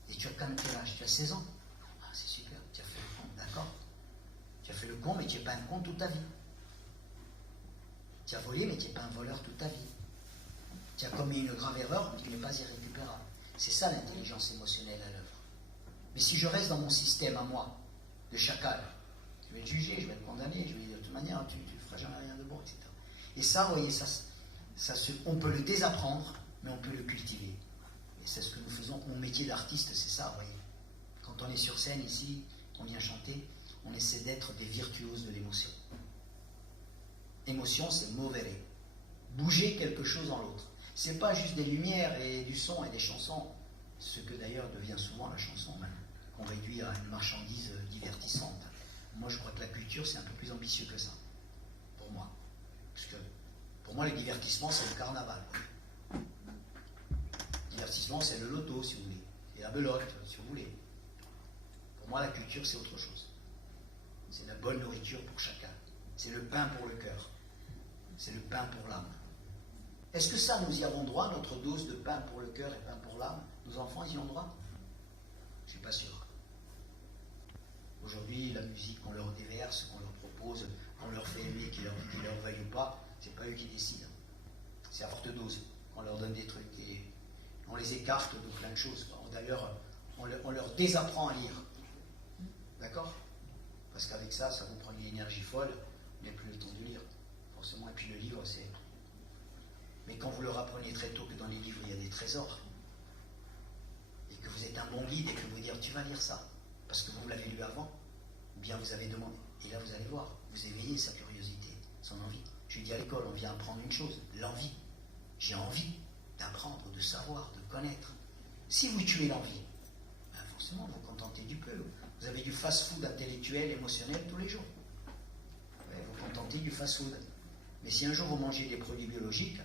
Et tu as quand même quel âge? Tu as 16 ans. Ah, c'est super, tu as fait le con, d'accord? Tu as fait le con, mais tu n'es pas un con toute ta vie. Tu as volé, mais tu n'es pas un voleur toute ta vie. Tu as commis une grave erreur, mais tu n'es pas irrécupérable. C'est ça l'intelligence émotionnelle à l'œuvre. Mais si je reste dans mon système à moi, de chacal, je vais être jugé, je vais être condamné, je vais dire de toute manière, tu ne feras jamais rien de bon, etc. Et ça, vous voyez, on peut le désapprendre, mais on peut le cultiver. Et c'est ce que nous faisons. Mon métier d'artiste, c'est ça, vous voyez. Quand on est sur scène ici, on vient chanter, on essaie d'être des virtuoses de l'émotion. Émotion, c'est movere. Bouger quelque chose dans l'autre. C'est pas juste des lumières et du son et des chansons, ce que d'ailleurs devient souvent la chanson, même, qu'on réduit à une marchandise divertissante. Moi, je crois que la culture, c'est un peu plus ambitieux que ça, pour moi. Parce que, pour moi, le divertissement, c'est le carnaval. Le divertissement, c'est le loto, si vous voulez. Et la belote, si vous voulez. Pour moi, la culture, c'est autre chose. C'est la bonne nourriture pour chacun. C'est le pain pour le cœur. C'est le pain pour l'âme. Est-ce que ça, nous y avons droit, notre dose de pain pour le cœur et pain pour l'âme? Nos enfants y ont droit? Je ne suis pas sûr. Aujourd'hui, la musique qu'on leur déverse, qu'on leur propose, qu'on leur fait aimer, qu'ils leur veuillent ou pas, c'est pas eux qui décident. C'est à forte dose. On leur donne des trucs et on les écarte de plein de choses. D'ailleurs, on leur désapprend à lire. D'accord? Parce qu'avec ça, ça vous prend une énergie folle, vous n'avez plus le temps de lire. Forcément, et puis le livre, c'est... Mais quand vous leur apprenez très tôt que dans les livres, il y a des trésors, et que vous êtes un bon guide, et que vous dites, tu vas lire ça, parce que vous l'avez lu avant, ou bien vous avez demandé. Et là, vous allez voir, vous éveillez sa curiosité, son envie. Je lui dis à l'école, on vient apprendre une chose, l'envie. J'ai envie d'apprendre, de savoir, de connaître. Si vous tuez l'envie, ben forcément, vous vous contentez du peu. Vous avez du fast-food intellectuel, émotionnel tous les jours. Ouais, vous vous contentez du fast-food. Mais si un jour vous mangez des produits biologiques,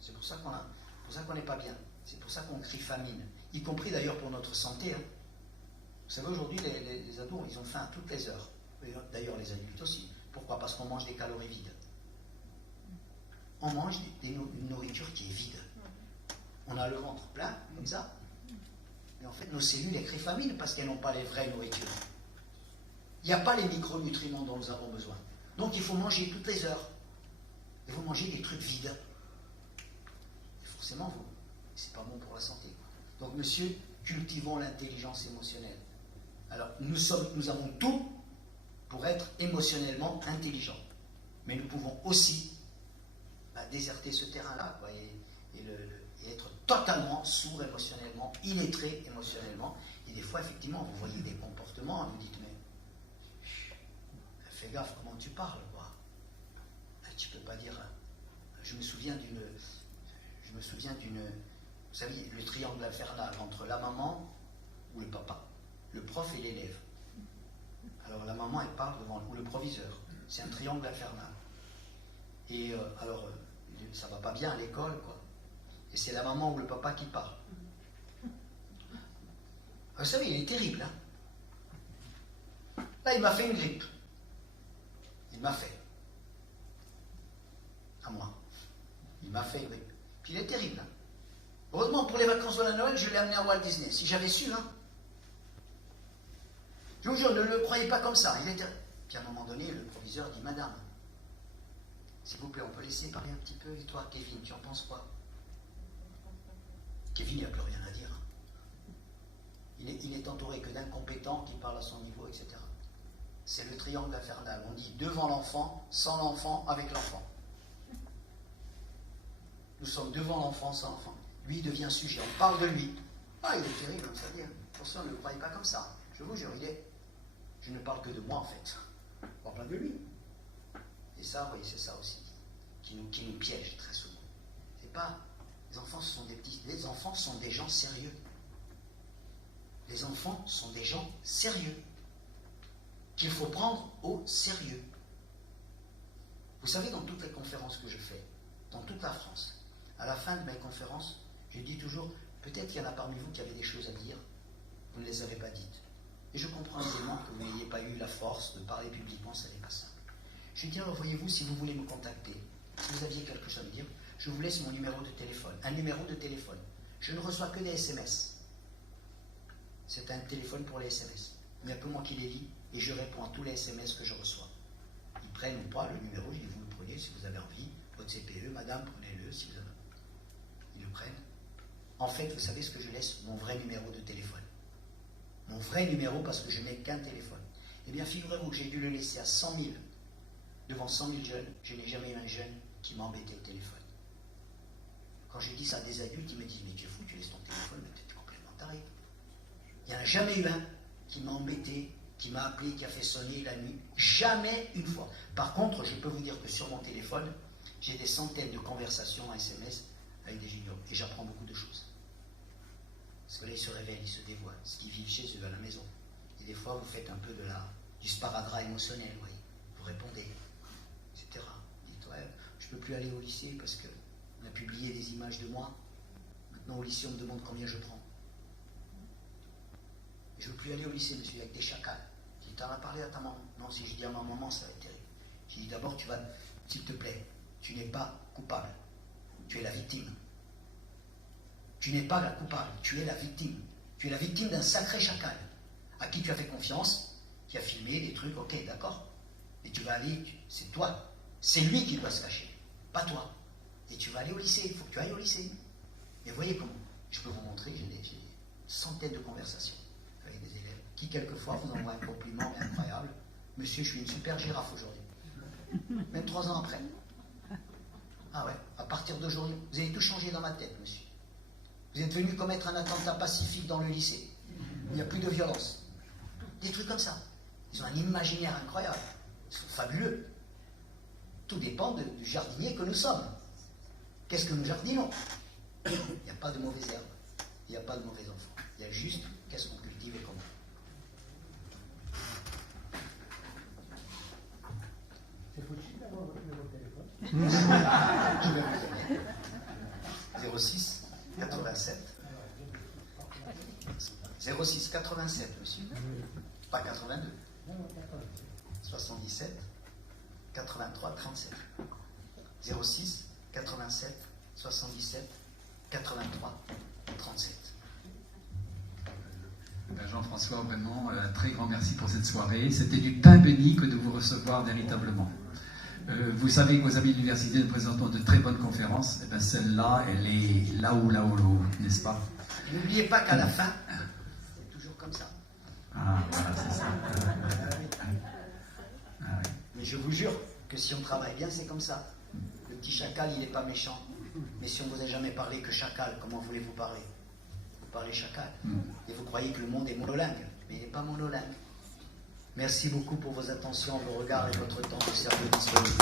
c'est pour ça qu'on n'est pas bien. C'est pour ça qu'on crie famine. Y compris d'ailleurs pour notre santé. Hein. Vous savez, aujourd'hui, les ados, ils ont faim à toutes les heures. D'ailleurs, les adultes aussi. Pourquoi? Parce qu'on mange des calories vides. On mange une nourriture qui est vide. On a le ventre plein, comme ça. Mais en fait, nos cellules, elles créent famine parce qu'elles n'ont pas les vraies nourritures. Il n'y a pas les micronutriments dont nous avons besoin. Donc, il faut manger toutes les heures. Et vous mangez des trucs vides. Et forcément, c'est pas bon pour la santé. Donc, monsieur, cultivons l'intelligence émotionnelle. Alors, nous avons tout pour être émotionnellement intelligents. Mais nous pouvons aussi déserter ce terrain-là, et être totalement sourd émotionnellement, illettré émotionnellement. Et des fois, effectivement, vous voyez des comportements, vous dites, mais fais gaffe comment tu parles, quoi. Tu peux pas dire. Je me souviens d'une. Vous savez, le triangle infernal entre la maman ou le papa, le prof et l'élève. Alors la maman, elle parle devant ou le proviseur. C'est un triangle infernal. Et ça va pas bien à l'école, quoi. Et c'est la maman ou le papa qui parle. Vous savez, il est terrible, hein. Là, il m'a fait une grippe. Il m'a fait. À moi. Il m'a fait une grippe. Puis il est terrible, hein. Heureusement, pour les vacances de la Noël, je l'ai amené à Walt Disney. Si j'avais su, hein. Je vous jure, ne le croyez pas comme ça. Puis à un moment donné, le proviseur dit, Madame, s'il vous plaît, on peut laisser parler un petit peu. Et toi, Kevin, tu en penses quoi? Kevin, il n'a plus rien à dire. Il n'est entouré que d'incompétents qui parlent à son niveau, etc. C'est le triangle infernal. On dit devant l'enfant, sans l'enfant, avec l'enfant. Nous sommes devant l'enfant, sans l'enfant. Lui devient sujet. On parle de lui. Ah, il est terrible, ça veut dire. Attention, ne le croyez pas comme ça. Je vous jure, je ne parle que de moi, en fait. On parle de lui. Et ça, oui, c'est ça aussi qui nous piège très souvent. C'est pas... Les enfants sont des petits... Les enfants sont des gens sérieux. Les enfants sont des gens sérieux. Qu'il faut prendre au sérieux. Vous savez, dans toutes les conférences que je fais, dans toute la France, à la fin de mes conférences, je dis toujours, peut-être qu'il y en a parmi vous qui avez des choses à dire, vous ne les avez pas dites. Et je comprends aisément que vous n'ayez pas eu la force de parler publiquement, ça n'est pas simple. Je dis, alors voyez-vous, si vous voulez me contacter, si vous aviez quelque chose à me dire, je vous laisse mon numéro de téléphone. Un numéro de téléphone. Je ne reçois que des SMS. C'est un téléphone pour les SMS. Il n'y a que moi qui les lis et je réponds à tous les SMS que je reçois. Ils prennent ou pas le numéro, je dis, vous le prenez si vous avez envie. Votre CPE, madame, prenez-le si vous avez envie. Ils le prennent. En fait, vous savez ce que je laisse? Mon vrai numéro de téléphone. Mon vrai numéro parce que je n'ai qu'un téléphone. Eh bien, figurez-vous que j'ai dû le laisser à 100 000. Devant 100 000 jeunes, je n'ai jamais eu un jeune qui m'a embêté au téléphone. Quand j'ai dit ça à des adultes, ils me disent, mais tu es fou, tu laisses ton téléphone, mais tu es complètement taré. Il n'y en a jamais eu un qui m'a embêté, qui m'a appelé, qui a fait sonner la nuit. Jamais une fois. Par contre, je peux vous dire que sur mon téléphone, j'ai des centaines de conversations SMS avec des juniors. Et j'apprends beaucoup de choses. Parce que là, ils se révèlent, ils se dévoilent. Parce qu'ils vivent chez eux, à la maison. Et des fois, vous faites un peu du sparadrap émotionnel, oui. Vous répondez, etc. Vous dites, ouais, je ne peux plus aller au lycée parce qu'on a publié des images de moi. Maintenant, au lycée, on me demande combien je prends. Je ne veux plus aller au lycée, monsieur, avec des chacals. Je dis, t'en as parlé à ta maman? Non, si je dis à ma maman, ça va être terrible. Je dis, d'abord, tu vas, s'il te plaît, tu n'es pas coupable. Tu es la victime. Tu n'es pas la coupable, tu es la victime. Tu es la victime d'un sacré chacal, à qui tu as fait confiance, qui a filmé des trucs, ok, d'accord. Et tu vas aller, c'est toi. C'est lui qui doit se cacher, pas toi. Et tu vas aller au lycée, il faut que tu ailles au lycée. Et voyez comment, je peux vous montrer, j'ai des centaines de conversations avec des élèves qui, quelquefois, vous envoient un compliment incroyable. Monsieur, je suis une super girafe aujourd'hui. Même 3 ans après. Ah ouais, à partir d'aujourd'hui, vous avez tout changé dans ma tête, monsieur. Vous êtes venu commettre un attentat pacifique dans le lycée. Il n'y a plus de violence. Des trucs comme ça. Ils ont un imaginaire incroyable. Ils sont fabuleux. Tout dépend du jardinier que nous sommes. Qu'est-ce que nous jardinons? Il n'y a pas de mauvaises herbes. Il n'y a pas de mauvais enfants. Il y a juste qu'est-ce qu'on cultive et comment. C'est possible d'avoir votre numéro de téléphone? Je vais vous donner. 06 87 06 87 87, monsieur. Pas 82. 77, 83, 37. 06, 87, 77, 83, 37. Jean-François, vraiment, un très grand merci pour cette soirée. C'était du pain béni que de vous recevoir véritablement. Vous savez que vos amis de l'université nous présentent de très bonnes conférences. Et bien celle-là, elle est là-haut, n'est-ce pas? N'oubliez pas qu'à la fin, c'est toujours comme ça. Ah, voilà, c'est ça. Mais je vous jure que si on travaille bien, c'est comme ça. Le petit chacal, il n'est pas méchant. Mais si on ne vous a jamais parlé que chacal, comment voulez-vous parler? Vous parlez chacal. Et vous croyez que le monde est monolingue. Mais il n'est pas monolingue. Merci beaucoup pour vos attentions, vos regards et votre temps de cerveau disponible.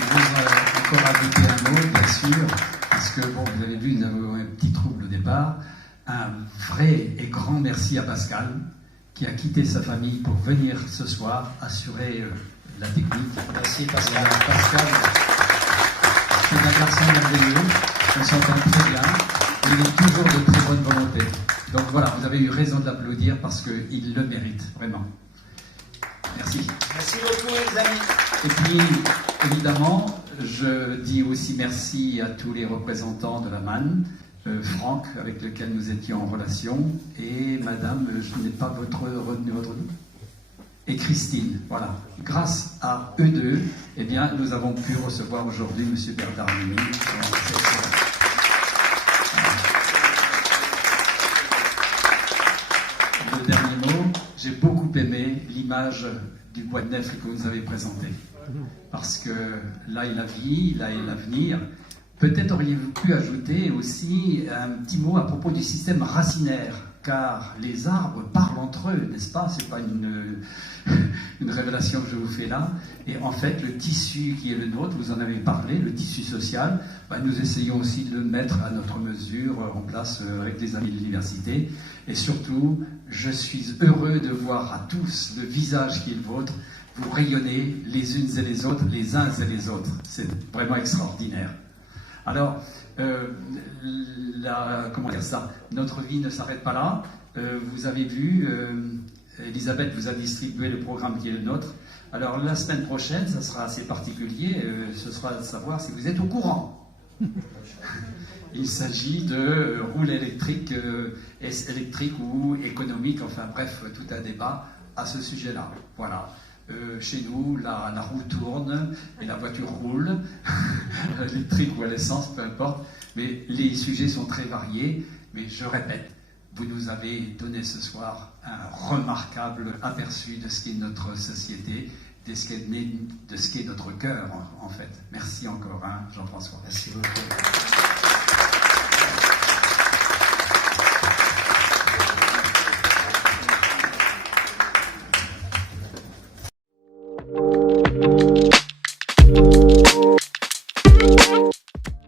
Je vais encore ajouter un mot, bien sûr, parce que, bon, vous avez vu, nous avons un petit trouble au départ. Un vrai et grand merci à Pascal, qui a quitté sa famille pour venir ce soir assurer la technique. Merci Pascal. Pascal, c'est un garçon merveilleux, on s'entend très bien, et il est toujours de très bonne volonté. Donc voilà, vous avez eu raison de l'applaudir parce qu'il le mérite, vraiment. Merci. Merci beaucoup les amis. Et puis, évidemment, je dis aussi merci à tous les représentants de la MAN, Franck, avec lequel nous étions en relation, et Madame, je n'ai pas retenu votre nom, et Christine. Voilà. Grâce à eux deux, eh bien, nous avons pu recevoir aujourd'hui M. Bernardini. Le dernier mot, j'ai beaucoup aimé l'image du bois de Nèfles que vous nous avez présenté. Parce que là est la vie, là est l'avenir. Peut-être auriez-vous pu ajouter aussi un petit mot à propos du système racinaire, car les arbres parlent entre eux, n'est-ce pas? Ce n'est pas une révélation que je vous fais là. Et en fait, le tissu qui est le nôtre, vous en avez parlé, le tissu social, nous essayons aussi de le mettre à notre mesure en place avec les amis de l'université. Et surtout, je suis heureux de voir à tous le visage qui est le vôtre. Vous rayonnez les unes et les autres, les uns et les autres. C'est vraiment extraordinaire. Alors, comment dire ça? Notre vie ne s'arrête pas là. Vous avez vu, Elisabeth vous a distribué le programme qui est le nôtre. Alors, la semaine prochaine, ça sera assez particulier. Ce sera de savoir si vous êtes au courant. Il s'agit de rôle électrique, électrique ou économique, enfin bref, tout un débat à ce sujet-là. Voilà. Chez nous, la roue tourne et la voiture roule, électrique ou à l'essence, peu importe. Mais les sujets sont très variés. Mais je répète, vous nous avez donné ce soir un remarquable aperçu de ce qu'est notre société, de ce qu'est notre cœur, en fait. Merci encore, Jean-François. Merci beaucoup.